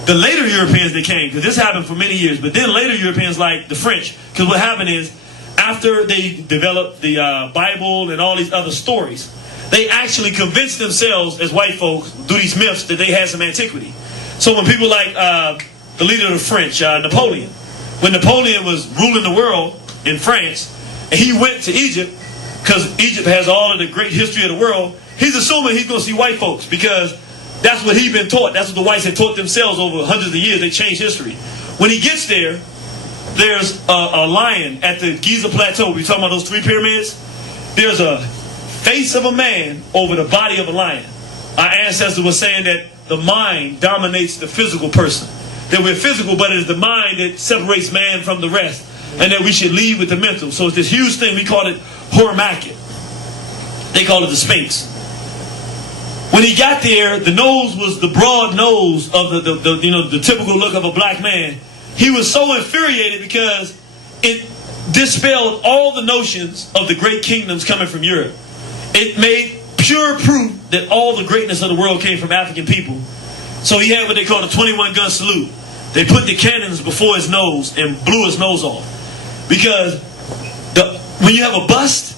the later Europeans that came, because this happened for many years, but then later Europeans like the French, because what happened is, after they developed the Bible and all these other stories, they actually convinced themselves as white folks through these myths that they had some antiquity. So when people like the leader of the French, Napoleon, when Napoleon was ruling the world in France, and he went to Egypt, because Egypt has all of the great history of the world, he's assuming he's going to see white folks, because that's what he'd been taught. That's what the whites had taught themselves over hundreds of years. They changed history. When he gets there, there's a lion at the Giza Plateau. We're talking about those 3 pyramids. There's a face of a man over the body of a lion. Our ancestors were saying that the mind dominates the physical person. That we're physical, but it is the mind that separates man from the rest. And that we should lead with the mental. So it's this huge thing, we call it Hormaket. They call it the Sphinx. When he got there, the nose was the broad nose of the typical look of a black man. He was so infuriated because it dispelled all the notions of the great kingdoms coming from Europe. It made pure proof that all the greatness of the world came from African people. So he had what they call a 21-gun salute. They put the cannons before his nose and blew his nose off. Because when you have a bust,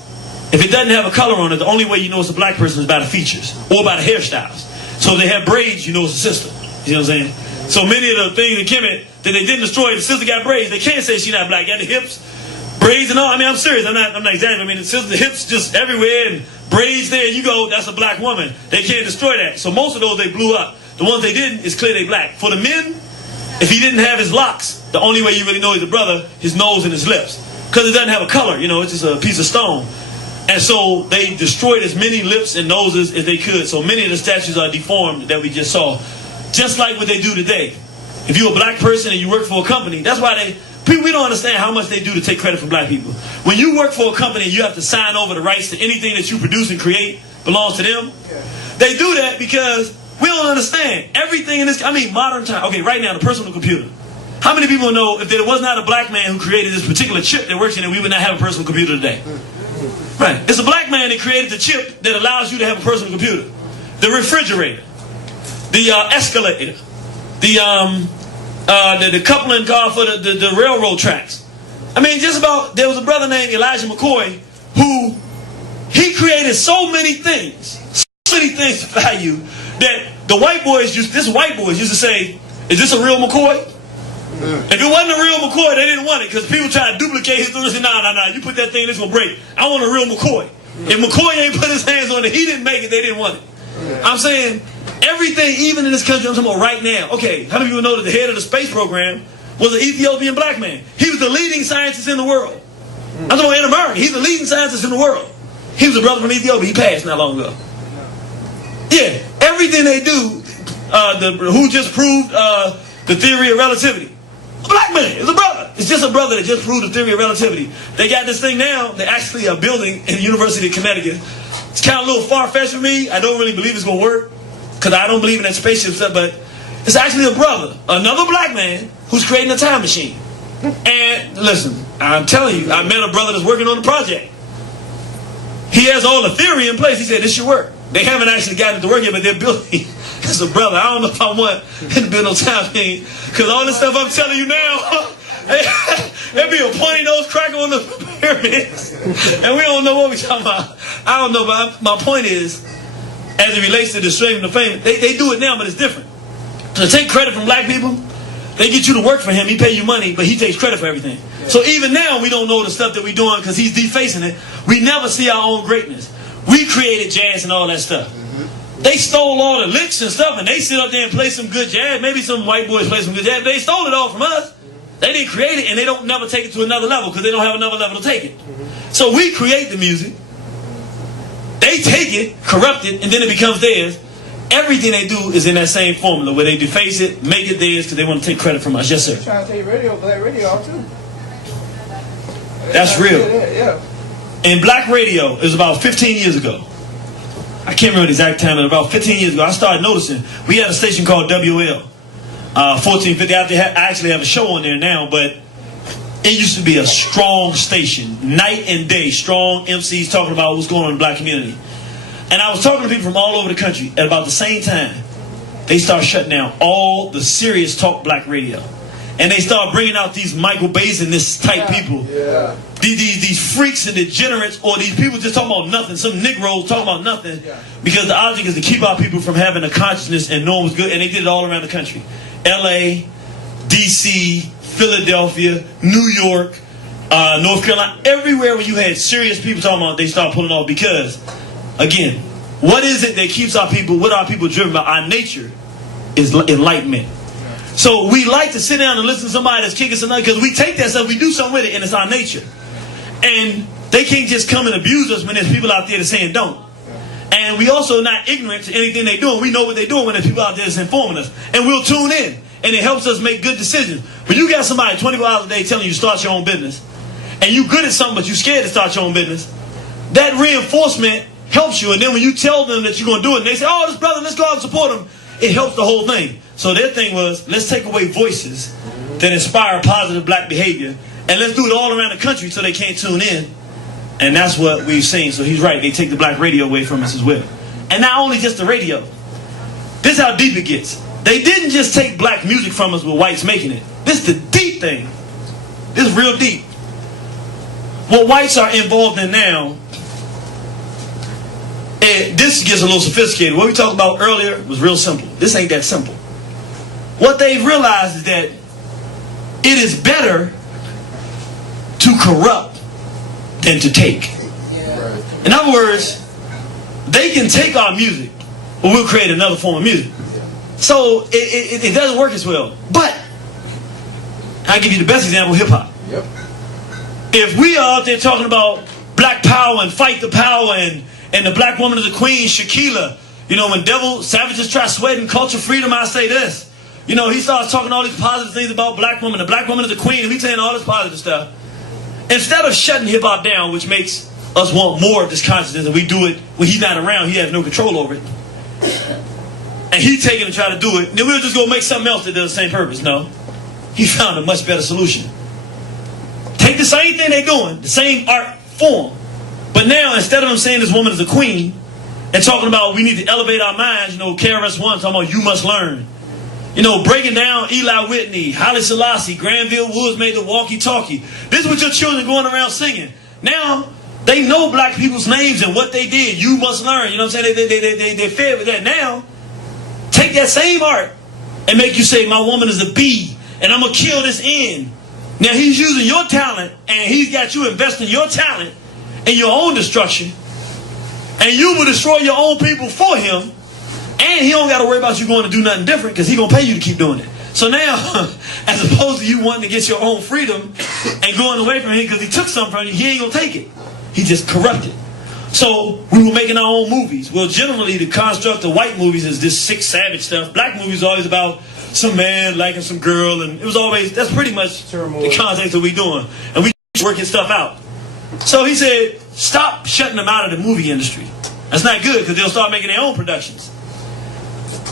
if it doesn't have a color on it, the only way you know it's a black person is by the features or by the hairstyles. So if they have braids, you know it's a sister. You know what I'm saying? So many of the things that Kemet that they didn't destroy, the sister got braids. They can't say she's not black. Got the hips, braids and all. I mean, I'm serious. I'm not exaggerating. I mean, the sister, the hips just everywhere and braids there. You go, that's a black woman. They can't destroy that. So most of those they blew up. The ones they didn't, it's clear they black. For the men, if he didn't have his locks, the only way you really know he's a brother, his nose and his lips. Because it doesn't have a color, you know, it's just a piece of stone. And so they destroyed as many lips and noses as they could. So many of the statues are deformed that we just saw. Just like what they do today. If you're a black person and you work for a company, that's why we don't understand how much they do to take credit from black people. When you work for a company, you have to sign over the rights to anything that you produce and create belongs to them. They do that because we don't understand everything in this. I mean, modern time. Okay, right now, the personal computer. How many people know if there was not a black man who created this particular chip that works in it, we would not have a personal computer today? Right. It's a black man that created the chip that allows you to have a personal computer. The refrigerator. The escalator. The coupling car for the railroad tracks. I mean, just about, there was a brother named Elijah McCoy who, he created so many things to value that the white boys used to say, is this a real McCoy? If it wasn't a real McCoy, they didn't want it because people try to duplicate his things. Nah, you put that thing, it's going to break. I want a real McCoy. If McCoy ain't put his hands on it, he didn't make it, they didn't want it. I'm saying, everything, even in this country, I'm talking about right now. Okay, how many people know that the head of the space program was an Ethiopian black man? He was the leading scientist in the world. I'm talking about in America. He's the leading scientist in the world. He was a brother from Ethiopia. He passed not long ago. Yeah, everything they do, who just proved the theory of relativity? A black man. It's a brother. It's just a brother that just proved the theory of relativity. They got this thing now. They actually are building in the University of Connecticut. It's kind of a little far-fetched for me. I don't really believe it's going to work because I don't believe in that spaceship stuff, but it's actually a brother, another black man who's creating a time machine. And listen, I'm telling you, I met a brother that's working on the project. He has all the theory in place. He said, this should work. They haven't actually gotten it to work yet, but they're building. It's a brother. I don't know if I want him to build no time machine because all this stuff I'm telling you now, there'd be a pointy nose cracker on the pyramids. And we don't know what we're talking about. I don't know, but my point is, as it relates to the stream of fame, they do it now, but it's different. To take credit from black people, they get you to work for him. He pay you money, but he takes credit for everything. So even now, we don't know the stuff that we're doing because he's defacing it. We never see our own greatness. We created jazz and all that stuff. They stole all the licks and stuff, and they sit up there and play some good jazz. Maybe some white boys play some good jazz. They stole it all from us. They didn't create it, and they don't never take it to another level because they don't have another level to take it. So we create the music. They take it, corrupt it, and then it becomes theirs. Everything they do is in that same formula where they deface it, make it theirs because they want to take credit from us. Yes, sir. Trying to take black radio off too. That's real. Yeah. And black radio is about 15 years ago. I can't remember the exact time, but about 15 years ago, I started noticing. We had a station called WOH, 1450. I actually have a show on there now, but it used to be a strong station, night and day, strong MCs talking about what's going on in the black community. And I was talking to people from all over the country at about the same time. They start shutting down all the serious talk black radio. And they start bringing out these Michael Basin-this type people. Yeah. These freaks and degenerates, or these people just talking about nothing. Some Negroes talking about nothing. Yeah. Because the object is to keep our people from having a consciousness and knowing what's good. And they did it all around the country. L.A., D.C., Philadelphia, New York, North Carolina. Everywhere where you had serious people talking about, they start pulling off. Because, again, what is it that keeps our people, what are people driven by? Our nature is enlightenment. So we like to sit down and listen to somebody that's kicking something because we take that stuff, we do something with it, and it's our nature. And they can't just come and abuse us when there's people out there that's saying don't. And we also not ignorant to anything they doing. We know what they're doing when there's people out there that's informing us. And we'll tune in. And it helps us make good decisions. But you got somebody 24 hours a day telling you to start your own business. And you good at something, but you scared to start your own business. That reinforcement helps you. And then when you tell them that you're going to do it, and they say, oh, this brother, let's go out and support him. It helps the whole thing. So their thing was, let's take away voices that inspire positive black behavior. And let's do it all around the country so they can't tune in. And that's what we've seen. So he's right. They take the black radio away from us as well. And not only just the radio. This is how deep it gets. They didn't just take black music from us with whites making it. This is the deep thing. This is real deep. What whites are involved in now, this gets a little sophisticated. What we talked about earlier was real simple. This ain't that simple. What they've realized is that it is better to corrupt than to take. In other words, they can take our music, but we'll create another form of music. So it doesn't work as well. But I'll give you the best example, hip-hop. Yep. If we are out there talking about black power and fight the power and the black woman is a queen, Shaquilla, you know, when devil savages try sweating culture freedom, I say this. You know, he starts talking all these positive things about black women. The black woman is a queen, and we saying all this positive stuff. Instead of shutting hip-hop down, which makes us want more of this consciousness, and we do it when he's not around, he has no control over it. And he taking and try to do it, then we'll just go make something else that does the same purpose. No. He found a much better solution. Take the same thing they're doing, the same art form, but now instead of them saying this woman is a queen and talking about we need to elevate our minds, you know, KRS-One talking about you must learn. You know, breaking down Eli Whitney, Haile Selassie, Granville Woods made the walkie-talkie. This is what your children going around singing. Now, they know black people's names and what they did. You must learn. You know what I'm saying? They're fed with that. Now, take that same art and make you say, my woman is a bee, and I'm going to kill this N. Now, he's using your talent, and he's got you investing your talent in your own destruction, and you will destroy your own people for him. And he don't got to worry about you going to do nothing different because he's going to pay you to keep doing it. So now, as opposed to you wanting to get your own freedom and going away from him because he took something from you, he ain't going to take it. He just corrupted. So we were making our own movies. Well, generally, the construct of white movies is this sick, savage stuff. Black movies are always about some man liking some girl. And it was always, that's pretty much the context that we doing. And we working stuff out. So he said, stop shutting them out of the movie industry. That's not good because they'll start making their own productions.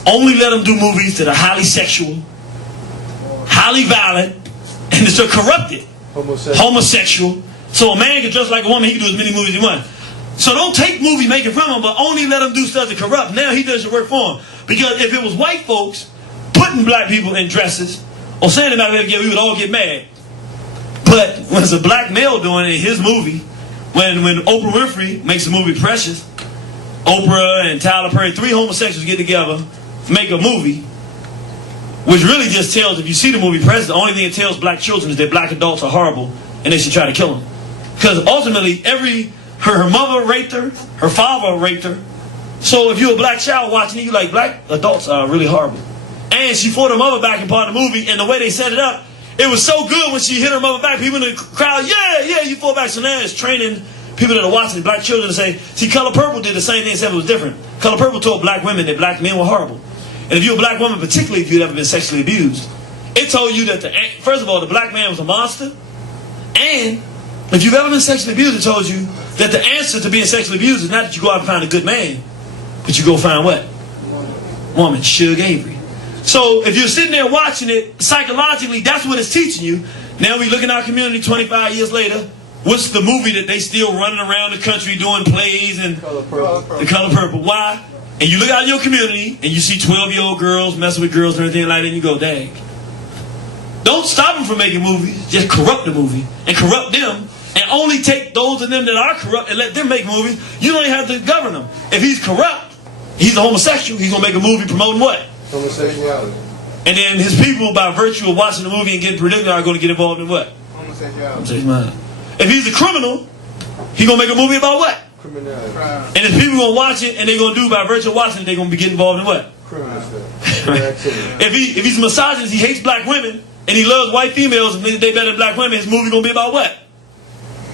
Only let them do movies that are highly sexual, highly violent, and that are corrupted. Homosexual. So a man can dress like a woman, he can do as many movies as he wants. So don't take movie making from him, but only let him do stuff that corrupt. Now he does your work for him. Because if it was white folks putting black people in dresses, or saying about it, we would all get mad. But when it's a black male doing it in his movie, when Oprah Winfrey makes the movie Precious, Oprah and Tyler Perry, 3 homosexuals get together, make a movie, which really just tells, if you see the movie Precious, the only thing it tells black children is that black adults are horrible and they should try to kill them. Because ultimately, her mother raped her, her father raped her. So if you're a black child watching it, you like, black adults are really horrible. And she fought her mother back in part of the movie, and the way they set it up, it was so good when she hit her mother back, people in the crowd, yeah, you fought back. So now it's training people that are watching black children to say, see, Color Purple did the same thing except it was different. Color Purple told black women that black men were horrible. And if you're a black woman, particularly if you'd ever been sexually abused, it told you that, first of all, the black man was a monster. And if you've ever been sexually abused, it told you that the answer to being sexually abused is not that you go out and find a good man, but you go find what? Woman, Suge Avery. So if you're sitting there watching it, psychologically, that's what it's teaching you. Now we look in our community 25 years later, what's the movie that they still running around the country doing plays and The Color Purple? Why? And you look out in your community and you see 12-year-old girls messing with girls and everything like that, and you go, dang. Don't stop them from making movies. Just corrupt the movie and corrupt them, and only take those of them that are corrupt and let them make movies. You don't even have to govern them. If he's corrupt, he's a homosexual, he's going to make a movie promoting what? Homosexuality. And then his people, by virtue of watching the movie and getting predicted, are going to get involved in what? Homosexuality. If he's a criminal, he's going to make a movie about what? Criminality. And if people going to watch it and they're going to do, by virtue of watching it, they're going to be getting involved in what? Criminal stuff. if he's a misogynist, he hates black women, and he loves white females, and they better than black women, his movie going to be about what?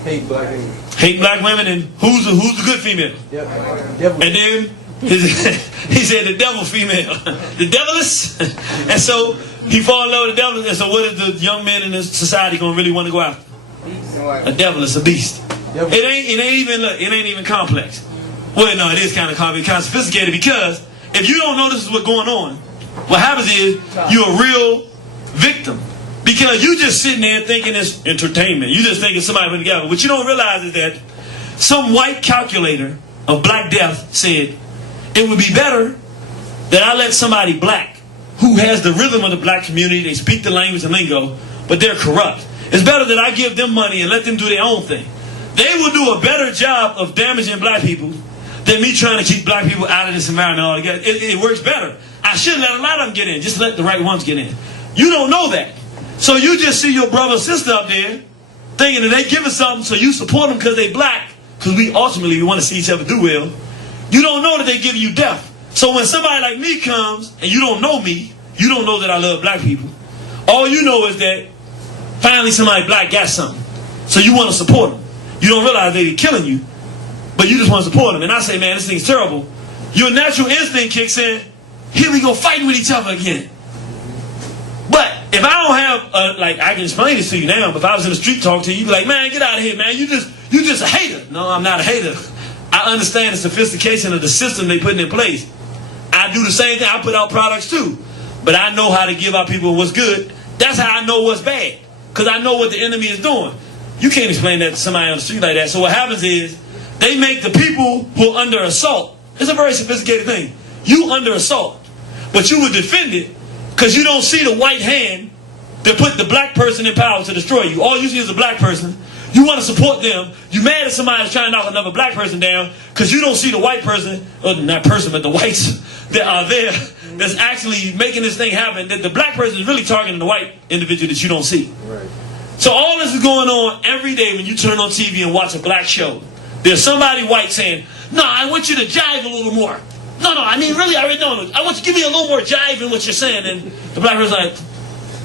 Hate black women. Hate black women, and who's the good female? Yep. Devil. And then he said the devil female, the deviless. And so he fall in love with the devil. And so what is the young men in this society gonna really want to go after? A deviless, a beast. It ain't even complex. Well, no, it is kind of complex, kind of sophisticated, because if you don't know this is what's going on, what happens is you're a real victim. Because you just sitting there thinking it's entertainment. You just thinking somebody put together. What you don't realize is that some white calculator of Black Death said it would be better that I let somebody black who has the rhythm of the black community, they speak the language and lingo, but they're corrupt. It's better that I give them money and let them do their own thing. They will do a better job of damaging black people than me trying to keep black people out of this environment altogether. It works better. I shouldn't let a lot of them get in. Just let the right ones get in. You don't know that. So you just see your brother or sister up there thinking that they give us something, so you support them because they black, because we ultimately want to see each other do well. You don't know that they give you death. So when somebody like me comes and you don't know me, you don't know that I love black people. All you know is that finally somebody black got something. So you want to support them. You don't realize they're killing you, but you just want to support them. And I say, man, this thing's terrible. Your natural instinct kicks in. Here we go fighting with each other again. But if I don't have, I can explain this to you now, but if I was in the street talking to you, you'd be like, man, get out of here, man. You just a hater. No, I'm not a hater. I understand the sophistication of the system they put in place. I do the same thing. I put out products too. But I know how to give out people what's good. That's how I know what's bad. Because I know what the enemy is doing. You can't explain that to somebody on the street like that. So what happens is, they make the people who are under assault. It's a very sophisticated thing. You under assault. But you would defend it because you don't see the white hand that put the black person in power to destroy you. All you see is a black person. You want to support them. You mad at somebody that's trying to knock another black person down because you don't see the white person, or not person, but the whites that are there that's actually making this thing happen. That the black person is really targeting the white individual that you don't see. Right. So all this is going on every day when you turn on TV and watch a black show. There's somebody white saying, no, I want you to jive a little more. No, I mean, really, I already know. I want you to give me a little more jive in what you're saying. And the black person's like,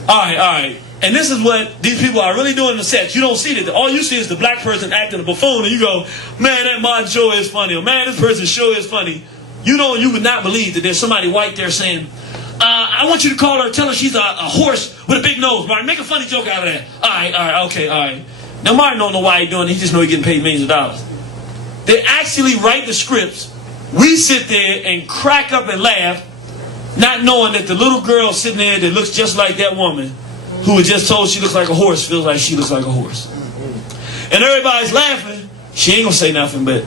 all right. And this is what these people are really doing in the sets. You don't see that. All you see is the black person acting a buffoon. And you go, man, that Martin show is funny. Or man, this person's show is funny. You know, you would not believe that there's somebody white there saying, I want you to call her, tell her she's a horse with a big nose. Martin, make a funny joke out of that. All right. Now, Martin don't know why he's doing it. He just know he's getting paid millions of dollars. They actually write the scripts. We sit there and crack up and laugh, not knowing that the little girl sitting there that looks just like that woman, who was just told she looks like a horse, feels like she looks like a horse. And everybody's laughing. She ain't gonna say nothing, but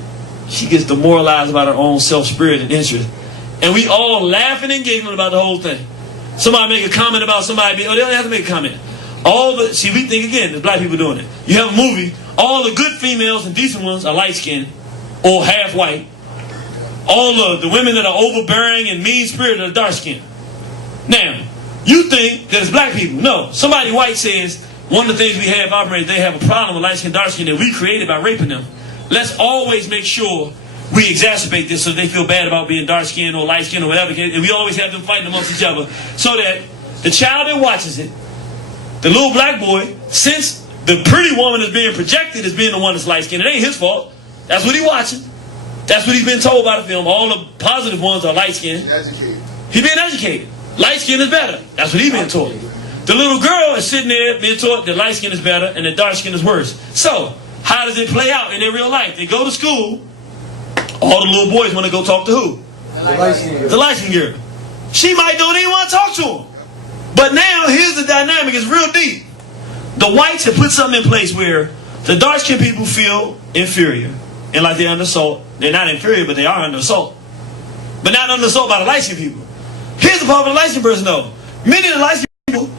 she gets demoralized about her own self-spirit and interest. And we all laughing and giggling about the whole thing. Somebody make a comment about somebody, they don't have to make a comment. See, we think again, the black people doing it. You have a movie, all the good females and decent ones are light-skinned or half white. All the women that are overbearing and mean-spirited are dark-skinned. Now, you think that it's black people. No, somebody white says, one of the things we have operated, they have a problem with light-skinned, dark-skinned that we created by raping them. Let's always make sure we exacerbate this so they feel bad about being dark-skinned or light-skinned or whatever. And we always have them fighting amongst each other so that the child that watches it, the little black boy, since the pretty woman is being projected as being the one that's light-skinned, it ain't his fault. That's what he's watching. That's what he's been told by the film. All the positive ones are light-skinned. He's being educated. Light-skinned is better. That's what he's being taught. The little girl is sitting there being taught that light-skinned is better and that dark-skinned is worse. So, how does it play out in their real life? They go to school. All the little boys want to go talk to who? The light-skinned girl. She might don't even want to talk to him. But now, here's the dynamic. It's real deep. The whites have put something in place where the dark-skinned people feel inferior. And like they're under assault. They're not inferior, but they are under assault. But not under assault by the light-skinned people. Here's the part of the light-skinned person, though. Many of the light-skinned people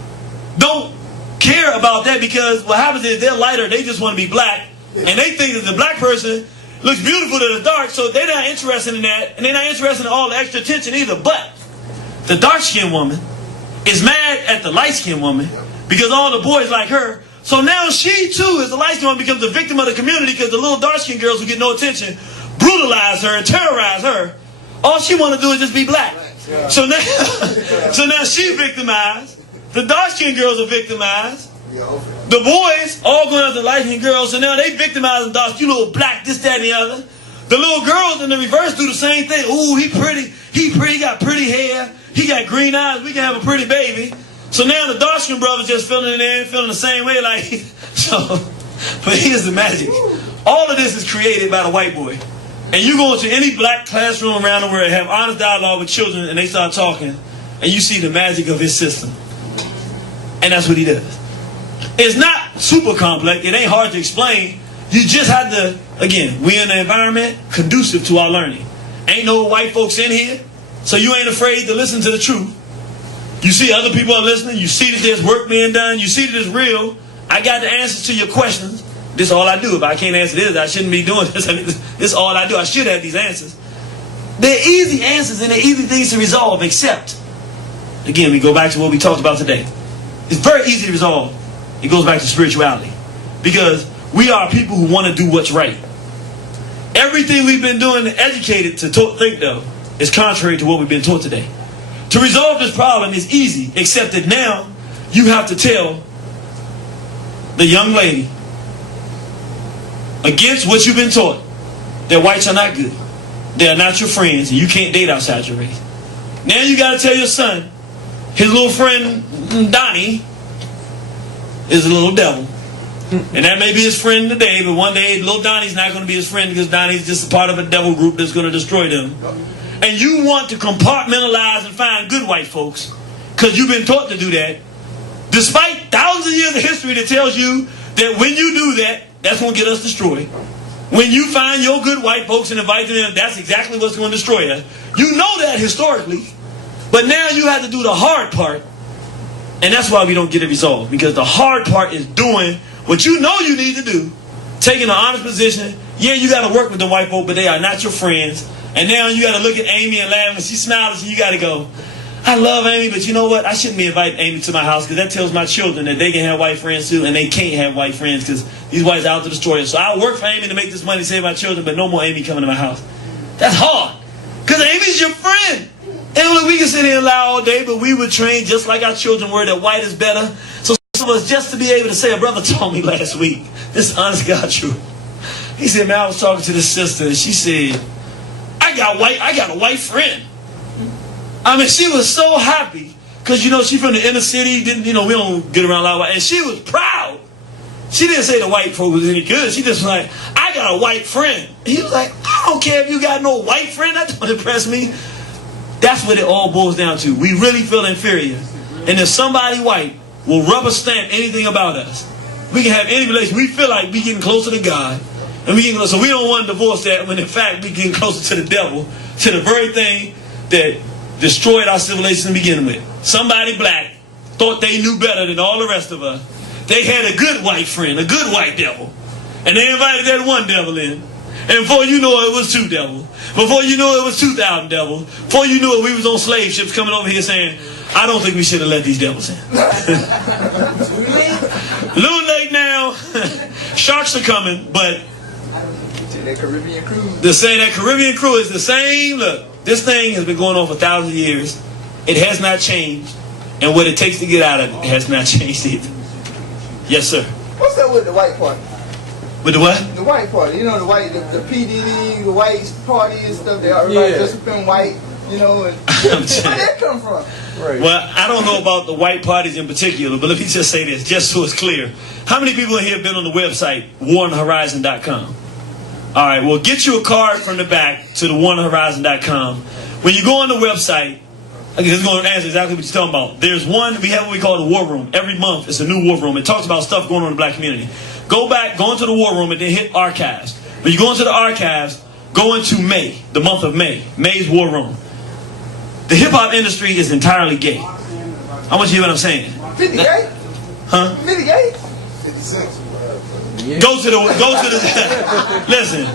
don't care about that because what happens is they're lighter. They just want to be black. And they think that the black person looks beautiful to the dark, so they're not interested in that. And they're not interested in all the extra attention either. But the dark-skinned woman is mad at the light-skinned woman because all the boys like her. So now she, too, as the light-skinned woman, becomes a victim of the community because the little dark-skinned girls who get no attention brutalize her and terrorize her. All she want to do is just be black. So now she's victimized. The dark-skinned girls are victimized. The boys all going after light-skinned girls, so now they victimizing dark, you little black, this, that, and the other. The little girls in the reverse do the same thing. Ooh, he pretty, he got pretty hair, he got green eyes, we can have a pretty baby. So now the dark-skinned brothers just feeling it in, feeling the same way, like, so, but here's the magic. All of this is created by the white boy. And you go into any black classroom around the world, have honest dialogue with children, and they start talking, and you see the magic of his system. And that's what he does. It's not super complex. It ain't hard to explain. You just have to, again, we in an environment conducive to our learning. Ain't no white folks in here, so you ain't afraid to listen to the truth. You see other people are listening. You see that there's work being done. You see that it's real. I got the answers to your questions. This is all I do. If I can't answer this, I shouldn't be doing this. I mean, this is all I do. I should have these answers. They're easy answers and they're easy things to resolve, except, again, we go back to what we talked about today. It's very easy to resolve. It goes back to spirituality. Because we are people who want to do what's right. Everything we've been doing educated to think, though, is contrary to what we've been taught today. To resolve this problem is easy, except that now you have to tell the young lady, against what you've been taught, that whites are not good. They are not your friends, and you can't date outside your race. Now you got to tell your son, his little friend Donnie is a little devil. And that may be his friend today, but one day little Donnie's not going to be his friend because Donnie's just a part of a devil group that's going to destroy them. And you want to compartmentalize and find good white folks because you've been taught to do that, despite thousands of years of history that tells you that when you do that, that's going to get us destroyed. When you find your good white folks and invite them, that's exactly what's going to destroy us. You know that historically, but now you have to do the hard part, and that's why we don't get it resolved, because the hard part is doing what you know you need to do, taking an honest position. Yeah, you got to work with the white folk, but they are not your friends. And now you got to look at Amy and laugh, and she smiles, and you got to go, I love Amy, but you know what? I shouldn't be inviting Amy to my house because that tells my children that they can have white friends too, and they can't have white friends because these whites are out to destroy us. So I'll work for Amy to make this money, save my children, but no more Amy coming to my house. That's hard because Amy's your friend. And look, we can sit here and lie all day, but we were trained just like our children were that white is better. So some of us, just to be able to say, a brother told me last week, this is honest God truth. He said, man, I was talking to this sister, and she said, I got a white friend. I mean, she was so happy because, you know, she from the inner city. Didn't, you know, we don't get around a lot of white. And she was proud. She didn't say the white folk was any good. She just was like, I got a white friend. He was like, I don't care if you got no white friend. That don't impress me. That's what it all boils down to. We really feel inferior. And if somebody white will rubber stamp anything about us, we can have any relation. We feel like we getting closer to God. And we getting, so we don't want to divorce that when in fact we getting closer to the devil, to the very thing that destroyed our civilization to begin with. Somebody black thought they knew better than all the rest of us. They had a good white friend, a good white devil. And they invited that one devil in. And before you know it, it was two devils. Before you knew it, it was 2,000 devils. Before you knew it, we was on slave ships coming over here saying, I don't think we should have let these devils in. Little late now. Sharks are coming, but That Caribbean cruise. to say that Caribbean crew is the same, look, this thing has been going on for thousands of years. It has not changed. And what it takes to get out of it has not changed either. Yes, sir. What's up with the white party? With the what? The white party. You know, the PDD, the white party and stuff. They everybody just been white, you know. And where that come from? Right. Well, I don't know about the white parties in particular, but let me just say this, just so it's clear. How many people in here have been on the website, warnhorizon.com? All right, well, get you a card from the back to the warnhorizon.com. When you go on the website, it's going to answer exactly what you're talking about. There's one, we have what we call the war room. Every month, it's a new war room. It talks about stuff going on in the black community. Go back, go into the war room, and then hit archives. When you go into the archives, go into May, the month of May. May's war room. The hip-hop industry is entirely gay. I want you to hear what I'm saying. 50 gay? Huh? 50 gay? 56. Go to the listen.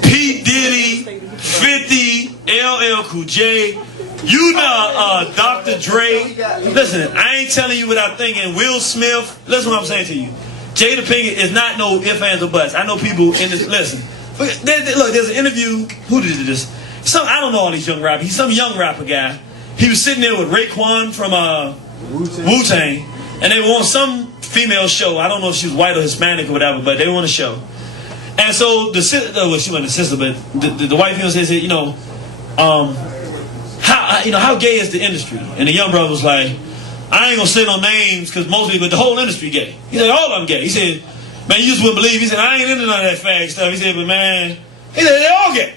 P. Diddy, 50, LL Cool J, you know, Dr. Dre. Listen, I ain't telling you what I'm thinking. Will Smith. Listen what I'm saying to you. Jada Pinkett is not no ifs, ands, or buts. I know people in this. Listen, look, there's an interview. Who did this? I don't know all these young rappers. He's some young rapper guy. He was sitting there with Raekwon from Wu-Tang, and they were on some female show. I don't know if she was white or Hispanic or whatever, but they were on a show. And so the sister, well, she wasn't the sister, but the white female said, you know, how gay is the industry? And the young brother was like, I ain't gonna say no names because mostly, but the whole industry gay. He said, all of them gay. He said, man, you just wouldn't believe. He said, I ain't into none of that fag stuff. He said, but man, he said, they all gay.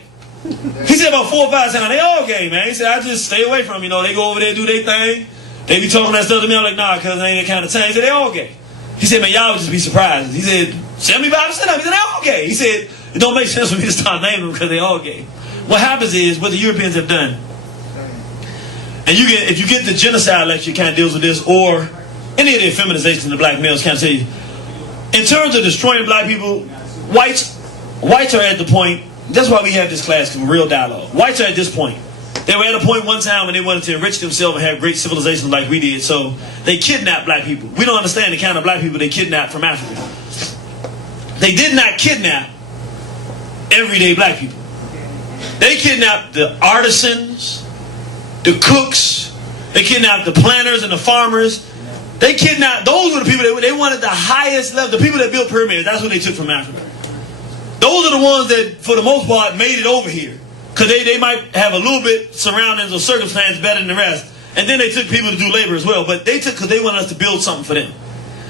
He said about 4 or 5 times, they all gay, man. He said, I just stay away from them. You know, they go over there, do their thing. They be talking that stuff to me. I'm like, nah, cuz I ain't that kind of time. He said, they all gay. He said, man, y'all would just be surprised. He said, 75% of them. He said, they all gay. He said, it don't make sense for me to start naming them because they all gay. What happens is, what the Europeans have done, and if you get the genocide lecture, it kind of deals with this, or any of the feminization of the black males, kind of tell you, in terms of destroying black people, whites are at the point, that's why we have this class, because we're real dialogue. Whites are at this point. They were at a point one time when they wanted to enrich themselves and have great civilization like we did, so they kidnapped black people. We don't understand the kind of black people they kidnapped from Africa. They did not kidnap everyday black people. They kidnapped the artisans, the cooks, they kidnapped the planters and the farmers. They kidnapped, those were the people they wanted the highest level, the people that built pyramids. That's what they took from Africa. Those are the ones that, for the most part, made it over here. Because they might have a little bit surroundings or circumstance better than the rest. And then they took people to do labor as well. But they took because they wanted us to build something for them.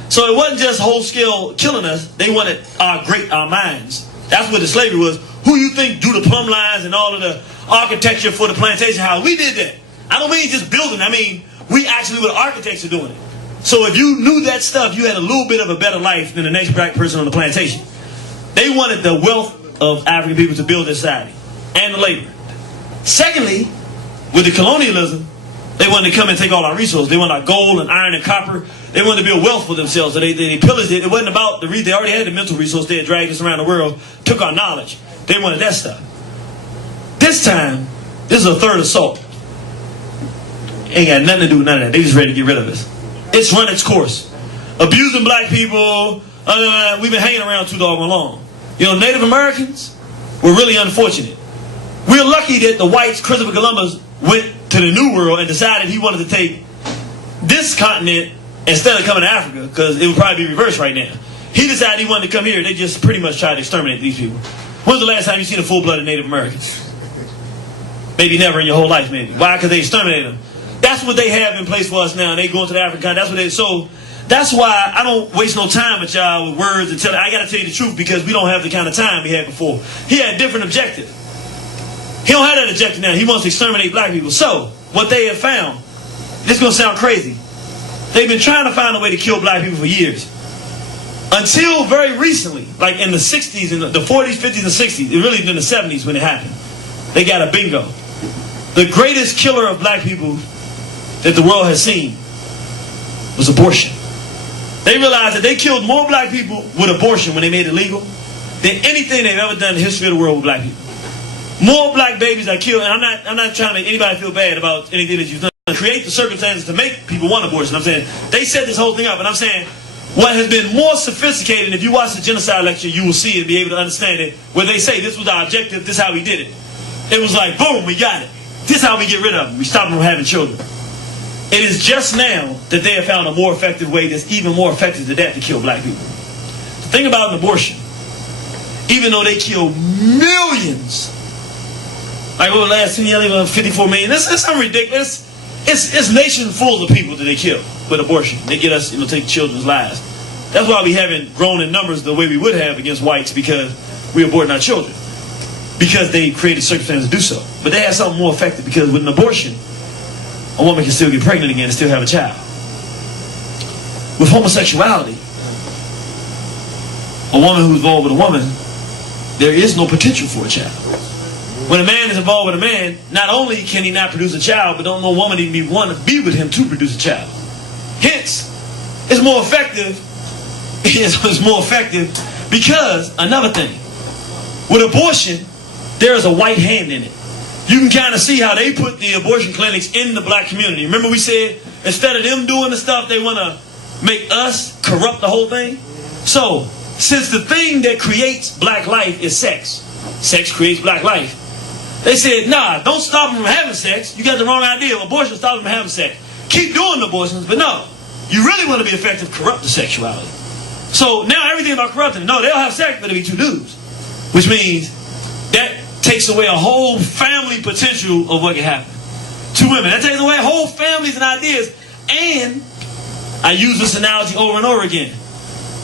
So it wasn't just whole scale killing us. They wanted our minds. That's what the slavery was. Who you think do the plumb lines and all of the architecture for the plantation house? We did that. I don't mean just building. I mean, we actually were the architects of doing it. So if you knew that stuff, you had a little bit of a better life than the next black person on the plantation. They wanted the wealth of African people to build their society and the labor. Secondly, with the colonialism, they wanted to come and take all our resources. They wanted our gold and iron and copper. They wanted to build wealth for themselves. So they pillaged it. It wasn't about the reason. They already had the mental resource. They had dragged us around the world, took our knowledge. They wanted that stuff. This time, this is a third assault. Ain't got nothing to do with none of that. They just ready to get rid of us. It's run its course. Abusing black people. We've been hanging around too doggone long. You know, Native Americans were really unfortunate. We're lucky that the whites, Christopher Columbus, went to the New World and decided he wanted to take this continent instead of coming to Africa, because it would probably be reversed right now. He decided he wanted to come here. They just pretty much tried to exterminate these people. When's the last time you seen a full-blooded Native Americans? Maybe never in your whole life, maybe. Why? Because they exterminated them. That's what they have in place for us now. They go into the African continent. That's what they. So that's why I don't waste no time with y'all with words and I got to tell you the truth, because we don't have the kind of time we had before. He had a different objective. He don't have that objective now. He wants to exterminate black people. So what they have found, this is going to sound crazy, they've been trying to find a way to kill black people for years. Until very recently, like in the 60s, in the 40s, 50s, and 60s, it really in the 70s when it happened. They got a bingo. The greatest killer of black people that the world has seen was abortion. They realized that they killed more black people with abortion when they made it legal than anything they've ever done in the history of the world with black people. More black babies are killed, and I'm not trying to make anybody feel bad about anything that you've done. Create the circumstances to make people want abortion. I'm saying they set this whole thing up, and I'm saying what has been more sophisticated, and if you watch the genocide lecture, you will see it and be able to understand it, where they say this was our objective, this is how we did it. It was like, boom, we got it. This is how we get rid of them. We stop them from having children. It is just now that they have found a more effective way that's even more effective than that to kill black people. The thing about an abortion, even though they kill millions, like over the last 10 years, 54 million, it's something ridiculous. It's nations full of people that they kill with abortion. They get us, take children's lives. That's why we haven't grown in numbers the way we would have against whites, because we aborting our children. Because they created circumstances to do so. But they have something more effective, because with an abortion, a woman can still get pregnant again and still have a child. With homosexuality, a woman who's involved with a woman, there is no potential for a child. When a man is involved with a man, not only can he not produce a child, but don't no woman even want to be with him to produce a child. Hence, it's more effective. It's more effective because, another thing, with abortion, there is a white hand in it. You can kind of see how they put the abortion clinics in the black community. Remember we said, instead of them doing the stuff, they want to make us corrupt the whole thing? So, since the thing that creates black life is sex, sex creates black life, they said, nah, don't stop them from having sex. You got the wrong idea. Abortion stops them from having sex. Keep doing abortions, but no. you really want to be effective, corrupt the sexuality. So now everything about corrupting, no, they'll have sex, but it'll be two dudes. Which means that takes away a whole family potential of what can happen. Two women, that takes away whole families and ideas. And I use this analogy over and over again.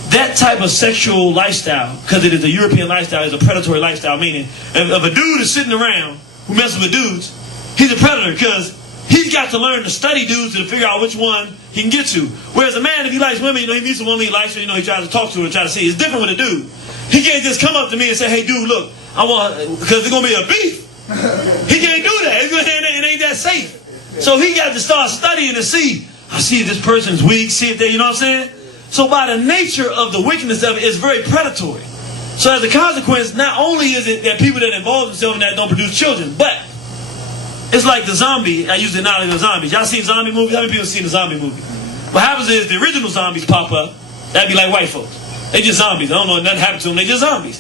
That type of sexual lifestyle, because it is a European lifestyle, is a predatory lifestyle, meaning if a dude is sitting around who messes with dudes, he's a predator because he's got to learn to study dudes to figure out which one he can get to. Whereas a man, if he likes women, he meets a woman he likes her, he tries to talk to her and try to see. It's different with a dude. He can't just come up to me and say, hey dude, look, I want, because there's going to be a beef. He can't do that. It ain't that safe. So he got to start studying to see, I see if this person's weak, see if they, you know what I'm saying? So by the nature of the wickedness of it, it's very predatory. So as a consequence, not only is it that people that involve themselves in that don't produce children, but it's like the zombie. I use the analogy of zombies. Y'all seen zombie movies? How many people seen a zombie movie? What happens is the original zombies pop up. That'd be like white folks. They just zombies. I don't know, nothing happened to them. They just zombies.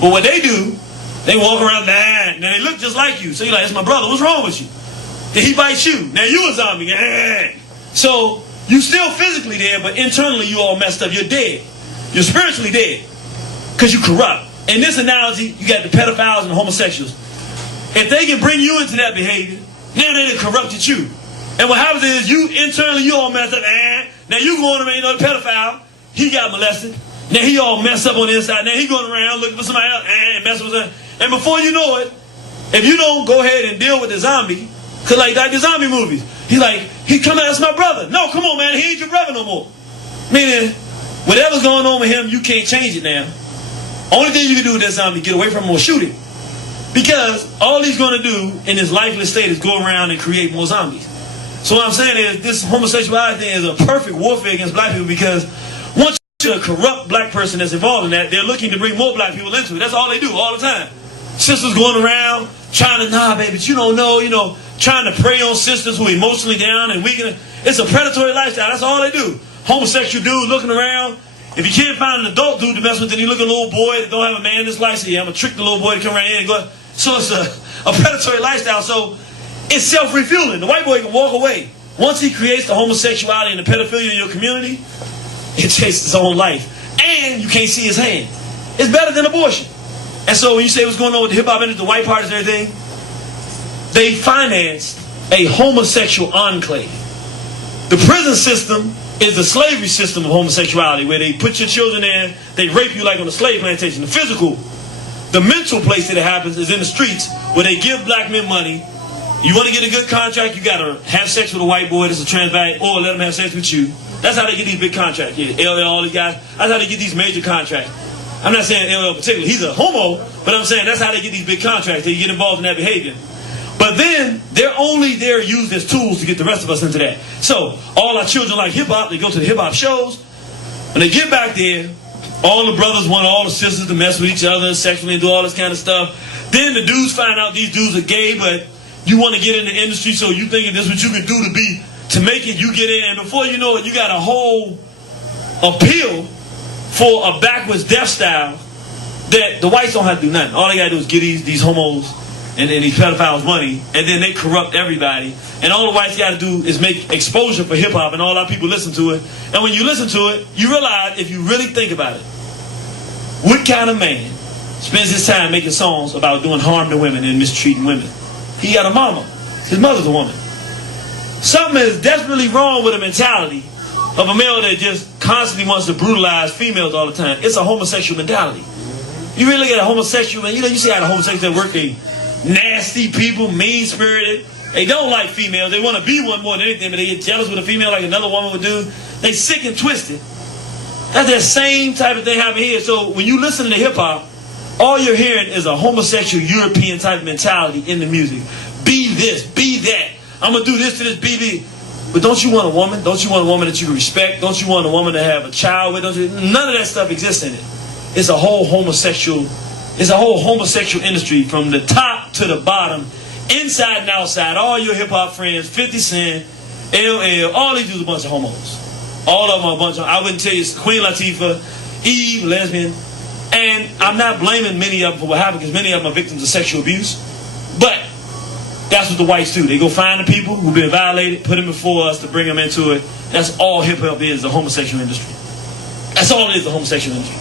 But what they do, they walk around, and they look just like you. So you're like, it's my brother. What's wrong with you? Then he bites you. Now you a zombie. So you still physically there, but internally you all messed up. You're dead. You're spiritually dead because you corrupt. In this analogy, you got the pedophiles and the homosexuals. If they can bring you into that behavior, now they done corrupted you. And what happens is you internally you all messed up. Now you going around, the pedophile, he got molested. Now he all messed up on the inside. Now he going around looking for somebody else and messing with them. And before you know it, if you don't go ahead and deal with the zombie, cause like the zombie movies, he come out, that's my brother. No, come on man, he ain't your brother no more. Meaning, whatever's going on with him, you can't change it now. Only thing you can do with that zombie, get away from him or shoot him. Because all he's going to do in his lifeless state is go around and create more zombies. So what I'm saying is this homosexuality thing is a perfect warfare against black people because once you're a corrupt black person that's involved in that, they're looking to bring more black people into it. That's all they do all the time. Sisters going around trying to, nah baby, but you don't know, trying to prey on sisters who are emotionally down and weak. It's a predatory lifestyle. That's all they do. Homosexual dude looking around. If you can't find an adult dude to mess with, then you look at a little boy that don't have a man in his life. So yeah, I'm going to trick the little boy to come around here and go. So it's a predatory lifestyle. So it's self-refueling. The white boy can walk away. Once he creates the homosexuality and the pedophilia in your community, it takes its own life. And you can't see his hand. It's better than abortion. And so when you say what's going on with the hip-hop industry, the white parties and everything, they financed a homosexual enclave. The prison system is the slavery system of homosexuality, where they put your children in, they rape you like on a slave plantation. The physical, the mental place that it happens is in the streets, where they give black men money. You want to get a good contract, you got to have sex with a white boy that's a transvestite, or let them have sex with you. That's how they get these big contracts. Yeah, LL, all these guys, that's how they get these major contracts. I'm not saying LL particularly, he's a homo, but I'm saying that's how they get these big contracts. They get involved in that behavior. But then, they're only there used as tools to get the rest of us into that. So, all our children like hip-hop, they go to the hip-hop shows. When they get back there, all the brothers want all the sisters to mess with each other sexually and do all this kind of stuff. Then the dudes find out these dudes are gay, but you want to get in the industry, so you thinking this is what you can do to make it, you get in. And before you know it, you got a whole appeal for a backwards death style that the whites don't have to do nothing. All they got to do is get these homos and these pedophiles money, and then they corrupt everybody. And all the whites got to do is make exposure for hip-hop, and all our people listen to it. And when you listen to it, you realize, if you really think about it, what kind of man spends his time making songs about doing harm to women and mistreating women? He got a mama. His mother's a woman. Something is desperately wrong with a mentality of a male that just constantly wants to brutalize females all the time. It's a homosexual mentality. You really look at a homosexual man, you see how the homosexuals work, they nasty people, mean-spirited. They don't like females. They want to be one more than anything, but they get jealous with a female like another woman would do. They sick and twisted. That's that same type of thing happening here. So when you listen to hip-hop, all you're hearing is a homosexual European type of mentality in the music. Be this, be that. I'm going to do this to this, be this. But don't you want a woman? Don't you want a woman that you can respect? Don't you want a woman to have a child with? None of that stuff exists in it. It's a whole homosexual industry from the top to the bottom, inside and outside. All your hip-hop friends, 50 Cent, LL, all these dudes are a bunch of homos. All of them are a bunch of, I wouldn't tell you, Queen Latifah, Eve, lesbian. And I'm not blaming many of them for what happened, because many of them are victims of sexual abuse. But That's what the whites do. They go find the people who've been violated, put them before us to bring them into it. That's all hip-hop is, the homosexual industry. That's all it is, the homosexual industry.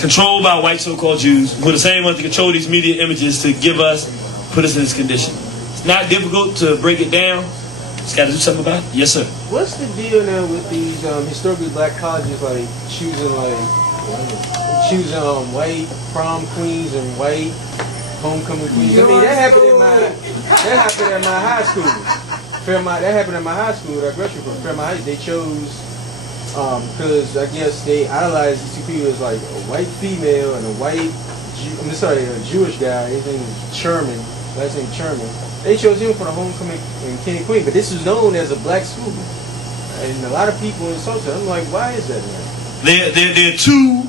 Controlled by white so-called Jews, who are the same ones to control these media images to give us, put us in this condition. It's not difficult to break it down. Just got to do something about it. Yes, sir. What's the deal now with these historically black colleges, like choosing white prom queens and white homecoming queens? I mean, that happened at my high school. That happened at my high school that I graduated from. Fairmont High. They chose because I guess they idolized these two people as like a white female and a a Jewish guy. His name is Sherman. Last name Sherman. They chose him for the homecoming and king and queen, but this is known as a black school, and a lot of people insult it. I'm like, why is that, man? There are two.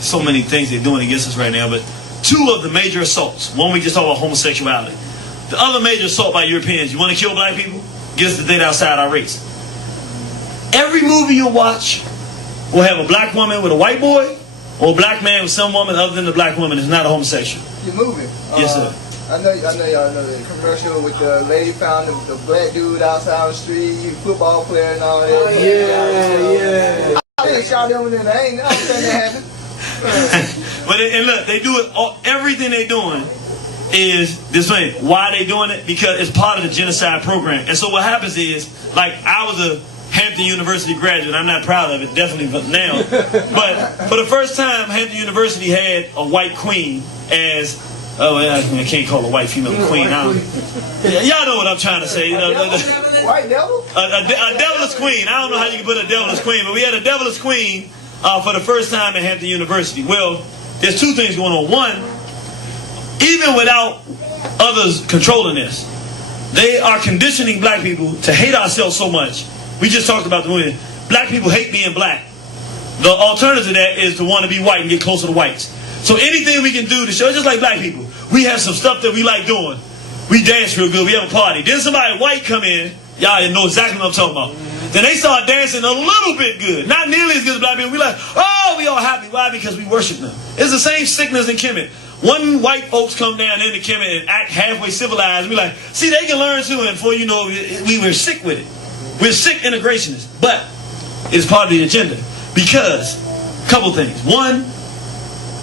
So many things they're doing against us right now, but two of the major assaults. One, we just talked about homosexuality. The other major assault by Europeans. You want to kill black people? Get us to date outside our race. Every movie you watch will have a black woman with a white boy, or a black man with some woman other than the black woman is not a homosexual. Your movie. Yes, sir. I know y'all know the commercial with the lady found the black dude outside on the street, football player and all that. Yeah. I didn't shout him in the ain't nothing that happened. But and look, they do it. Everything they're doing is this way. Why they doing it? Because it's part of the genocide program. And so what happens is, like, I was a Hampton University graduate. I'm not proud of it, definitely, but now. But for the first time, Hampton University had a white queen as. Oh, I can't call a white female a queen. Y'all know what I'm trying to say. White devil? A devil's queen. I don't know how you can put a devil's queen, but we had a devil's queen for the first time at Hampton University. Well, there's two things going on. One, even without others controlling this, they are conditioning black people to hate ourselves so much. We just talked about the movie. Black people hate being black. The alternative to that is to want to be white and get closer to whites. So anything we can do to show, just like black people, we have some stuff that we like doing. We dance real good. We have a party. Then somebody white come in. Y'all know exactly what I'm talking about. Then they start dancing a little bit good. Not nearly as good as black people. We like, oh, we all happy. Why? Because we worship them. It's the same sickness in Kemet. One white folks come down into Kemet and act halfway civilized. We like, see, they can learn too. And before you know, we were sick with it. We're sick integrationists. But it's part of the agenda. Because, a couple things. One,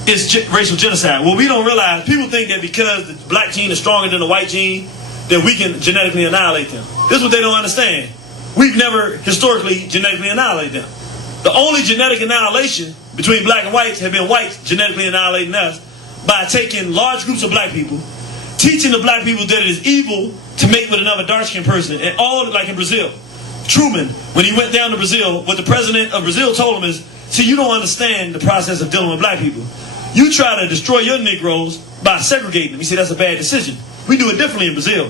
it's racial genocide. Well, we don't realize, people think that because the black gene is stronger than the white gene, that we can genetically annihilate them. This is what they don't understand. We've never historically genetically annihilated them. The only genetic annihilation between black and whites have been whites genetically annihilating us by taking large groups of black people, teaching the black people that it is evil to mate with another dark-skinned person, and all like in Brazil. Truman, when he went down to Brazil, what the president of Brazil told him is, see, you don't understand the process of dealing with black people. You try to destroy your Negroes by segregating them. He said, that's a bad decision. We do it differently in Brazil.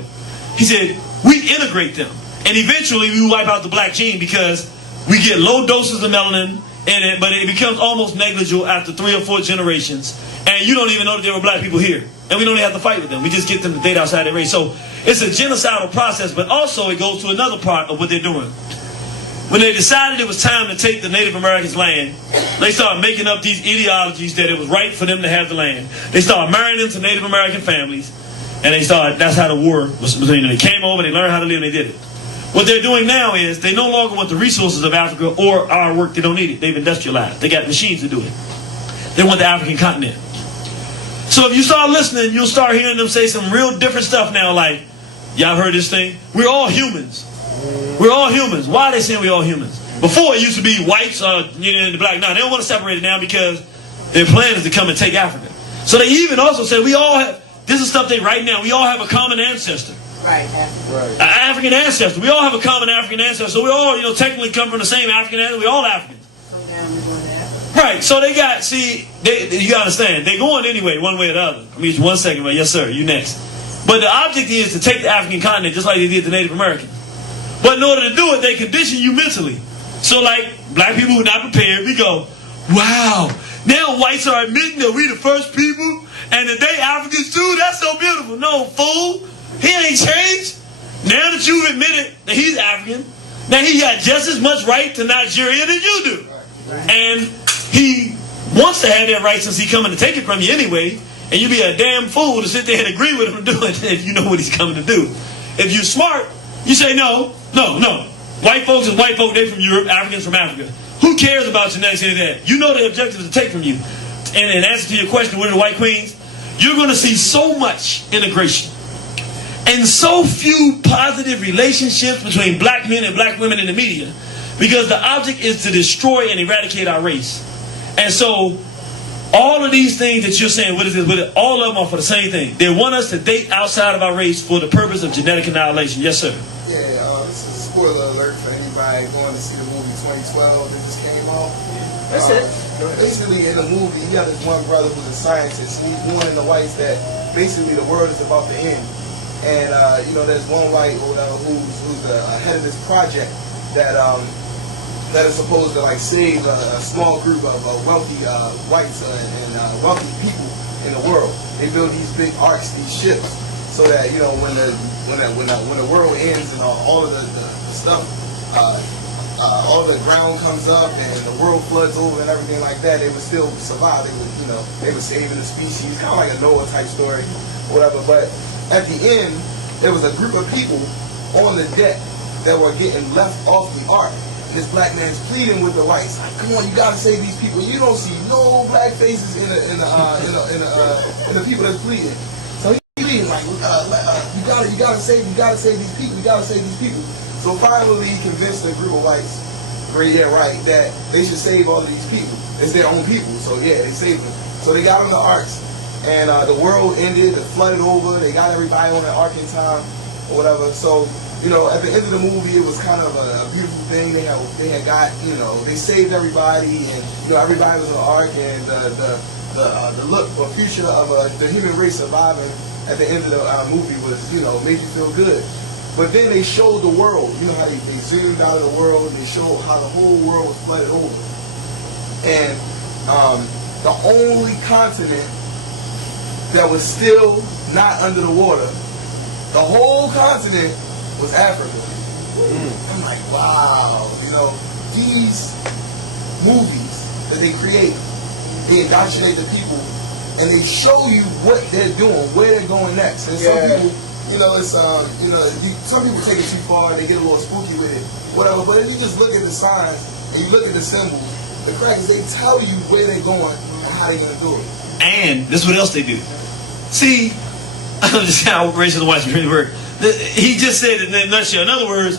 He said, we integrate them. And eventually we wipe out the black gene because we get low doses of melanin in it, but it becomes almost negligible after 3 or 4 generations. And you don't even know that there were black people here. And we don't even have to fight with them. We just get them to date outside their race. So it's a genocidal process, but also it goes to another part of what they're doing. When they decided it was time to take the Native Americans' land, they started making up these ideologies that it was right for them to have the land. They started marrying them to Native American families, and that's how the war was between them. They came over, they learned how to live, and they did it. What they're doing now is they no longer want the resources of Africa or our work. They don't need it. They've industrialized. They got machines to do it. They want the African continent. So if you start listening, you'll start hearing them say some real different stuff now, like, y'all heard this thing? We're all humans. We're all humans. Why are they saying we're all humans? Before it used to be whites and the black. No, they don't want to separate it now because their plan is to come and take Africa. So they even also say we all have, this is stuff they write now, we all have a common ancestor. Right. An African ancestor. We all have a common African ancestor. So we all, technically come from the same African ancestor. We're all Africans. Right. So they got, you got to understand, they're going anyway, one way or the other. I mean, 1 second, but yes, sir, you next. But the object is to take the African continent just like they did the Native Americans. But in order to do it, they condition you mentally. So like, black people who are not prepared, we go, wow, now whites are admitting that we the first people and that they Africans too? That's so beautiful. No, fool. He ain't changed. Now that you've admitted that he's African, now he got just as much right to Nigeria as you do. And he wants to have that right since he's coming to take it from you anyway. And you'd be a damn fool to sit there and agree with him to do it if you know what he's coming to do. If you're smart, you say no. White folks is white folk, they from Europe, Africans from Africa. Who cares about genetics and that? You know the objectives to take from you. And in answer to your question, what are the white queens? You're going to see so much integration and so few positive relationships between black men and black women in the media, because the object is to destroy and eradicate our race. And so all of these things that you're saying, what is this? All of them are for the same thing. They want us to date outside of our race for the purpose of genetic annihilation. Yes, sir. Yeah, this is a spoiler alert for anybody going to see the movie 2012 that just came out. That's it. Basically, in the movie, you got this one brother who's a scientist, and he's warning the whites that basically the world is about to end. And there's one white or whatever who's the head of this project that is supposed to like save a small group of wealthy whites and wealthy people in the world. They build these big arcs, these ships, so that when the world ends and all of the stuff. All the ground comes up and the world floods over and everything like that, they would still survive. They were saving the species, kind of like a Noah type story, or whatever. But at the end, there was a group of people on the deck that were getting left off the ark. And this black man's pleading with the whites, like, "Come on, you gotta save these people. You don't see no black faces in the people that's pleading." So he's pleading like, "You gotta save these people. You gotta save these people." So finally, he convinced a group of whites, that they should save all of these people. It's their own people, so yeah, they saved them. So they got on the arks, and the world ended, it flooded over, they got everybody on the ark in time, or whatever. So, at the end of the movie, it was kind of a beautiful thing. They had got, they saved everybody, and, everybody was on the ark, and the look or future of the human race surviving at the end of the movie was, made you feel good. But then they showed the world, how they zoomed out of the world, and they showed how the whole world was flooded over. And the only continent that was still not under the water, the whole continent was Africa. I'm like, wow, these movies that they create, they indoctrinate the people, and they show you what they're doing, where they're going next. And some people, it's some people take it too far and they get a little spooky with it, whatever. But if you just look at the signs and you look at the symbols, the crackers, they tell you where they're going and how they're gonna do it. And this is what else they do. See, I'm just how racist whites really work. He just said it in a nutshell. In other words,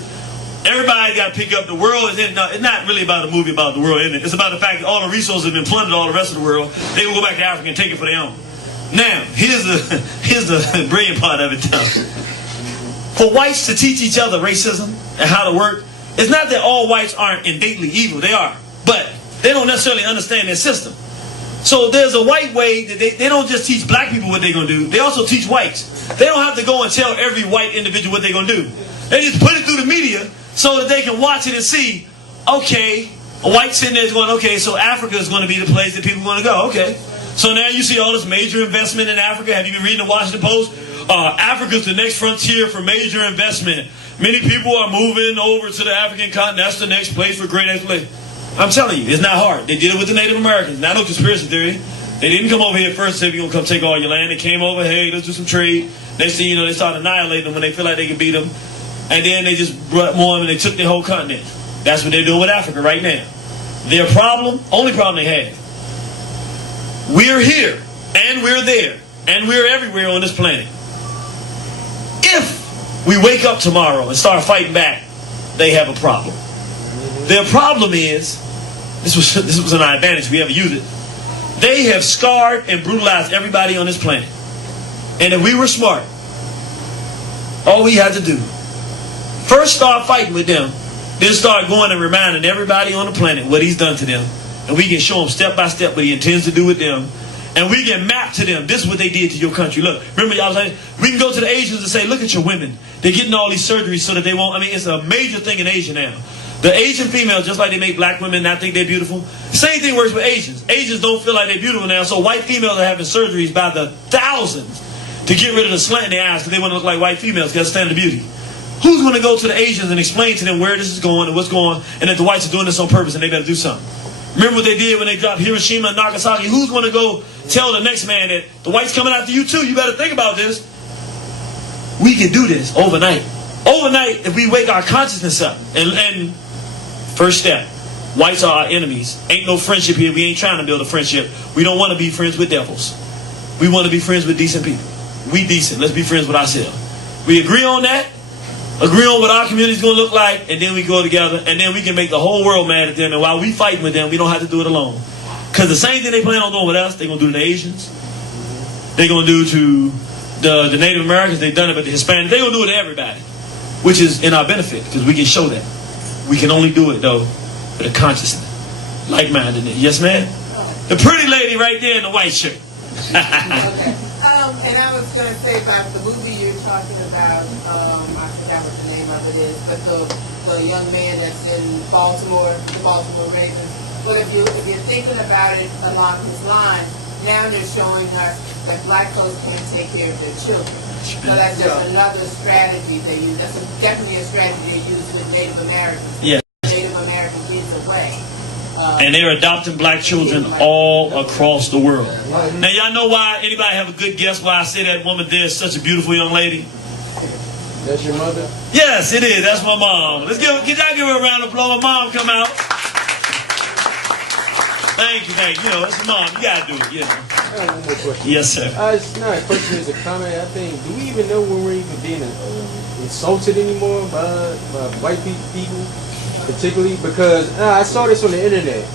everybody got to pick up the world. It's not really about a movie about the world, isn't it? It's about the fact that all the resources have been plundered all the rest of the world. They will go back to Africa and take it for their own. Now, here's the brilliant part of it, though. For whites to teach each other racism and how to work, it's not that all whites aren't innately evil. They are. But they don't necessarily understand their system. So there's a white way that they don't just teach black people what they're going to do. They also teach whites. They don't have to go and tell every white individual what they're going to do. They just put it through the media so that they can watch it and see, okay, a white sitting there is going, okay, so Africa is going to be the place that people want to go. Okay. So now you see all this major investment in Africa. Have you been reading the Washington Post? Africa's the next frontier for major investment. Many people are moving over to the African continent. That's the next place for great exploration. I'm telling you, it's not hard. They did it with the Native Americans. Not no conspiracy theory. They didn't come over here first and say, we're going to come take all your land. They came over, hey, let's do some trade. Next thing you know, they started annihilating them when they feel like they can beat them. And then they just brought more and they took their whole continent. That's what they're doing with Africa right now. Their problem, only problem they have, we're here, and we're there, and we're everywhere on this planet. If we wake up tomorrow and start fighting back, they have a problem. Their problem is, this was an advantage if we ever use it, they have scarred and brutalized everybody on this planet. And if we were smart, all we had to do, first start fighting with them, then start going and reminding everybody on the planet what he's done to them. And we can show them step by step what he intends to do with them. And we can map to them, this is what they did to your country. Look, remember y'all saying, we can go to the Asians and say, look at your women. They're getting all these surgeries so that they won't, it's a major thing in Asia now. The Asian females, just like they make black women not think they're beautiful, same thing works with Asians. Asians don't feel like they're beautiful now, so white females are having surgeries by the thousands to get rid of the slant in their eyes because they want to look like white females because that's standard beauty. Who's going to go to the Asians and explain to them where this is going and what's going on, and that the whites are doing this on purpose and they better do something? Remember what they did when they dropped Hiroshima and Nagasaki? Who's going to go tell the next man that the white's coming after you too. You better think about this. We can do this overnight. Overnight, if we wake our consciousness up. And first step, whites are our enemies. Ain't no friendship here. We ain't trying to build a friendship. We don't want to be friends with devils. We want to be friends with decent people. We decent. Let's be friends with ourselves. We agree on that. Agree on what our community is going to look like. And then we go together. And then we can make the whole world mad at them. And while we fighting with them, we don't have to do it alone. Because the same thing they plan on doing with us, they're going to do to the Asians. They're going to do to the Native Americans. They've done it with the Hispanics. They're going to do it to everybody. Which is in our benefit. Because we can show that. We can only do it, though, with a consciousness. Like-mindedness. Yes, ma'am? The pretty lady right there in the white shirt. Okay. And I was going to say about the movie you're talking about, I forgot what the name of it is, but the young man that's in Baltimore, the Baltimore Ravens. But if you're thinking about it along his lines, now they're showing us that black folks can't take care of their children. So that's just another strategy they use. That's definitely a strategy they use with Native Americans. Yeah. Native American kids away. And they're adopting black children all across the world. Now, y'all know why? Anybody have a good guess why I say that woman there is such a beautiful young lady? That's your mother? Yes, it is. That's my mom. Can y'all give her a round of applause? Mom, come out. Thank you. You know, it's your mom. You gotta do it. You know. I have one more question. Yes, sir. It's not a question, it's a comment. I think, do we even know when we're even being insulted anymore by white people, particularly? Because I saw this on the internet.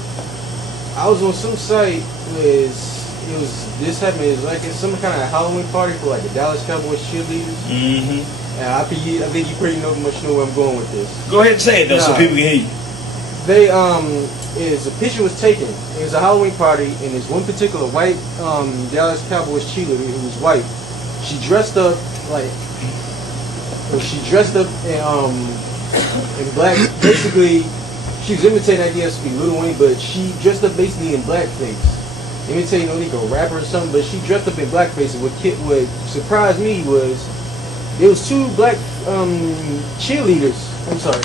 I was on some site where this happened. It was like it's some kind of Halloween party for like the Dallas Cowboys cheerleaders. Mm-hmm. And I think you pretty much know where I'm going with this. Go ahead and say it though, so people can hear you. They a picture was taken. It was a Halloween party, and there's one particular white Dallas Cowboys cheerleader who was white. She dressed up in black. Basically, she was imitating, I guess, to be Lil Wayne, but she dressed up basically in blackface, imitating like a rapper or something. But she dressed up in blackface, and what surprised me was there was two black cheerleaders. I'm sorry.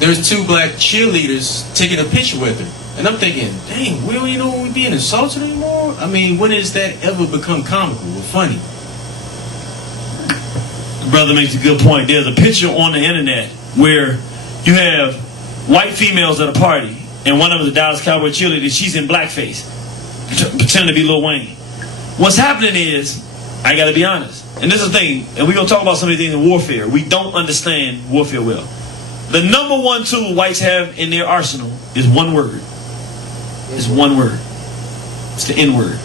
There's two black cheerleaders taking a picture with her. And I'm thinking, dang, we don't even know we're being insulted anymore? I mean, when has that ever become comical or funny? The brother makes a good point. There's a picture on the internet where you have white females at a party, and one of them is a Dallas Cowboy cheerleader. She's in blackface, pretending to be Lil Wayne. What's happening is, I got to be honest, and this is the thing, and we're going to talk about some of these things in warfare. We don't understand warfare well. The number one tool whites have in their arsenal is one word. It's one word. It's the N-word.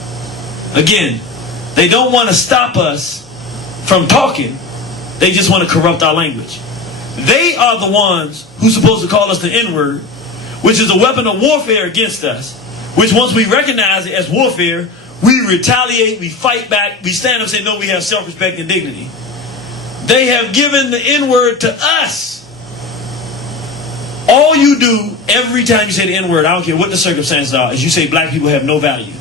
Again, they don't want to stop us from talking. They just want to corrupt our language. They are the ones who's supposed to call us the N-word, which is a weapon of warfare against us, which once we recognize it as warfare, we retaliate, we fight back, we stand up and say, no, we have self-respect and dignity. They have given the N-word to us. All you do every time you say the N-word, I don't care what the circumstances are, is you say black people have no value.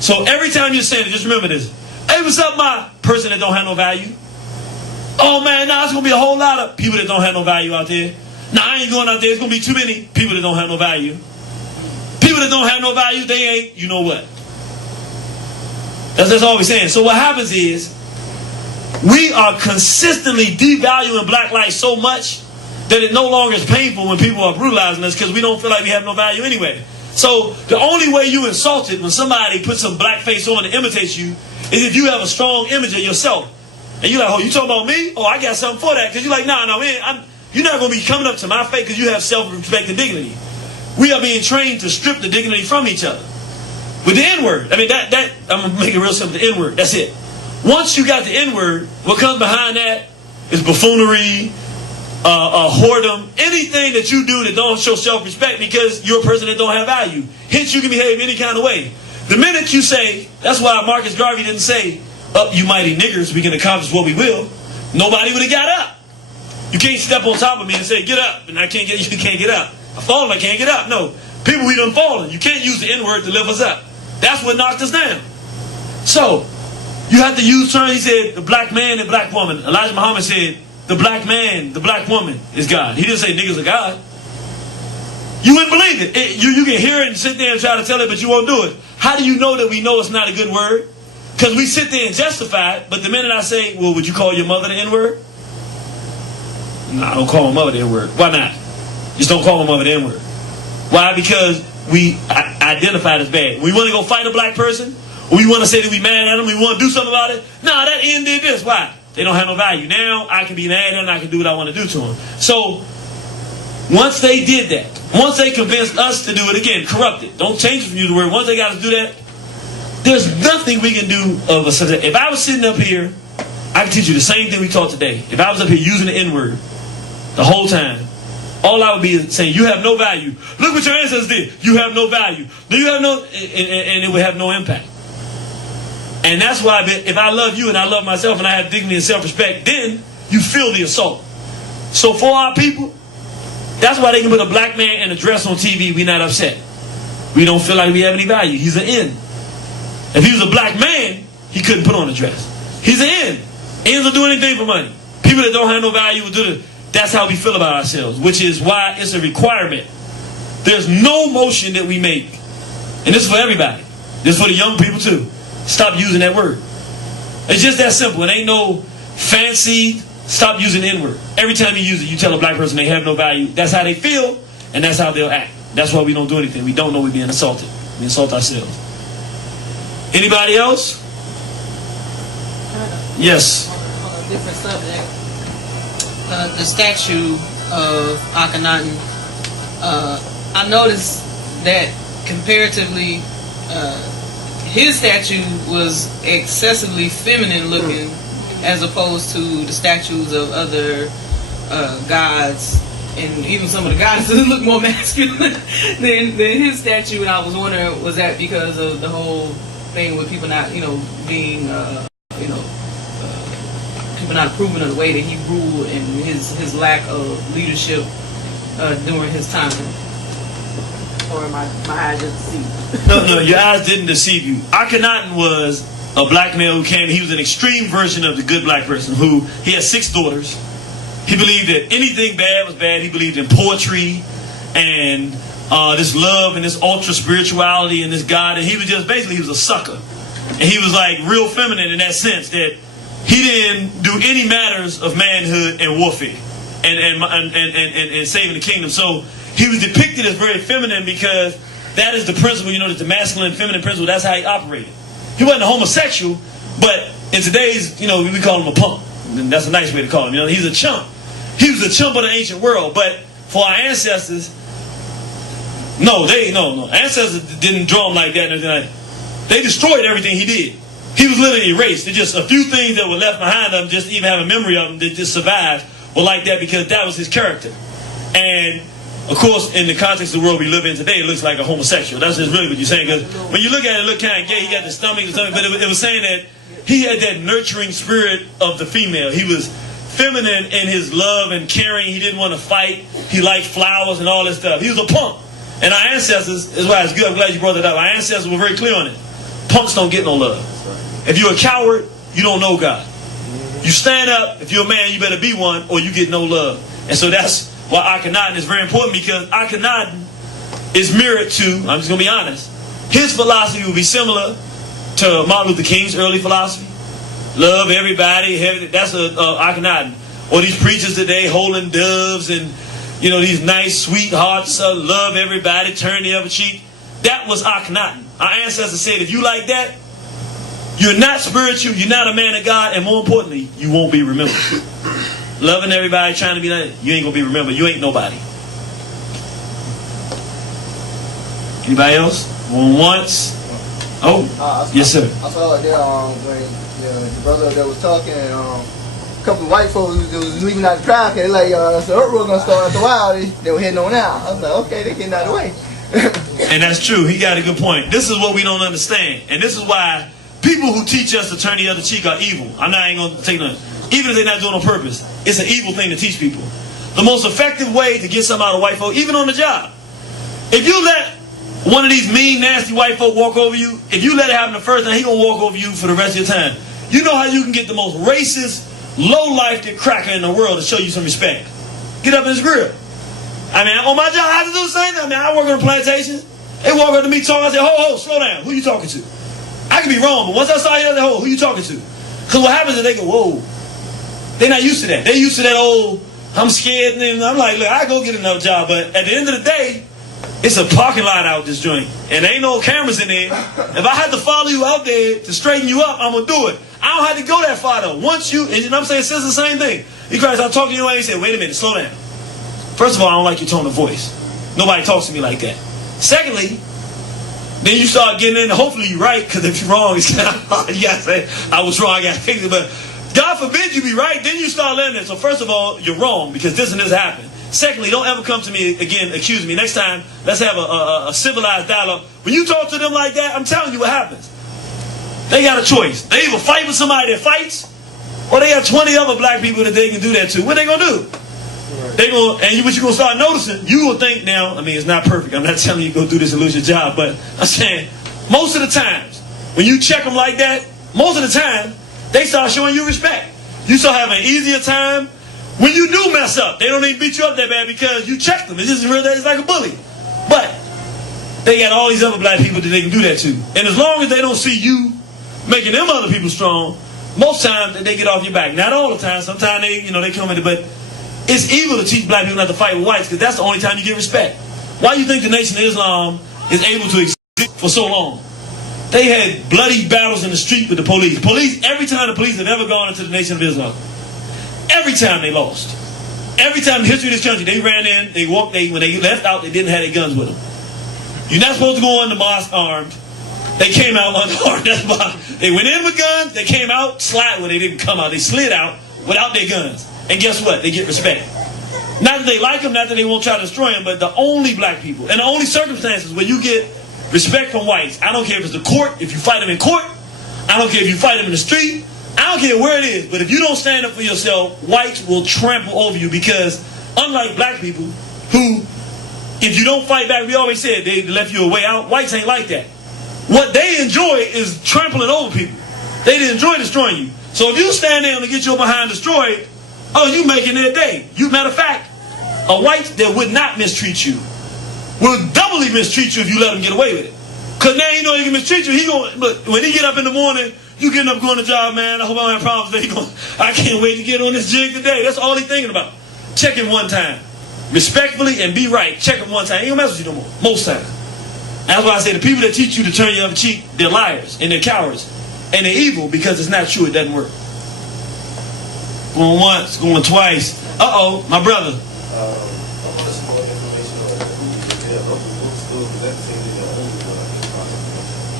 So every time you're saying it, just remember this. Hey, what's up, my person that don't have no value? Oh man, now it's going to be a whole lot of people that don't have no value out there. Now I ain't going out there. It's going to be too many people that don't have no value. People that don't have no value, they ain't, you know what? That's all we're saying. So what happens is, we are consistently devaluing black life so much that it no longer is painful when people are brutalizing us because we don't feel like we have no value anyway. So the only way you insulted when somebody puts some blackface on and imitates you is if you have a strong image of yourself. And you're like, oh, you talking about me? Oh, I got something for that. Because you're like, nah, you're not going to be coming up to my face because you have self-respect and dignity. We are being trained to strip the dignity from each other. With the N-word. I mean, that I'm going to make it real simple. The N-word. That's it. Once you got the N-word, what comes behind that is buffoonery, whoredom, anything that you do that don't show self-respect because you're a person that don't have value. Hence, you can behave any kind of way. The minute you say, that's why Marcus Garvey didn't say, up you mighty niggers, we can accomplish what we will. Nobody would have got up. You can't step on top of me and say, get up, and you can't get up. I fallen, I can't get up. No, people, we done fallen. You can't use the N-word to lift us up. That's what knocked us down. So, you have to use terms. He said, the black man and black woman. Elijah Muhammad said, the black man, the black woman is God. He didn't say niggas are God. You wouldn't believe it. You can hear it and sit there and try to tell it, but you won't do it. How do you know that we know it's not a good word? Because we sit there and justify it, but the minute I say, well, would you call your mother the N-word? No, I don't call my mother the N-word. Why not? Just don't call my mother the N-word. Why? Because we identify it as bad. We want to go fight a black person, or we want to say that we mad at them, we want to do something about it. Nah, that N did this. Why? They don't have no value. Now I can be mad at them and I can do what I want to do to them. So once they did that, once they convinced us to do it again, corrupt it. Don't change it from you the word. Once they got us to do that, there's nothing we can do of a subject. If I was sitting up here, I could teach you the same thing we taught today. If I was up here using the N-word the whole time, all I would be is saying, you have no value. Look what your ancestors did. You have no value. You have no, and it would have no impact. And that's why if I love you and I love myself and I have dignity and self-respect, then you feel the assault. So for our people, that's why they can put a black man in a dress on TV. We're not upset. We don't feel like we have any value. He's an N. If he was a black man, he couldn't put on a dress. He's an N. N's will do anything for money. People that don't have no value will do it. That's how we feel about ourselves, which is why it's a requirement. There's no motion that we make. And this is for everybody. This is for the young people too. Stop using that word. It's just that simple. It ain't no fancy. Stop using the N-word. Every time you use it, you tell a black person they have no value. That's how they feel, and that's how they'll act. That's why we don't do anything. We don't know we're being assaulted. We insult ourselves. Anybody else? Yes. On a different subject. The statue of Akhenaten. I noticed that comparatively, his statue was excessively feminine looking, as opposed to the statues of other gods, and even some of the gods look more masculine than his statue. And I was wondering, was that because of the whole thing with people not, being, people not approving of the way that he ruled and his lack of leadership during his time? Or my eyes just deceived? No, your eyes didn't deceive you. Akhenaten was a black male who came. He was an extreme version of the good black person who, he had 6 daughters. He believed that anything bad was bad. He believed in poetry and this love and this ultra spirituality and this God. And he was just, basically, he was a sucker. And he was like real feminine in that sense, that he didn't do any matters of manhood and warfare and saving the kingdom. So he was depicted as very feminine because that is the principle, that the masculine and feminine principle, that's how he operated. He wasn't a homosexual, but in today's, we call him a punk. And that's a nice way to call him. He's a chump. He was a chump of the ancient world, but for our ancestors, no. Ancestors didn't draw him like that. They destroyed everything he did. He was literally erased. There's just a few things that were left behind him, just to even have a memory of him that just survived, were like that because that was his character. And of course, in the context of the world we live in today, it looks like a homosexual. That's just really what you're saying. Because when you look at it, it looked kind of gay. He got the stomach, but it was saying that he had that nurturing spirit of the female. He was feminine in his love and caring. He didn't want to fight. He liked flowers and all this stuff. He was a punk. And our ancestors, is why it's good. I'm glad you brought that up. Our ancestors were very clear on it. Punks don't get no love. If you're a coward, you don't know God. You stand up. If you're a man, you better be one, or you get no love. And so that's why Akhenaten is very important, because Akhenaten is mirrored to, I'm just going to be honest, his philosophy will be similar to Martin Luther King's early philosophy. Love everybody. That's Akhenaten. Or these preachers today holding doves and, these nice, sweet hearts, love everybody, turn the other cheek. That was Akhenaten. Our ancestors said, if you like that, you're not spiritual, you're not a man of God, and more importantly, you won't be remembered. Loving everybody, trying to be nice, you ain't going to be remembered. You ain't nobody. Anybody else? Going once? Oh, yes, sir. I saw it there when the brother that was talking, a couple of white folks that was leaving out the traffic, they like, so we're going to start after a while, they were heading on out. I was like, okay, they're getting out of the way. And that's true. He got a good point. This is what we don't understand. And this is why people who teach us to turn the other cheek are evil. I'm not even going to take nothing. Even if they're not doing it on purpose, it's an evil thing to teach people. The most effective way to get something out of white folk, even on the job, if you let one of these mean, nasty white folk walk over you, if you let it happen the first time, he going to walk over you for the rest of your time. You know how you can get the most racist, low-life cracker in the world to show you some respect? Get up in his grill. I mean, on my job, I have to do the same thing. I mean, I work on a plantation. They walk up to me talking. I say, ho, slow down. Who you talking to? I could be wrong, but once I saw you, I said, ho, who you talking to? Because what happens is they go, whoa. They're not used to that. They're used to that old, I'm scared. And I'm like, look, I go get another job. But at the end of the day, it's a parking lot out this joint. And there ain't no cameras in there. If I had to follow you out there to straighten you up, I'm going to do it. I don't have to go that far, though. Once you, and you know what I'm saying, it says the same thing. You guys, I'm talking to you and you say, wait a minute, slow down. First of all, I don't like your tone of voice. Nobody talks to me like that. Secondly, then you start getting in, hopefully you're right, because if you're wrong, it's kind of hard. You gotta say, I was wrong, I gotta fix it. But God forbid you be right, then you start letting it. So first of all, you're wrong, because this and this happened. Secondly, don't ever come to me again, accuse me. Next time, let's have a civilized dialogue. When you talk to them like that, I'm telling you what happens. They got a choice. They either fight with somebody that fights, or they got 20 other black people that they can do that to. What they gonna do? They gonna, and what you gonna start noticing, you will think now, I mean, it's not perfect. I'm not telling you go do this and lose your job, but I'm saying, most of the times, when you check them like that, most of the time, they start showing you respect. You start having an easier time. When you do mess up, they don't even beat you up that bad because you checked them. It's just real, it's like a bully. But they got all these other black people that they can do that to. And as long as they don't see you making them other people strong, most times they get off your back. Not all the time. Sometimes they, they come in, but it's evil to teach black people not to fight with whites because that's the only time you get respect. Why do you think the Nation of Islam is able to exist for so long? They had bloody battles in the street with the police. Every time the police have ever gone into the Nation of Islam, every time they lost. Every time in the history of this country, they ran in, they walked, when they left out, they didn't have their guns with them. You're not supposed to go in the mosque armed. They came out unarmed. That's why they went in with guns, they came out well, they didn't come out, they slid out without their guns. And guess what? They get respect. Not that they like them, not that they won't try to destroy them, but the only black people, and the only circumstances where you get respect from whites, I don't care if it's the court, if you fight them in court, I don't care if you fight them in the street, I don't care where it is, but if you don't stand up for yourself, whites will trample over you because unlike black people who, if you don't fight back, we always said they left you a way out, whites ain't like that. What they enjoy is trampling over people. They enjoy destroying you. So if you stand there and get your behind destroyed, oh, you making their day. Matter of fact, a white that would not mistreat you will doubly mistreat you if you let him get away with it. Because now you know he can mistreat you. Look, when he get up in the morning, you getting up going to job, man, I hope I don't have problems today. I can't wait to get on this jig today. That's all he's thinking about. Check him one time. Respectfully and be right. Check him one time. He ain't gonna mess with you no more. Most times. That's why I say the people that teach you to turn your other cheek, they're liars and they're cowards. And they're evil because it's not true. It doesn't work. Going once, going twice. Uh-oh, my brother. I want some more information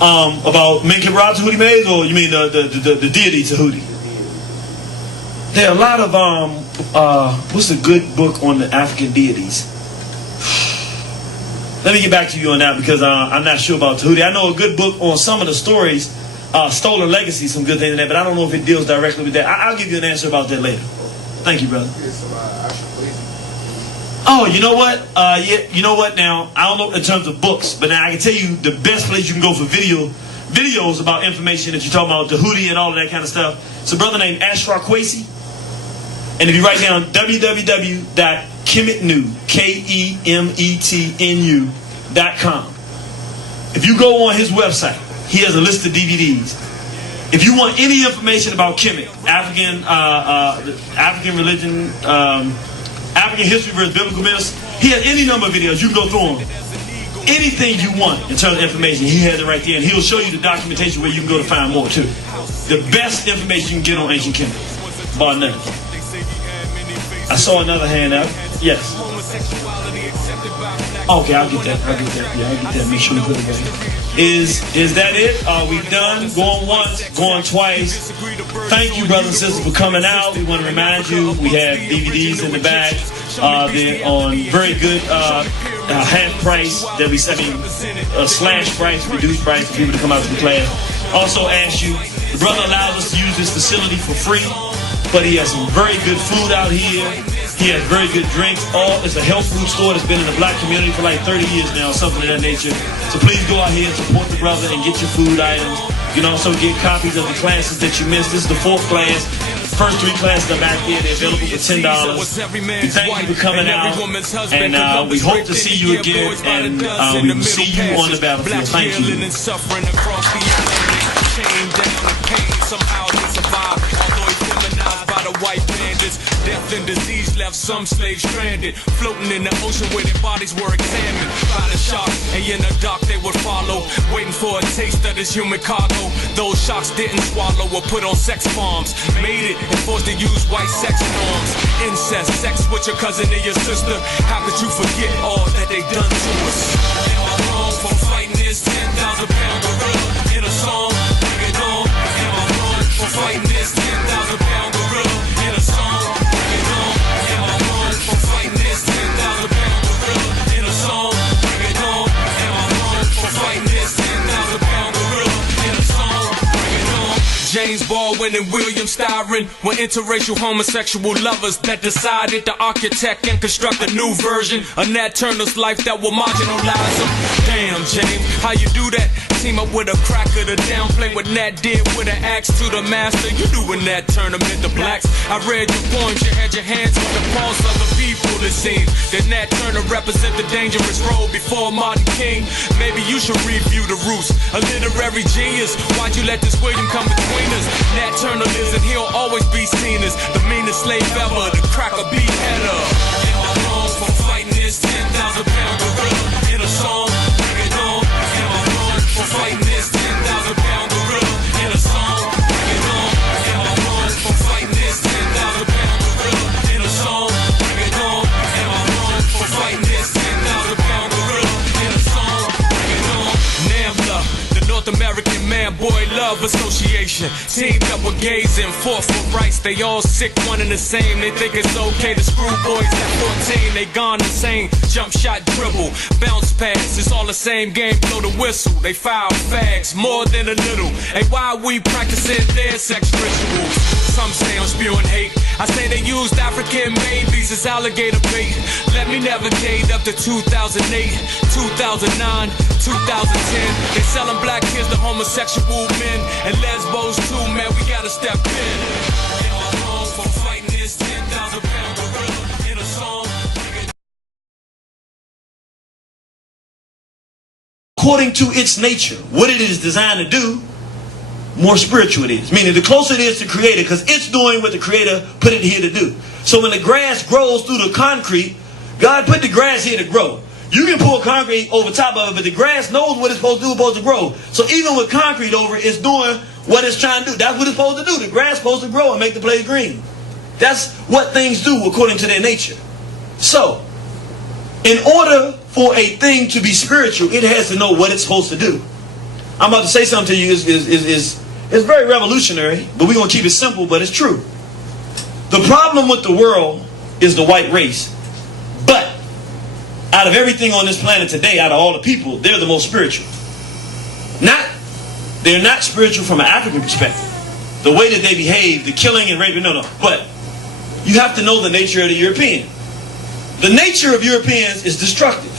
on about Minkin Rob Tahuti Mays, or you mean the deity Tahuti? There are a lot of what's a good book on the African deities? Let me get back to you on that because I'm not sure about Tahuti. I know a good book on some of the stories, Stolen Legacy, some good things in there, but I don't know if it deals directly with that. I'll give you an answer about that later. Thank you, brother. Oh, you know what? Yeah, you know what? Now I don't know in terms of books, but now I can tell you the best place you can go for videos about information that you're talking about Tahuti and all of that kind of stuff. It's a brother named Ashraf Kwesi, and if you write down www.kemetnu KEMETNU.com, if you go on his website, he has a list of DVDs. If you want any information about Kemet, African religion, African history versus biblical myths, he has any number of videos. You can go through them. Anything you want in terms of information, he has it right there. And he'll show you the documentation where you can go to find more, too. The best information you can get on ancient Kemet. Bar none. I saw another hand up. Yes. Okay, I'll get that. Yeah, I'll get that. Make sure we put it away. Is that it? Are we done? Going once, going twice. Thank you, brothers and sisters, for coming out. We want to remind you we have DVDs in the back. They're on very good half price. Slash price, reduced price for people to come out to the class. Also ask you, the brother allows us to use this facility for free, but he has some very good food out here. He has very good drinks. It's a health food store that's been in the black community for like 30 years now, something of that nature. So please go out here and support the brother and get your food items. You can also get copies of the classes that you missed. This is the 4th class. First 3 classes are back there. They're available for $10. We thank you for coming out, and we hope to see you again, and we will see you on the battlefield. Thank you. Somehow they survive, although he's feminized by the white bandits. Death and disease left some slaves stranded, floating in the ocean where their bodies were examined by the sharks, and in the dark they would follow, waiting for a taste of this human cargo. Those sharks didn't swallow or put on sex farms, made it and forced to use white sex norms. Incest, sex with your cousin and your sister. How could you forget all that they done to us? Am I wrong for fighting this 10,000-pound gorilla in a song? Bring it on. For fighting this 10,000-pound gorilla in a song. Bring it on. Am I wrong for fighting this 10,000-pound gorilla in a song? Bring it on. Am I wrong for fighting this 10,000-pound gorilla in a song? Bring it on. James Baldwin and William Styron were interracial homosexual lovers that decided to architect and construct a new version of Nat Turner's life that will marginalize them. Damn, James, how you do that? Team up with a cracker to downplay what Nat did with an axe to the master. You knew when Nat Turner meant the blacks. I read your poems, you had your hands on the pulse of the people. It seems that Nat Turner represent the dangerous role before Martin King. Maybe you should review the roots. A literary genius, why'd you let this William come between us? Nat Turner lives and he'll always be seen as the meanest slave ever, the cracker beheader. Am I wrong for fighting this 10,000-pound gorilla in a song? Bring it on. Am I wrong for fighting this 10,000-pound gorilla in a song? Bring it on. Am I wrong for fighting this 10,000-pound gorilla in a song? Bring it on. Am I wrong for fighting this 10,000-pound gorilla in a song? Bring it on. NAMBLA, the North American Man Boy Love Association, teamed up with gays and fought for rights. They all sick, one and the same. They think it's okay to screw boys at 14. They gone insane. Jump shot, dribble, bounce pass. It's all the same game. Blow the whistle. They foul fags more than a little. Hey, why are we practicing their sex rituals? Some say I'm spewing hate. I say they used African babies as alligator bait. Let me navigate up to 2008, 2009, 2010. They selling black kids to homosexual men and lesbos too, man. We gotta step in. Am I wrong for fighting this 10,000-pound gorilla in a song? According to its nature, what it is designed to do, more spiritual it is. Meaning the closer it is to Creator, because it's doing what the Creator put it here to do. So when the grass grows through the concrete, God put the grass here to grow. You can pour concrete over top of it, but the grass knows what it's supposed to do, it's supposed to grow. So even with concrete over it, it's doing what it's trying to do. That's what it's supposed to do. The grass is supposed to grow and make the place green. That's what things do according to their nature. So, in order for a thing to be spiritual, it has to know what it's supposed to do. I'm about to say something to you. It's very revolutionary, but we're going to keep it simple, but it's true. The problem with the world is the white race. But out of everything on this planet today, out of all the people, they're the most spiritual. They're not spiritual from an African perspective. The way that they behave, the killing and raping, no. But you have to know the nature of the European. The nature of Europeans is destructive.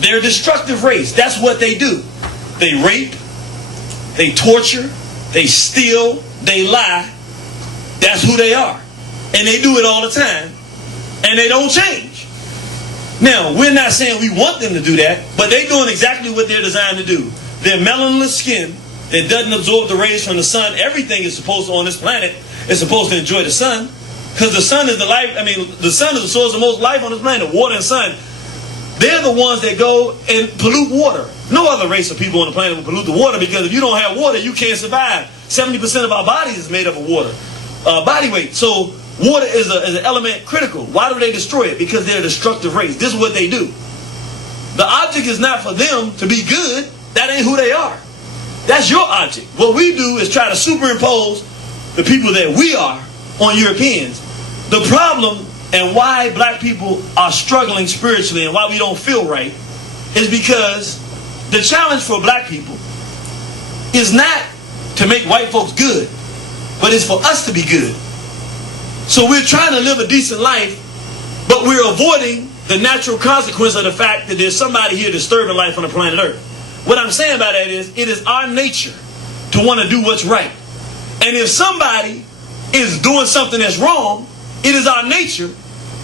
They're a destructive race. That's what they do. They rape, they torture, they steal, they lie. That's who they are. And they do it all the time. And they don't change. Now, we're not saying we want them to do that, but they're doing exactly what they're designed to do. Their melaninless skin that doesn't absorb the rays from the sun. Everything is supposed to, on this planet, is supposed to enjoy the sun. Because the sun is the life, the sun is the source of most life on this planet, water and sun. They're the ones that go and pollute water. No other race of people on the planet will pollute the water, because if you don't have water, you can't survive. 70% of our bodies is made up of water. Body weight. So water is an element critical. Why do they destroy it? Because they're a destructive race. This is what they do. The object is not for them to be good. That ain't who they are. That's your object. What we do is try to superimpose the people that we are on Europeans. The problem and why black people are struggling spiritually and why we don't feel right is because the challenge for black people is not to make white folks good, but it's for us to be good. So we're trying to live a decent life, but we're avoiding the natural consequence of the fact that there's somebody here disturbing life on the planet Earth. What I'm saying by that is, it is our nature to want to do what's right. And if somebody is doing something that's wrong, it is our nature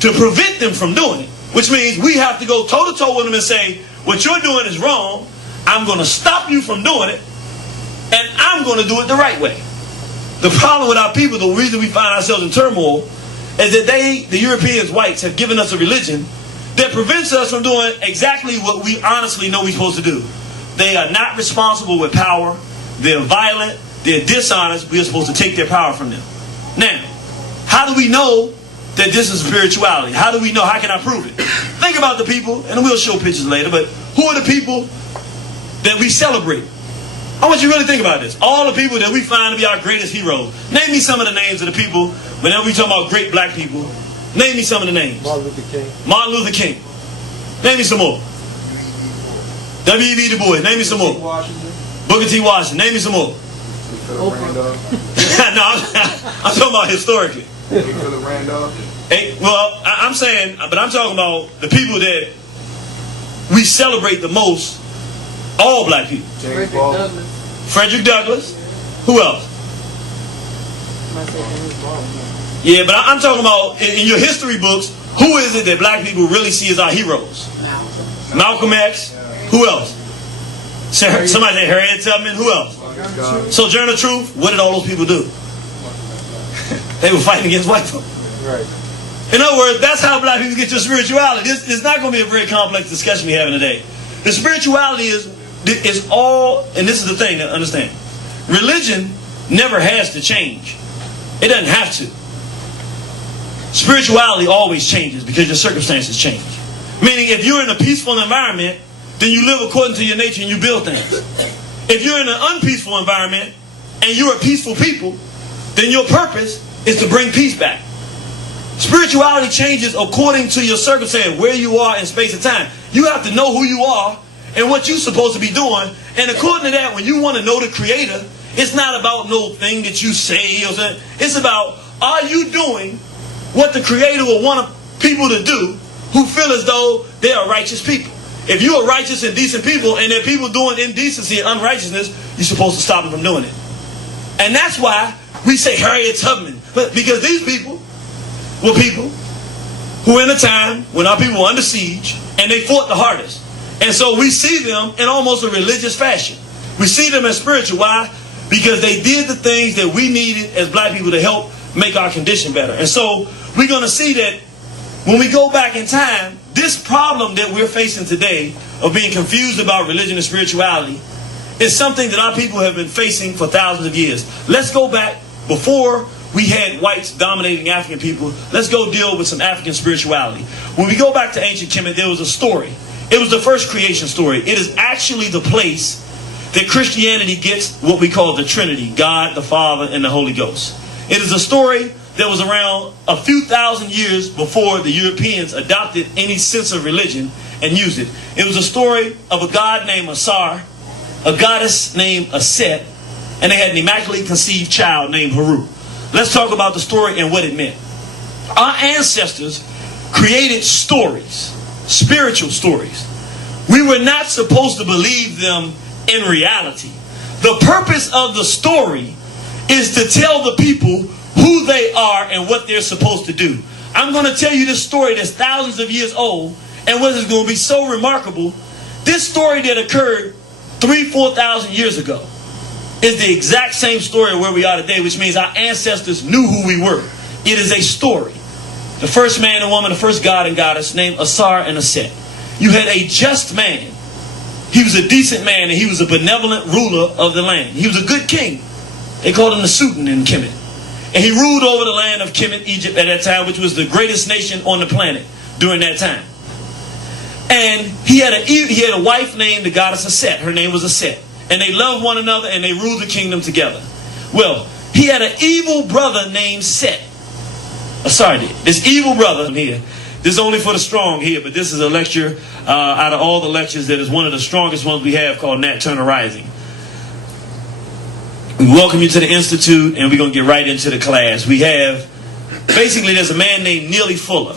to prevent them from doing it. Which means we have to go toe to toe with them and say, what you're doing is wrong. I'm going to stop you from doing it, and I'm going to do it the right way. The problem with our people, the reason we find ourselves in turmoil, is that the Europeans, whites, have given us a religion that prevents us from doing exactly what we honestly know we're supposed to do. They are not responsible with power. They're violent. They're dishonest. We are supposed to take their power from them. Now, how do we know that this is spirituality? How do we know? How can I prove it? Think about the people, and we'll show pictures later, but who are the people that we celebrate? I want you to really think about this. All the people that we find to be our greatest heroes. Name me some of the names of the people, whenever we talk about great black people, name me some of the names. Martin Luther King. Martin Luther King. Name me some more. W.E.B. Du Bois. Name me some more. Booker T. Washington. Name me some more. No, I'm talking about historically. Hey, well, I'm saying, but I'm talking about the people that we celebrate the most. All black people. Frederick Douglass. Who else? Yeah, but I'm talking about in your history books, who is it that black people really see as our heroes? Malcolm X. Who else? Somebody said Harriet Tubman. Who else? Sojourner Truth. What did all those people do? They were fighting against white folks. Right. In other words, that's how black people get your spirituality. This is not going to be a very complex discussion we're having today. The spirituality is all, and this is the thing to understand. Religion never has to change. It doesn't have to. Spirituality always changes because your circumstances change. Meaning, if you're in a peaceful environment, then you live according to your nature and you build things. If you're in an unpeaceful environment and you're a peaceful people, then your purpose is to bring peace back. Spirituality changes according to your circumstance, where you are in space and time. You have to know who you are and what you're supposed to be doing. And according to that, when you want to know the Creator, it's not about no thing that you say or something. It's about, are you doing what the Creator will want people to do who feel as though they are righteous people? If you are righteous and decent people and there are people doing indecency and unrighteousness, you're supposed to stop them from doing it. And that's why we say Harriet Tubman. Because these people were people who in a time when our people were under siege and they fought the hardest. And so we see them in almost a religious fashion. We see them as spiritual. Why? Because they did the things that we needed as black people to help make our condition better. And so we're going to see that when we go back in time, this problem that we're facing today of being confused about religion and spirituality is something that our people have been facing for thousands of years. Let's go back before we had whites dominating African people. Let's go deal with some African spirituality. When we go back to ancient Kemet, there was a story. It was the first creation story. It is actually the place that Christianity gets what we call the Trinity, God, the Father, and the Holy Ghost. It is a story that was around a few thousand years before the Europeans adopted any sense of religion and used it. It was a story of a god named Asar, a goddess named Aset, and they had an immaculately conceived child named Haru. Let's talk about the story and what it meant. Our ancestors created stories, spiritual stories. We were not supposed to believe them in reality. The purpose of the story is to tell the people who they are and what they're supposed to do. I'm going to tell you this story that's thousands of years old, and what is going to be so remarkable, this story that occurred 3,000-4,000 years ago is the exact same story where we are today, which means our ancestors knew who we were. It is a story. The first man and woman, the first god and goddess named Asar and Aset. You had a just man. He was a decent man and he was a benevolent ruler of the land. He was a good king. They called him the Sultan in Kemet. And he ruled over the land of Kemet, Egypt at that time, which was the greatest nation on the planet during that time. And he had a wife named the goddess Aset. Her name was Aset. And they loved one another and they ruled the kingdom together. Well, he had an evil brother named Set. This evil brother here. This is only for the strong here, but this is a lecture out of all the lectures that is one of the strongest ones we have, called Nat Turner Rising. We welcome you to the Institute, and we're going to get right into the class. We have, basically, there's a man named Neely Fuller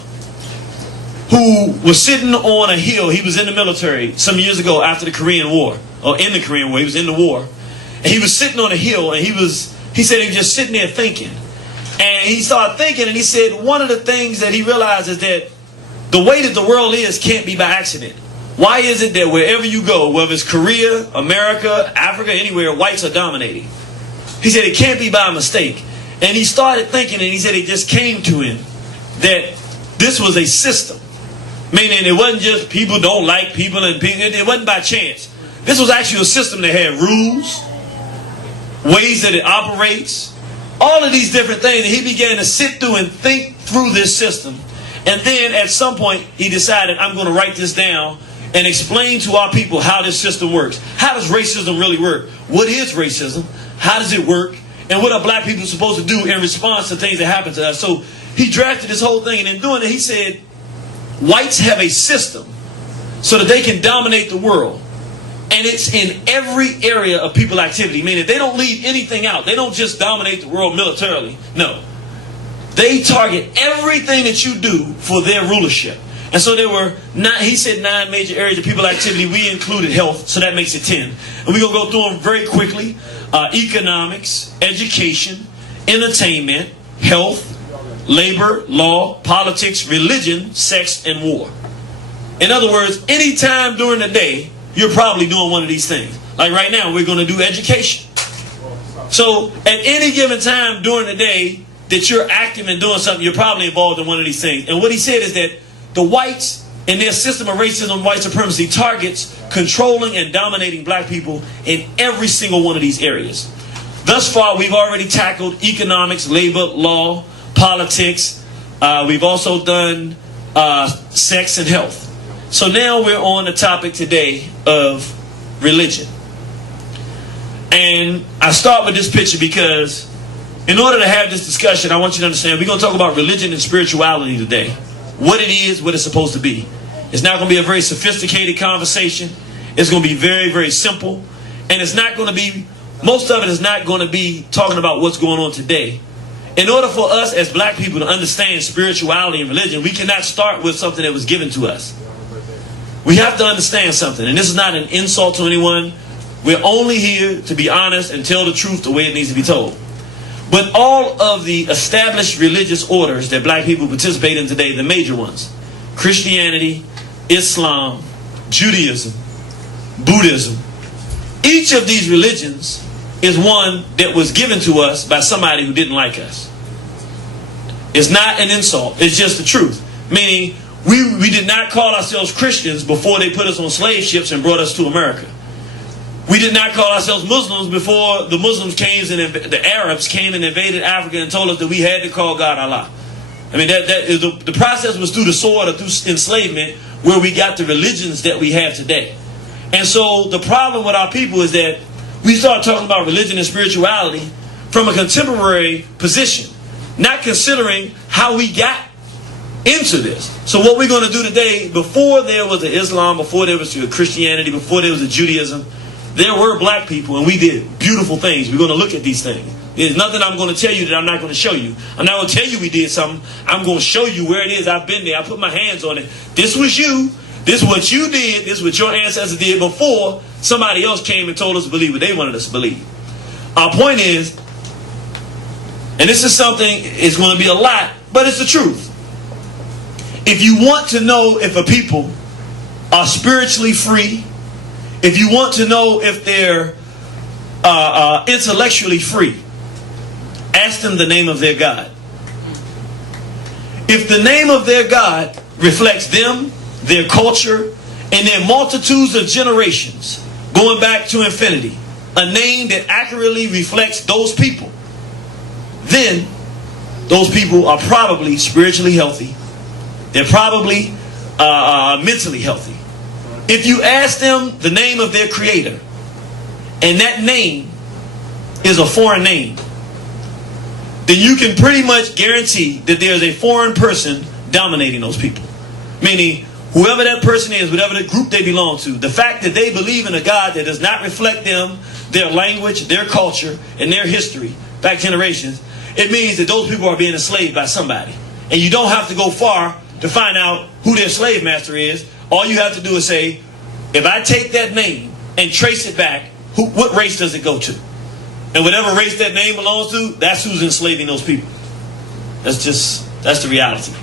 who was sitting on a hill. He was in the military some years ago after the Korean War, or in the Korean War. He was in the war. And he was sitting on a hill, and he said he was just sitting there thinking. And he started thinking, and he said one of the things that he realized is that the way that the world is can't be by accident. Why is it that wherever you go, whether it's Korea, America, Africa, anywhere, whites are dominating? He said it can't be by mistake. And he started thinking, and he said it just came to him that this was a system. Meaning it wasn't just people don't like people and people, it wasn't by chance. This was actually a system that had rules, ways that it operates, all of these different things. And he began to sit through and think through this system. And then at some point he decided, I'm going to write this down and explain to our people how this system works. How does racism really work? What is racism? How does it work? And what are black people supposed to do in response to things that happen to us? So he drafted this whole thing, and in doing it, he said, whites have a system so that they can dominate the world. And it's in every area of people activity, meaning they don't leave anything out. They don't just dominate the world militarily. No. They target everything that you do for their rulership. And so there were, he said 9 major areas of people activity. We included health, so that makes it 10. And we're going to go through them very quickly. Economics, education, entertainment, health, labor, law, politics, religion, sex, and war. In other words, any time during the day, you're probably doing one of these things. Like right now, we're going to do education. So at any given time during the day that you're active and doing something, you're probably involved in one of these things. And what he said is that the whites and their system of racism, white supremacy, targets controlling and dominating black people in every single one of these areas. Thus far, we've already tackled economics, labor, law, politics. We've also done sex and health. So now we're on the topic today of religion. And I start with this picture because in order to have this discussion, I want you to understand we're going to talk about religion and spirituality today. What it is, what it's supposed to be. It's not going to be a very sophisticated conversation. It's going to be very, very simple. And it's not going to be, most of it is not going to be talking about what's going on today. In order for us as black people to understand spirituality and religion, we cannot start with something that was given to us. We have to understand something. And this is not an insult to anyone. We're only here to be honest and tell the truth the way it needs to be told. But all of the established religious orders that black people participate in today, the major ones, Christianity, Islam, Judaism, Buddhism, each of these religions is one that was given to us by somebody who didn't like us. It's not an insult. It's just the truth. Meaning, we did not call ourselves Christians before they put us on slave ships and brought us to America. We did not call ourselves Muslims before the Muslims came and the Arabs came and invaded Africa and told us that we had to call God Allah. I mean, the process was through the sword or through enslavement where we got the religions that we have today. And so the problem with our people is that we start talking about religion and spirituality from a contemporary position, not considering how we got into this. So what we're going to do today, before there was a Islam, before there was a Christianity, before there was a Judaism, there were black people and we did beautiful things. We're going to look at these things. There's nothing I'm going to tell you that I'm not going to show you. I'm not going to tell you we did something. I'm going to show you where it is. I've been there. I put my hands on it. This was you. This is what you did. This is what your ancestors did before somebody else came and told us to believe what they wanted us to believe. Our point is, and this is something, it's going to be a lot, but it's the truth. If you want to know if a people are spiritually free, if you want to know if they're intellectually free, ask them the name of their God. If the name of their God reflects them, their culture, and their multitudes of generations, going back to infinity, a name that accurately reflects those people, then those people are probably spiritually healthy. They're probably mentally healthy. If you ask them the name of their creator, and that name is a foreign name, then you can pretty much guarantee that there's a foreign person dominating those people. Meaning, whoever that person is, whatever the group they belong to, the fact that they believe in a God that does not reflect them, their language, their culture, and their history, back generations, it means that those people are being enslaved by somebody. And you don't have to go far to find out who their slave master is. All you have to do is say, if I take that name and trace it back, what race does it go to? And whatever race that name belongs to, that's who's enslaving those people. That's the reality.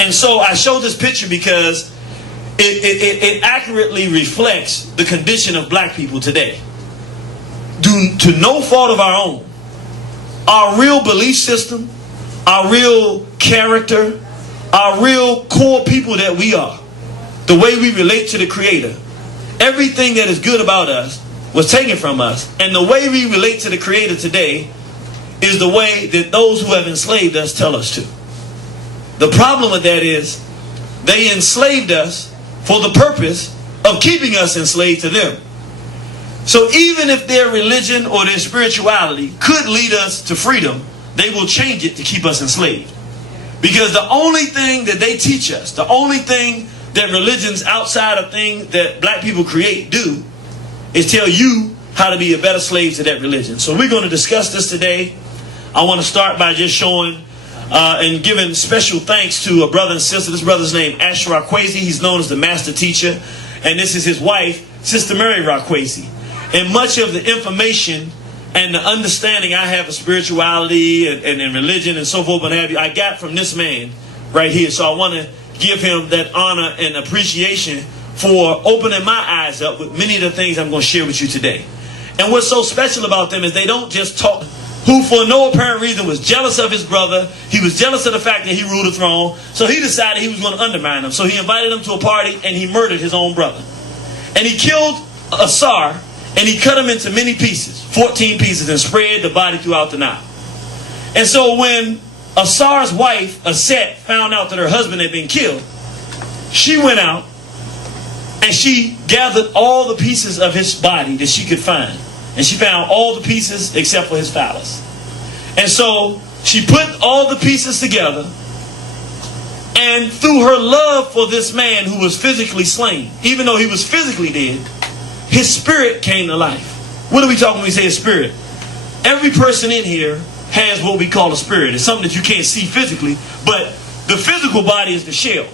And so I show this picture because it accurately reflects the condition of black people today. Due to no fault of our own, our real belief system, our real character, our real core people that we are, the way we relate to the Creator, everything that is good about us was taken from us. And the way we relate to the Creator today is the way that those who have enslaved us tell us to. The problem with that is they enslaved us for the purpose of keeping us enslaved to them. So even if their religion or their spirituality could lead us to freedom, they will change it to keep us enslaved. Because the only thing that they teach us, the only thing that religions outside of things that black people create do, is tell you how to be a better slave to that religion. So we're going to discuss this today. I want to start by just showing and giving special thanks to a brother and sister. This brother's name Ash Rakwesi. He's known as the master teacher. And this is his wife, Sister Mary Rakwesi. And much of the information and the understanding I have of spirituality and religion and so forth, but have you, I got from this man right here. So I want to give him that honor and appreciation for opening my eyes up with many of the things I'm going to share with you today. And what's so special about them is they don't just talk. Who for no apparent reason was jealous of his brother. He was jealous of the fact that he ruled the throne. So he decided he was going to undermine him. So he invited him to a party and he murdered his own brother. And he killed Asar and he cut him into many pieces, 14 pieces, and spread the body throughout the Nile. And so when Asar's wife, Aset, found out that her husband had been killed, she went out and she gathered all the pieces of his body that she could find. And she found all the pieces except for his phallus. And so she put all the pieces together. And through her love for this man who was physically slain, even though he was physically dead, his spirit came to life. What are we talking when we say a spirit? Every person in here has what we call a spirit. It's something that you can't see physically, but the physical body is the shell.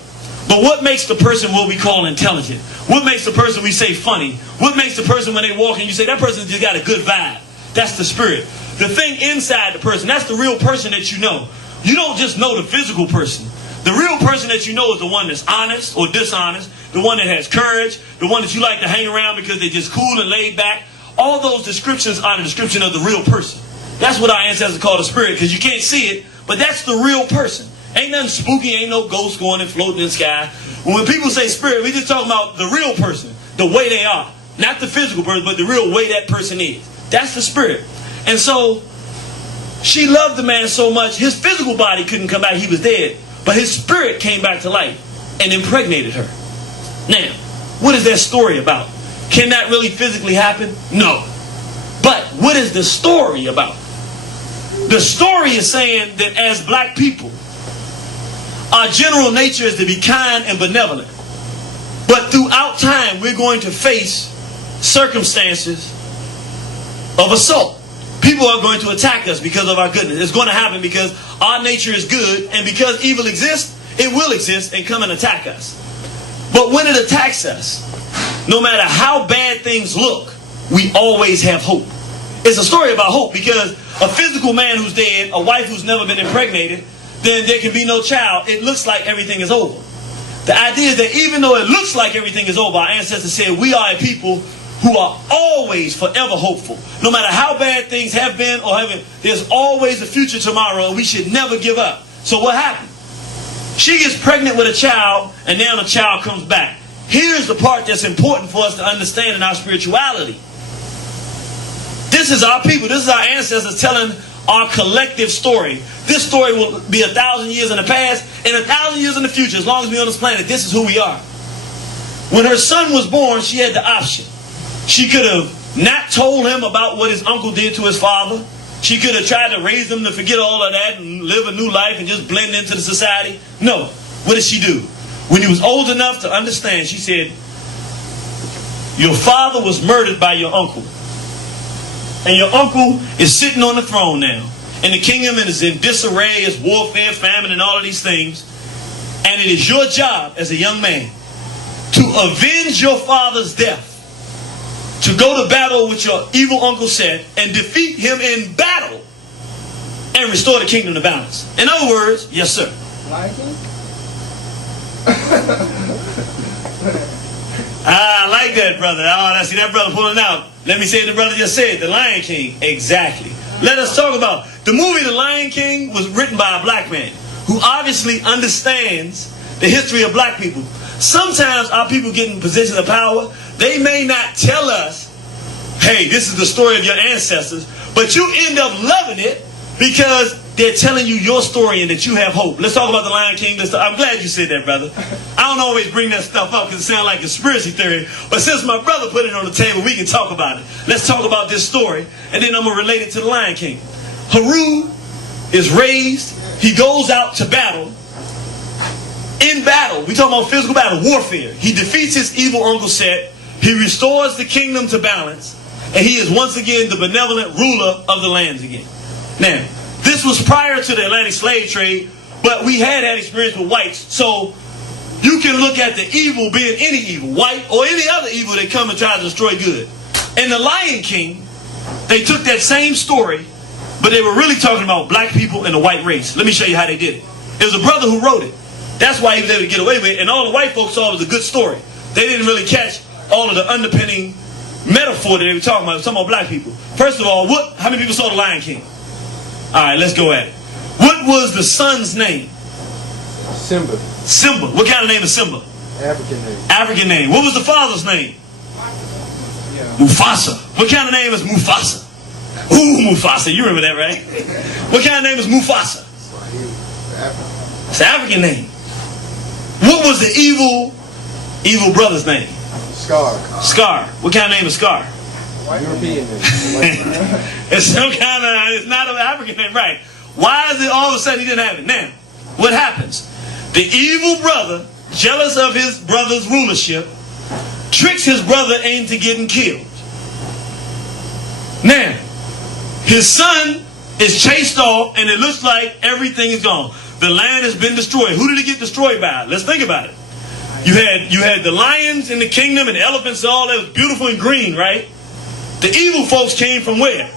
But what makes the person what we call intelligent? What makes the person we say funny? What makes the person when they walk and you say that person just got a good vibe? That's the spirit. The thing inside the person, that's the real person that you know. You don't just know the physical person. The real person that you know is the one that's honest or dishonest, the one that has courage, the one that you like to hang around because they're just cool and laid back. All those descriptions are the description of the real person. That's what our ancestors called a spirit, because you can't see it, but that's the real person. Ain't nothing spooky, ain't no ghost going and floating in the sky. When people say spirit, we just talking about the real person, the way they are. Not the physical person, but the real way that person is. That's the spirit. And so, she loved the man so much, his physical body couldn't come back, he was dead. But his spirit came back to life and impregnated her. Now, what is that story about? Can that really physically happen? No. But what is the story about? The story is saying that as black people, our general nature is to be kind and benevolent. But throughout time, we're going to face circumstances of assault. People are going to attack us because of our goodness. It's going to happen because our nature is good, and because evil exists, it will exist and come and attack us. But when it attacks us, no matter how bad things look, we always have hope. It's a story about hope, because a physical man who's dead, a wife who's never been impregnated, then there can be no child. It looks like everything is over. The idea is that even though it looks like everything is over, our ancestors said we are a people who are always forever hopeful. No matter how bad things have been or haven't, there's always a future tomorrow, and we should never give up. So what happened? She gets pregnant with a child, and now the child comes back. Here's the part that's important for us to understand in our spirituality. This is our people. This is our ancestors telling our collective story. This story will be 1,000 years in the past and 1,000 years in the future. As long as we're on this planet, this is who we are. When her son was born, she had the option. She could have not told him about what his uncle did to his father. She could have tried to raise him to forget all of that and live a new life and just blend into the society. No. What did she do? When he was old enough to understand, she said, your father was murdered by your uncle. And your uncle is sitting on the throne now. And the kingdom is in disarray, it's warfare, famine, and all of these things. And it is your job as a young man to avenge your father's death. To go to battle with your evil Uncle Seth and defeat him in battle. and restore the kingdom to balance. In other words, yes, sir. Lion King? I like that, brother. Oh, I see that brother pulling out. Let me say the brother just said, the Lion King. Exactly. Let us talk about the movie The Lion King was written by a black man who obviously understands the history of black people. Sometimes our people get in positions of power. They may not tell us, hey, this is the story of your ancestors, but you end up loving it because they're telling you your story and that you have hope. Let's talk about The Lion King. I'm glad you said that, brother. I don't always bring that stuff up because it sounds like conspiracy theory, but since my brother put it on the table, we can talk about it. Let's talk about this story, and then I'm going to relate it to The Lion King. Haru is raised. He goes out to battle. In battle, we talking about physical battle, warfare. He defeats his evil Uncle Set. He restores the kingdom to balance. And he is once again the benevolent ruler of the lands again. Now, this was prior to the Atlantic slave trade, but we had that experience with whites. So you can look at the evil being any evil, white or any other evil that come and try to destroy good. In The Lion King, they took that same story, but they were really talking about black people and the white race. Let me show you how they did it. It was a brother who wrote it. That's why he was able to get away with it. And all the white folks saw it was a good story. They didn't really catch all of the underpinning metaphor that they were talking about. They were talking about black people. First of all, how many people saw The Lion King? All right, let's go at it. What was the son's name? Simba. Simba. What kind of name is Simba? African name. African name. What was the father's name? Yeah. Mufasa. What kind of name is Mufasa? Ooh, Mufasa. You remember that, right? What kind of name is Mufasa? It's an African name. What was the evil brother's name? Scar. Scar. What kind of name is Scar? European name. It's some kind of, it's not an African name, right? Why is it all of a sudden he didn't have it? Now, what happens? The evil brother, jealous of his brother's rulership, tricks his brother into getting killed. Now, his son is chased off and it looks like everything is gone. The land has been destroyed. Who did it get destroyed by? Let's think about it. You had the lions in the kingdom and the elephants and all that was beautiful and green, right? The evil folks came from where?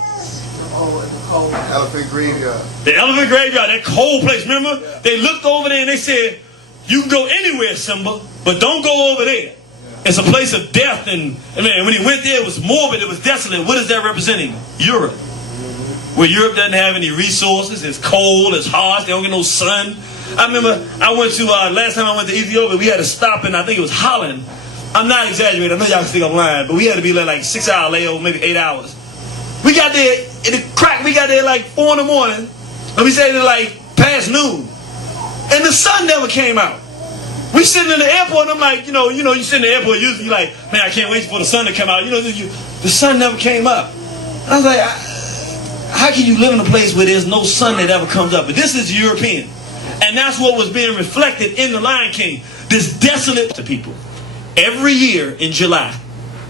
Elephant graveyard. The elephant graveyard, that cold place. Remember? Yeah. They looked over there and they said, you can go anywhere, Simba, but don't go over there. Yeah. It's a place of death. And when he went there, it was morbid, it was desolate. What is that representing? Europe. Where Europe doesn't have any resources. It's cold, it's harsh, they don't get no sun. I remember I went to, last time I went to Ethiopia, we had to stop in, I think it was Holland. I'm not exaggerating, I know y'all can think I'm lying, but we had to be like 6 hour layover, maybe 8 hours. We got there, in the crack, we got there like 4 in the morning, and we stayed there like past noon. And the sun never came out. We sitting in the airport, and I'm like, you sit in the airport, usually you're like, man, I can't wait for the sun to come out. The sun never came up. And I was like, how can you live in a place where there's no sun that ever comes up? But this is European. And that's what was being reflected in The Lion King. This desolate to people. Every year in July,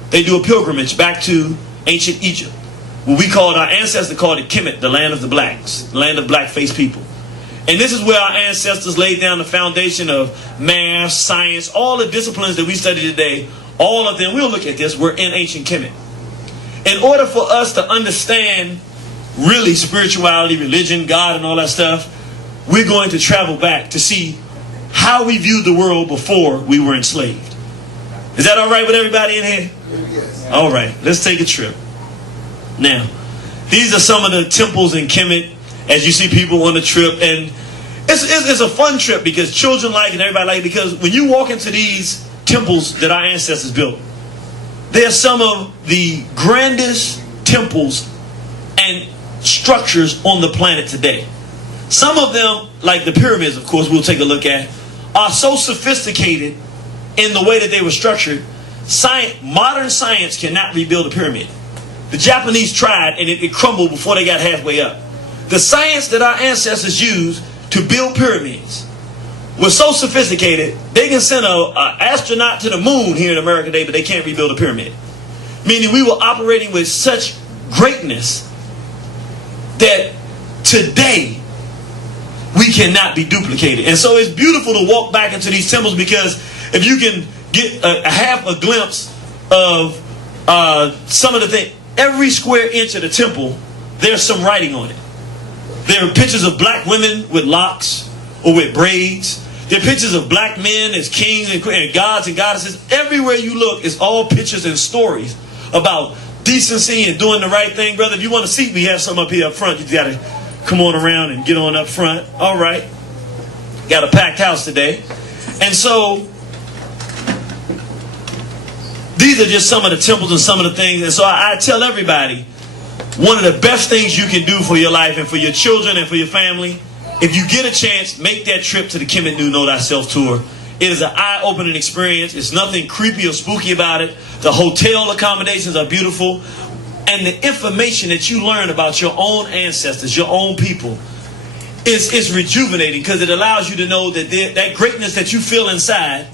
they do a pilgrimage back to ancient Egypt. What we called, our ancestors called it Kemet, the land of the blacks, the land of black-faced people. And this is where our ancestors laid down the foundation of math, science, all the disciplines that we study today. All of them, we'll look at this, were in ancient Kemet. In order for us to understand really spirituality, religion, God, and all that stuff, we're going to travel back to see how we viewed the world before we were enslaved. Is that all right with everybody in here? Yes. All right, let's take a trip. Now, these are some of the temples in Kemet as you see people on the trip. And it's a fun trip because children like it and everybody like it, because when you walk into these temples that our ancestors built, they're some of the grandest temples and structures on the planet today. Some of them, like the pyramids, of course, we'll take a look at, are so sophisticated in the way that they were structured. Modern science cannot rebuild a pyramid. The Japanese tried and it crumbled before they got halfway up. The science that our ancestors used to build pyramids was so sophisticated, they can send an astronaut to the moon here in America today, but they can't rebuild a pyramid. Meaning we were operating with such greatness that today we cannot be duplicated. And so it's beautiful to walk back into these temples, because if you can get a half a glimpse of some of the things, every square inch of the temple, there's some writing on it. There are pictures of black women with locks or with braids. There are pictures of black men as kings and gods and goddesses. Everywhere you look, it's all pictures and stories about decency and doing the right thing. Brother, if you want a seat, we have some up here up front. You got to come on around and get on up front. All right. Got a packed house today. And so these are just some of the temples and some of the things. And so I tell everybody, one of the best things you can do for your life and for your children and for your family, if you get a chance, make that trip to the Kemet New Know Thyself tour. It is an eye-opening experience. It's nothing creepy or spooky about it. The hotel accommodations are beautiful. And the information that you learn about your own ancestors, your own people, is rejuvenating, because it allows you to know that that greatness that you feel inside,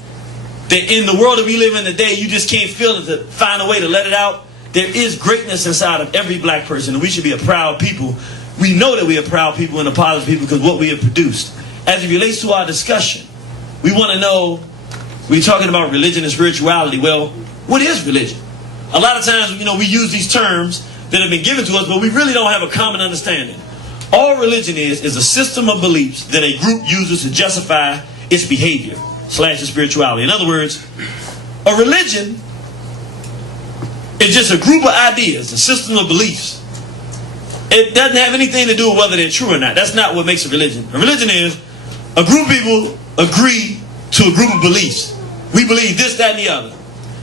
that in the world that we live in today, you just can't feel it, to find a way to let it out. There is greatness inside of every black person, and we should be a proud people. We know that we are proud people and a positive people because what we have produced. As it relates to our discussion, we want to know, we're talking about religion and spirituality. Well, what is religion? A lot of times, we use these terms that have been given to us, but we really don't have a common understanding. All religion is a system of beliefs that a group uses to justify its behavior / its spirituality. In other words, a religion is just a group of ideas, a system of beliefs. It doesn't have anything to do with whether they're true or not. That's not what makes a religion. A religion is a group of people agree to a group of beliefs. We believe this, that, and the other.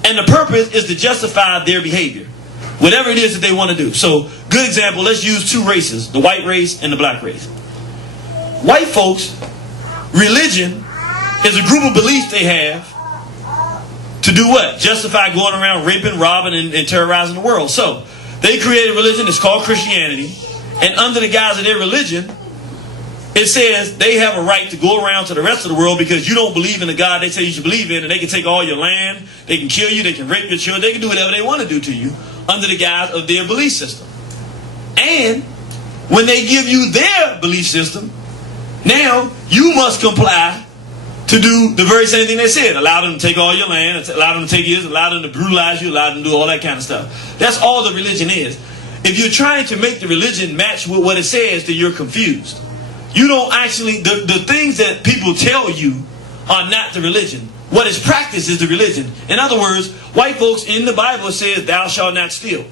And the purpose is to justify their behavior, whatever it is that they want to do. So, good example, let's use two races, the white race and the black race. White folks, religion is a group of beliefs they have to do what? Justify going around raping, robbing, and terrorizing the world. So, they created a religion, it's called Christianity, and under the guise of their religion, it says they have a right to go around to the rest of the world because you don't believe in the God they say you should believe in, and they can take all your land, they can kill you, they can rape your children, they can do whatever they want to do to you under the guise of their belief system. And when they give you their belief system, now you must comply to do the very same thing they said. Allow them to take all your land, allow them to take yours, allow them to brutalize you, allow them to do all that kind of stuff. That's all the religion is. If you're trying to make the religion match with what it says, then you're confused. You don't actually, the things that people tell you are not the religion. What is practiced is the religion. In other words, white folks in the Bible says, thou shalt not steal.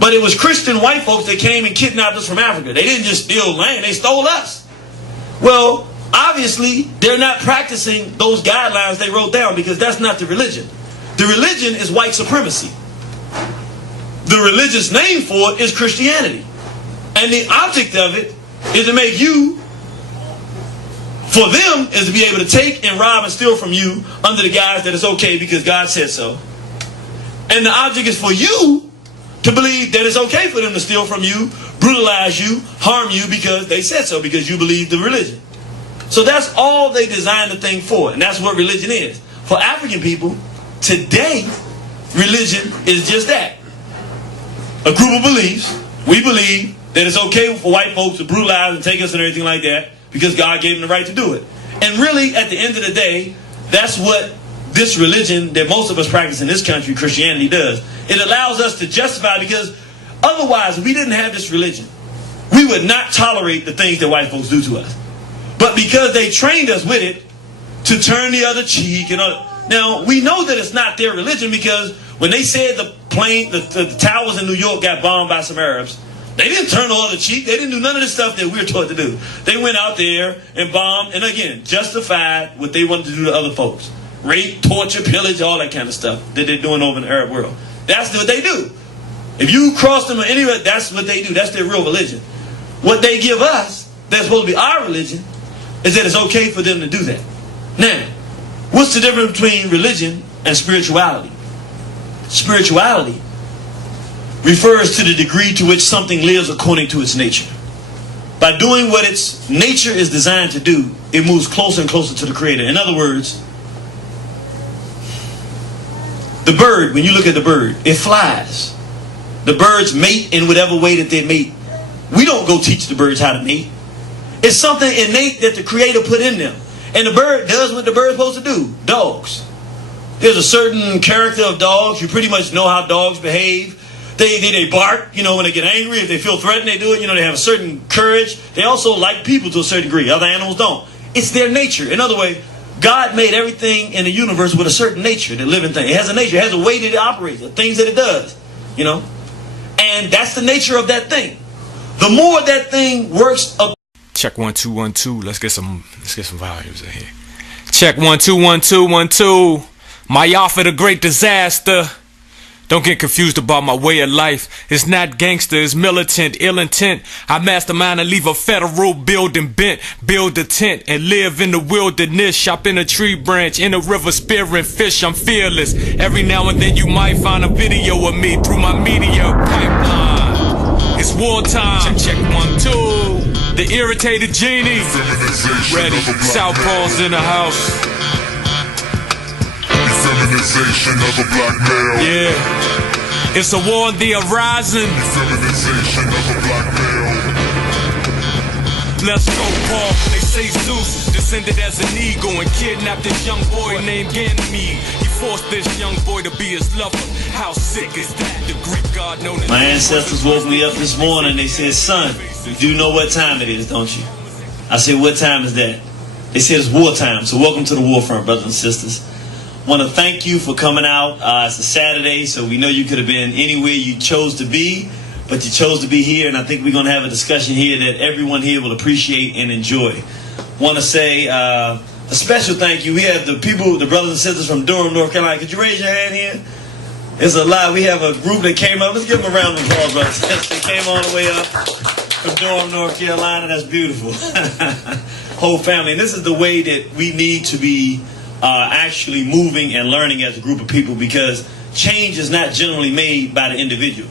But it was Christian white folks that came and kidnapped us from Africa. They didn't just steal land, they stole us. Well, obviously, they're not practicing those guidelines they wrote down because that's not the religion. The religion is white supremacy. The religious name for it is Christianity. And the object of it is to make you, for them, is to be able to take and rob and steal from you under the guise that it's okay because God said so. And the object is for you to believe that it's okay for them to steal from you, brutalize you, harm you because they said so, because you believe the religion. So that's all they designed the thing for, and that's what religion is. For African people, today, religion is just that. A group of beliefs. We believe that it's okay for white folks to brutalize and take us and everything like that because God gave them the right to do it. And really, at the end of the day, that's what this religion that most of us practice in this country, Christianity, does. It allows us to justify, because otherwise, if we didn't have this religion, we would not tolerate the things that white folks do to us. But because they trained us with it to turn the other cheek, now we know that it's not their religion, because when they said the towers in New York got bombed by some Arabs, they didn't turn the other cheek. They didn't do none of the stuff that we're taught to do. They went out there and bombed, and again, justified what they wanted to do to other folks. Rape, torture, pillage, all that kind of stuff that they're doing over in the Arab world. That's what they do. If you cross them anywhere, that's what they do. That's their real religion. What they give us, that's supposed to be our religion, is that it's okay for them to do that. Now, what's the difference between religion and spirituality? Spirituality refers to the degree to which something lives according to its nature. By doing what its nature is designed to do, it moves closer and closer to the Creator. In other words, the bird, when you look at the bird, it flies. The birds mate in whatever way that they mate. We don't go teach the birds how to mate. It's something innate that the Creator put in them. And the bird does what the bird's supposed to do. Dogs. There's a certain character of dogs. You pretty much know how dogs behave. They bark, you know, when they get angry. If they feel threatened, they do it. You know, they have a certain courage. They also like people to a certain degree. Other animals don't. It's their nature. In other words, God made everything in the universe with a certain nature, the living thing. It has a nature. It has a way that it operates, the things that it does, you know. And that's the nature of that thing. The more that thing works up. Check 1 2 1 2. Let's get some volumes in here. Check 1 2 1 2 1 2. My offer the great disaster. Don't get confused about my way of life. It's not gangster, it's militant, ill intent. I mastermind and leave a federal building bent. Build a tent and live in the wilderness. Shop in a tree branch, in a river spearing fish. I'm fearless. Every now and then you might find a video of me through my media pipeline. It's wartime. Check 1 2. The irritated genie. Ready. Southpaws in the house. Feminization of a black male. Yeah, it's a war on the horizon. Feminization of a black male. Let's go, Paul. They say Zeus descended as an eagle and kidnapped this young boy named Ganymede. He forced this young boy to be his lover. How sick is that? The Greek god known as... My ancestors woke me up this morning. They said, son, you do know what time it is, don't you? I said, what time is that? They said it's wartime. So welcome to the war front, brothers and sisters. Want to thank you for coming out. It's a Saturday, so we know you could have been anywhere you chose to be, but you chose to be here, and I think we're going to have a discussion here that everyone here will appreciate and enjoy. Want to say a special thank you. We have the people, the brothers and sisters from Durham, North Carolina. Could you raise your hand here? It's a lot. We have a group that came up. Let's give them a round of applause, brothers and sisters. They came all the way up from Durham, North Carolina. That's beautiful. Whole family. And this is the way that we need to be actually moving and learning as a group of people, because change is not generally made by the individual.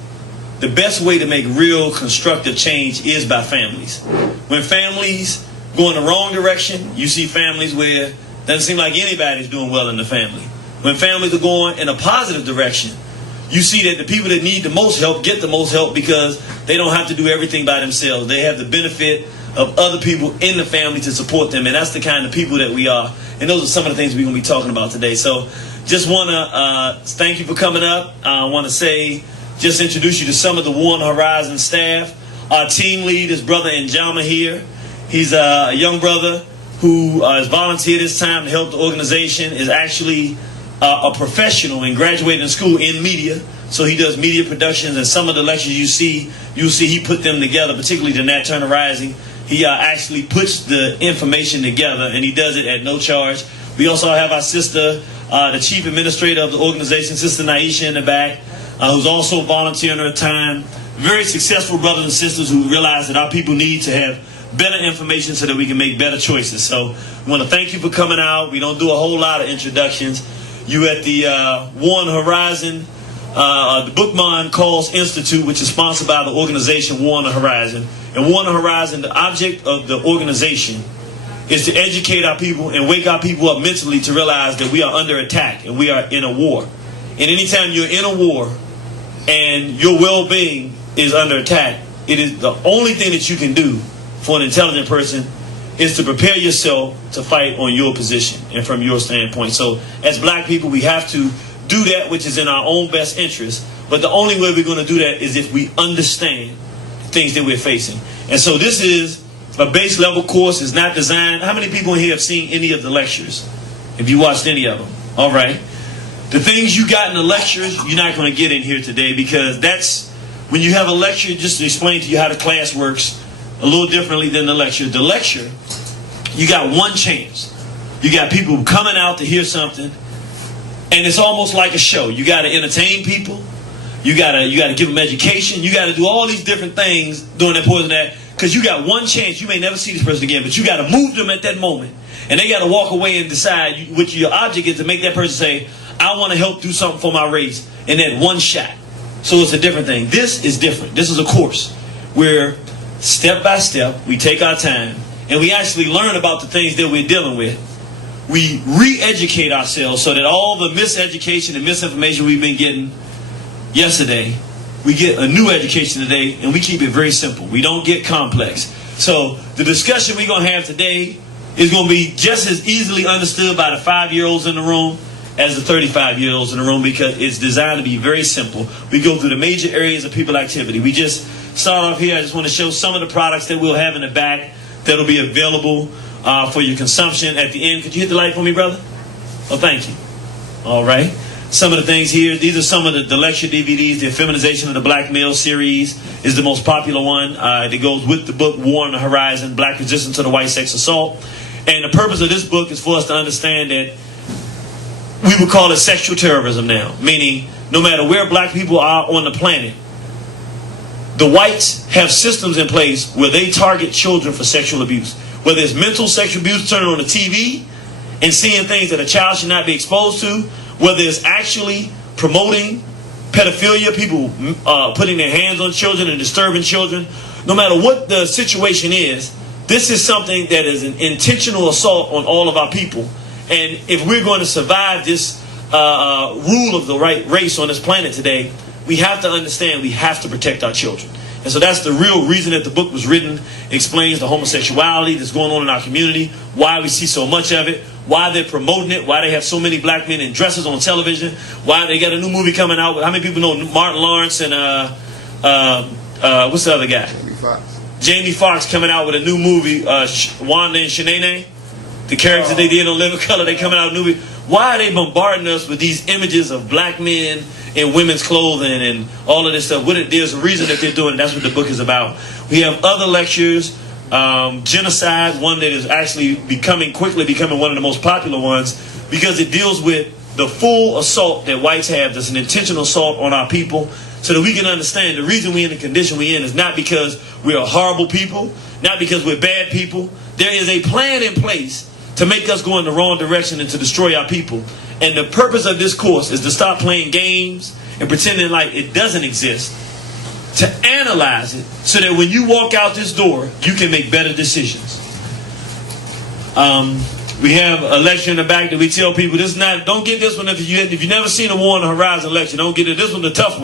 The best way to make real constructive change is by families. When families go in the wrong direction, you see families where it doesn't seem like anybody's doing well in the family. When families are going in a positive direction, you see that the people that need the most help get the most help because they don't have to do everything by themselves. They have the benefit of other people in the family to support them, and that's the kind of people that we are. And those are some of the things we're going to be talking about today. So just want to thank you for coming up. I want to say, just introduce you to some of the War on the Horizon staff. Our team lead is Brother Njama here. He's a young brother who has volunteered his time to help the organization, is actually a professional and graduated in school in media. So he does media productions, and some of the lectures you'll see he put them together, particularly the Nat Turner Rising. He actually puts the information together, and he does it at no charge. We also have our sister, the chief administrator of the organization, Sister Naisha in the back, who's also volunteering her time. Very successful brothers and sisters who realize that our people need to have better information so that we can make better choices. So we want to thank you for coming out. We don't do a whole lot of introductions. You at the War on the Horizon, the Bookman Calls Institute, which is sponsored by the organization War on the Horizon. And War on the Horizon, the object of the organization is to educate our people and wake our people up mentally to realize that we are under attack and we are in a war. And anytime you're in a war and your well-being is under attack, it is the only thing that you can do for an intelligent person is to prepare yourself to fight on your position and from your standpoint. So as black people, we have to do that which is in our own best interest. But the only way we're going to do that is if we understand things that we're facing. And so this is a base level course. It's not designed. How many people in here have seen any of the lectures? Have you watched any of them? All right. The things you got in the lectures, you're not going to get in here today, because that's when you have a lecture, just to explain to you how the class works a little differently than the lecture. The lecture, you got one chance. You got people coming out to hear something, and it's almost like a show. You got to entertain people. You gotta give them education. You gotta do all these different things during that portion of that, because you got one chance. You may never see this person again, but you gotta move them at that moment, and they gotta walk away and decide what your object is to make that person say, "I want to help do something for my race," in that one shot. So it's a different thing. This is different. This is a course where step by step we take our time and we actually learn about the things that we're dealing with. We re-educate ourselves so that all the miseducation and misinformation we've been getting yesterday, we get a new education today, and we keep it very simple. We don't get complex. So the discussion we're going to have today is going to be just as easily understood by the 5-year-olds in the room as the 35-year-olds in the room because it's designed to be very simple. We go through the major areas of people activity. We just start off here. I just want to show some of the products that we'll have in the back that'll be available for your consumption at the end. Could you hit the light for me, brother? Oh, thank you. All right. Some of the things here, these are some of the lecture DVDs. The Feminization of the Black Male series is the most popular one. It goes with the book War on the Horizon, Black Resistance to the White Sex Assault. And the purpose of this book is for us to understand that we would call it sexual terrorism now, meaning no matter where black people are on the planet, the whites have systems in place where they target children for sexual abuse. Whether it's mental sexual abuse, turning on the TV and seeing things that a child should not be exposed to, whether it's actually promoting pedophilia, people putting their hands on children and disturbing children, no matter what the situation is, this is something that is an intentional assault on all of our people. And if we're going to survive this rule of the right race on this planet today, we have to understand we have to protect our children. And so that's the real reason that the book was written. It explains the homosexuality that's going on in our community, why we see so much of it, why they're promoting it, why they have so many black men in dresses on television, why they got a new movie coming out. How many people know Martin Lawrence and what's the other guy? Jamie Foxx coming out with a new movie, Wanda and Shanae. The characters they did on Living Color, they coming out with a new movie. Why are they bombarding us with these images of black men in women's clothing and all of this stuff? There's a reason that they're doing it. That's what the book is about. We have other lectures, genocide, one that is actually quickly becoming one of the most popular ones because it deals with the full assault that whites have. That's an intentional assault on our people, so that we can understand the reason we're in the condition we're in is not because we're horrible people, not because we're bad people. There is a plan in place to make us go in the wrong direction and to destroy our people. And the purpose of this course is to stop playing games and pretending like it doesn't exist, to analyze it so that when you walk out this door, you can make better decisions. We have a lecture in the back that we tell people, don't get this one if you've never seen a War on the Horizon lecture. Don't get it. This one's the tough one.